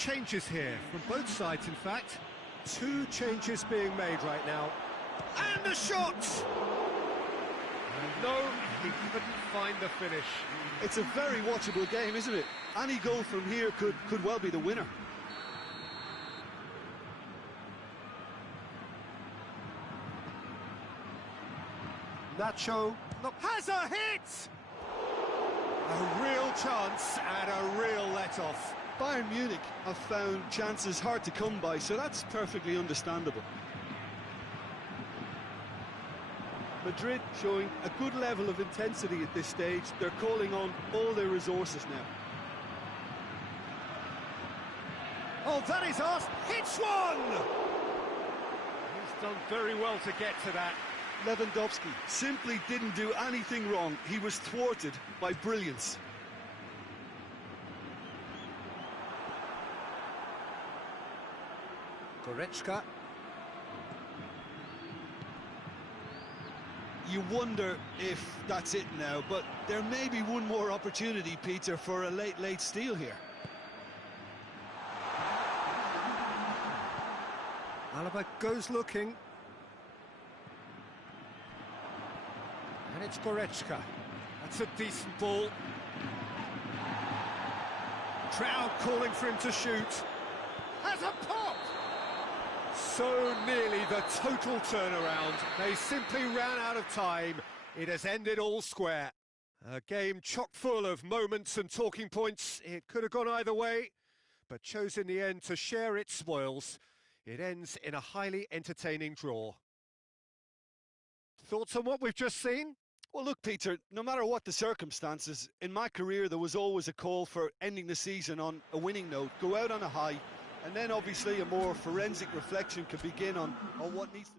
changes here, from both sides, in fact. Two changes being made right now. And the shot! And no, he couldn't find the finish. It's a very watchable game, isn't it? Any goal from here could well be the winner. Nacho has a hit! A real chance and a real let-off. Bayern Munich have found chances hard to come by, so that's perfectly understandable. Madrid showing a good level of intensity at this stage. They're calling on all their resources now. Oh, that is us! Hits one! He's done very well to get to that. Lewandowski simply didn't do anything wrong. He was thwarted by brilliance. Goretzka. You wonder if that's it now, but there may be one more opportunity, Peter, for a late steal here. Alaba goes looking. And it's Goretzka. That's a decent ball. Crowd calling for him to shoot. Has a pop! So nearly the total turnaround. They simply ran out of time. It has ended all square. A game chock full of moments and talking points. It could have gone either way, but chose in the end to share its spoils. It ends in a highly entertaining draw. Thoughts on what we've just seen? Well, look, Peter, no matter what the circumstances, in my career there was always a call for ending the season on a winning note, go out on a high, and then obviously a more forensic reflection can begin on what needs to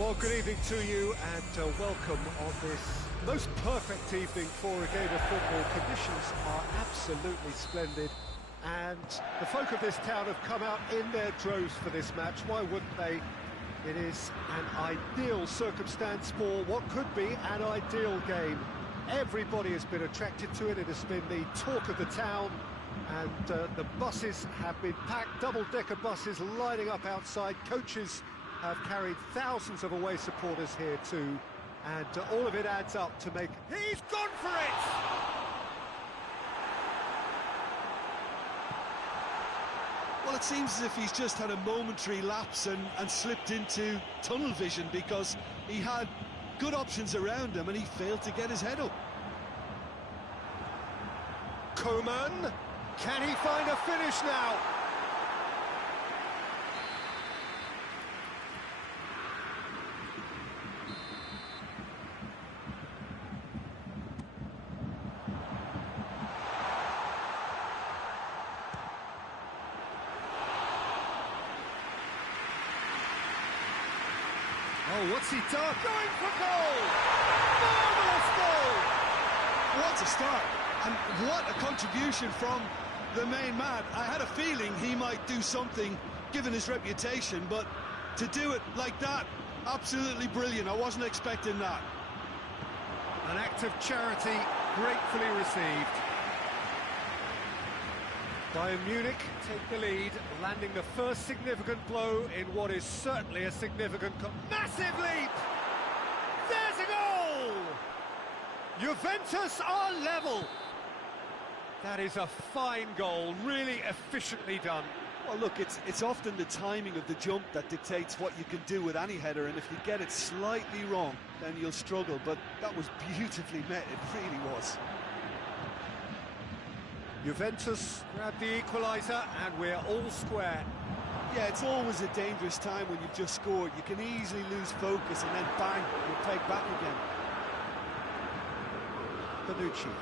Well, good evening to you and welcome on this most perfect evening for a game of football. Conditions are absolutely splendid and the folk of this town have come out in their droves for this match. Why wouldn't they? It is an ideal circumstance for what could be an ideal game. Everybody has been attracted to it. It has been the talk of the town, and the buses have been packed, double-decker buses lining up outside. Coaches have carried thousands of away supporters here too, and all of it adds up to make... He's gone for it! Well, it seems as if he's just had a momentary lapse and slipped into tunnel vision, because he had good options around him and he failed to get his head up. Coman, can he find a finish now? Oh, what's he done? Going for goal! Marvellous goal! What a start, and what a contribution from the main man. I had a feeling he might do something, given his reputation, but to do it like that, absolutely brilliant. I wasn't expecting that. An act of charity gratefully received. Bayern Munich take the lead, landing the first significant blow in what is certainly a significant... Massive leap! There's a goal! Juventus are level. That is a fine goal, really efficiently done. Well, look, it's often the timing of the jump that dictates what you can do with any header, and if you get it slightly wrong, then you'll struggle. But that was beautifully met, it really was. Juventus grab the equaliser and we're all square. Yeah, it's always a dangerous time when you've just scored. You can easily lose focus and then bang, you're pegged back again. Bonucci.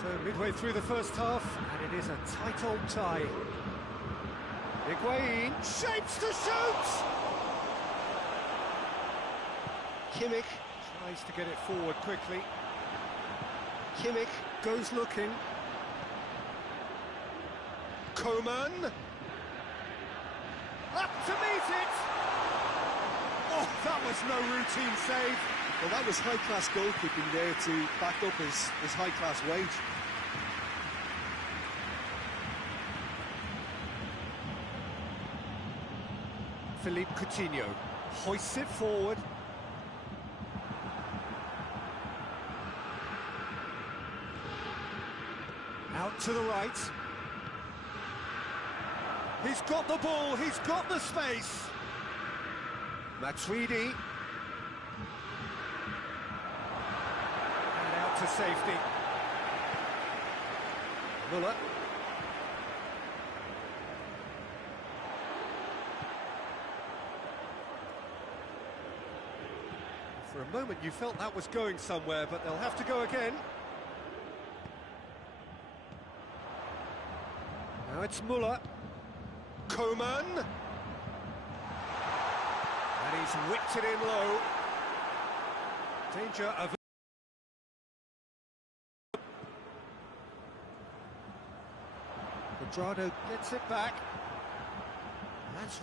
So midway through the first half, and it is a tight old tie. Higuain shapes to shoot! Kimmich tries to get it forward quickly. Kimmich goes looking. Coman. Up to meet it! Oh, that was no routine save. Well, that was high-class goalkeeping there to back up his high-class wage. Philippe Coutinho hoists it forward. Out to the right. He's got the ball, he's got the space. Matuidi. And out to safety. Muller. For a moment you felt that was going somewhere, but they'll have to go again. Now it's Muller. Coman. And he's whipped it in low. Danger of... Quadrado gets it back. That's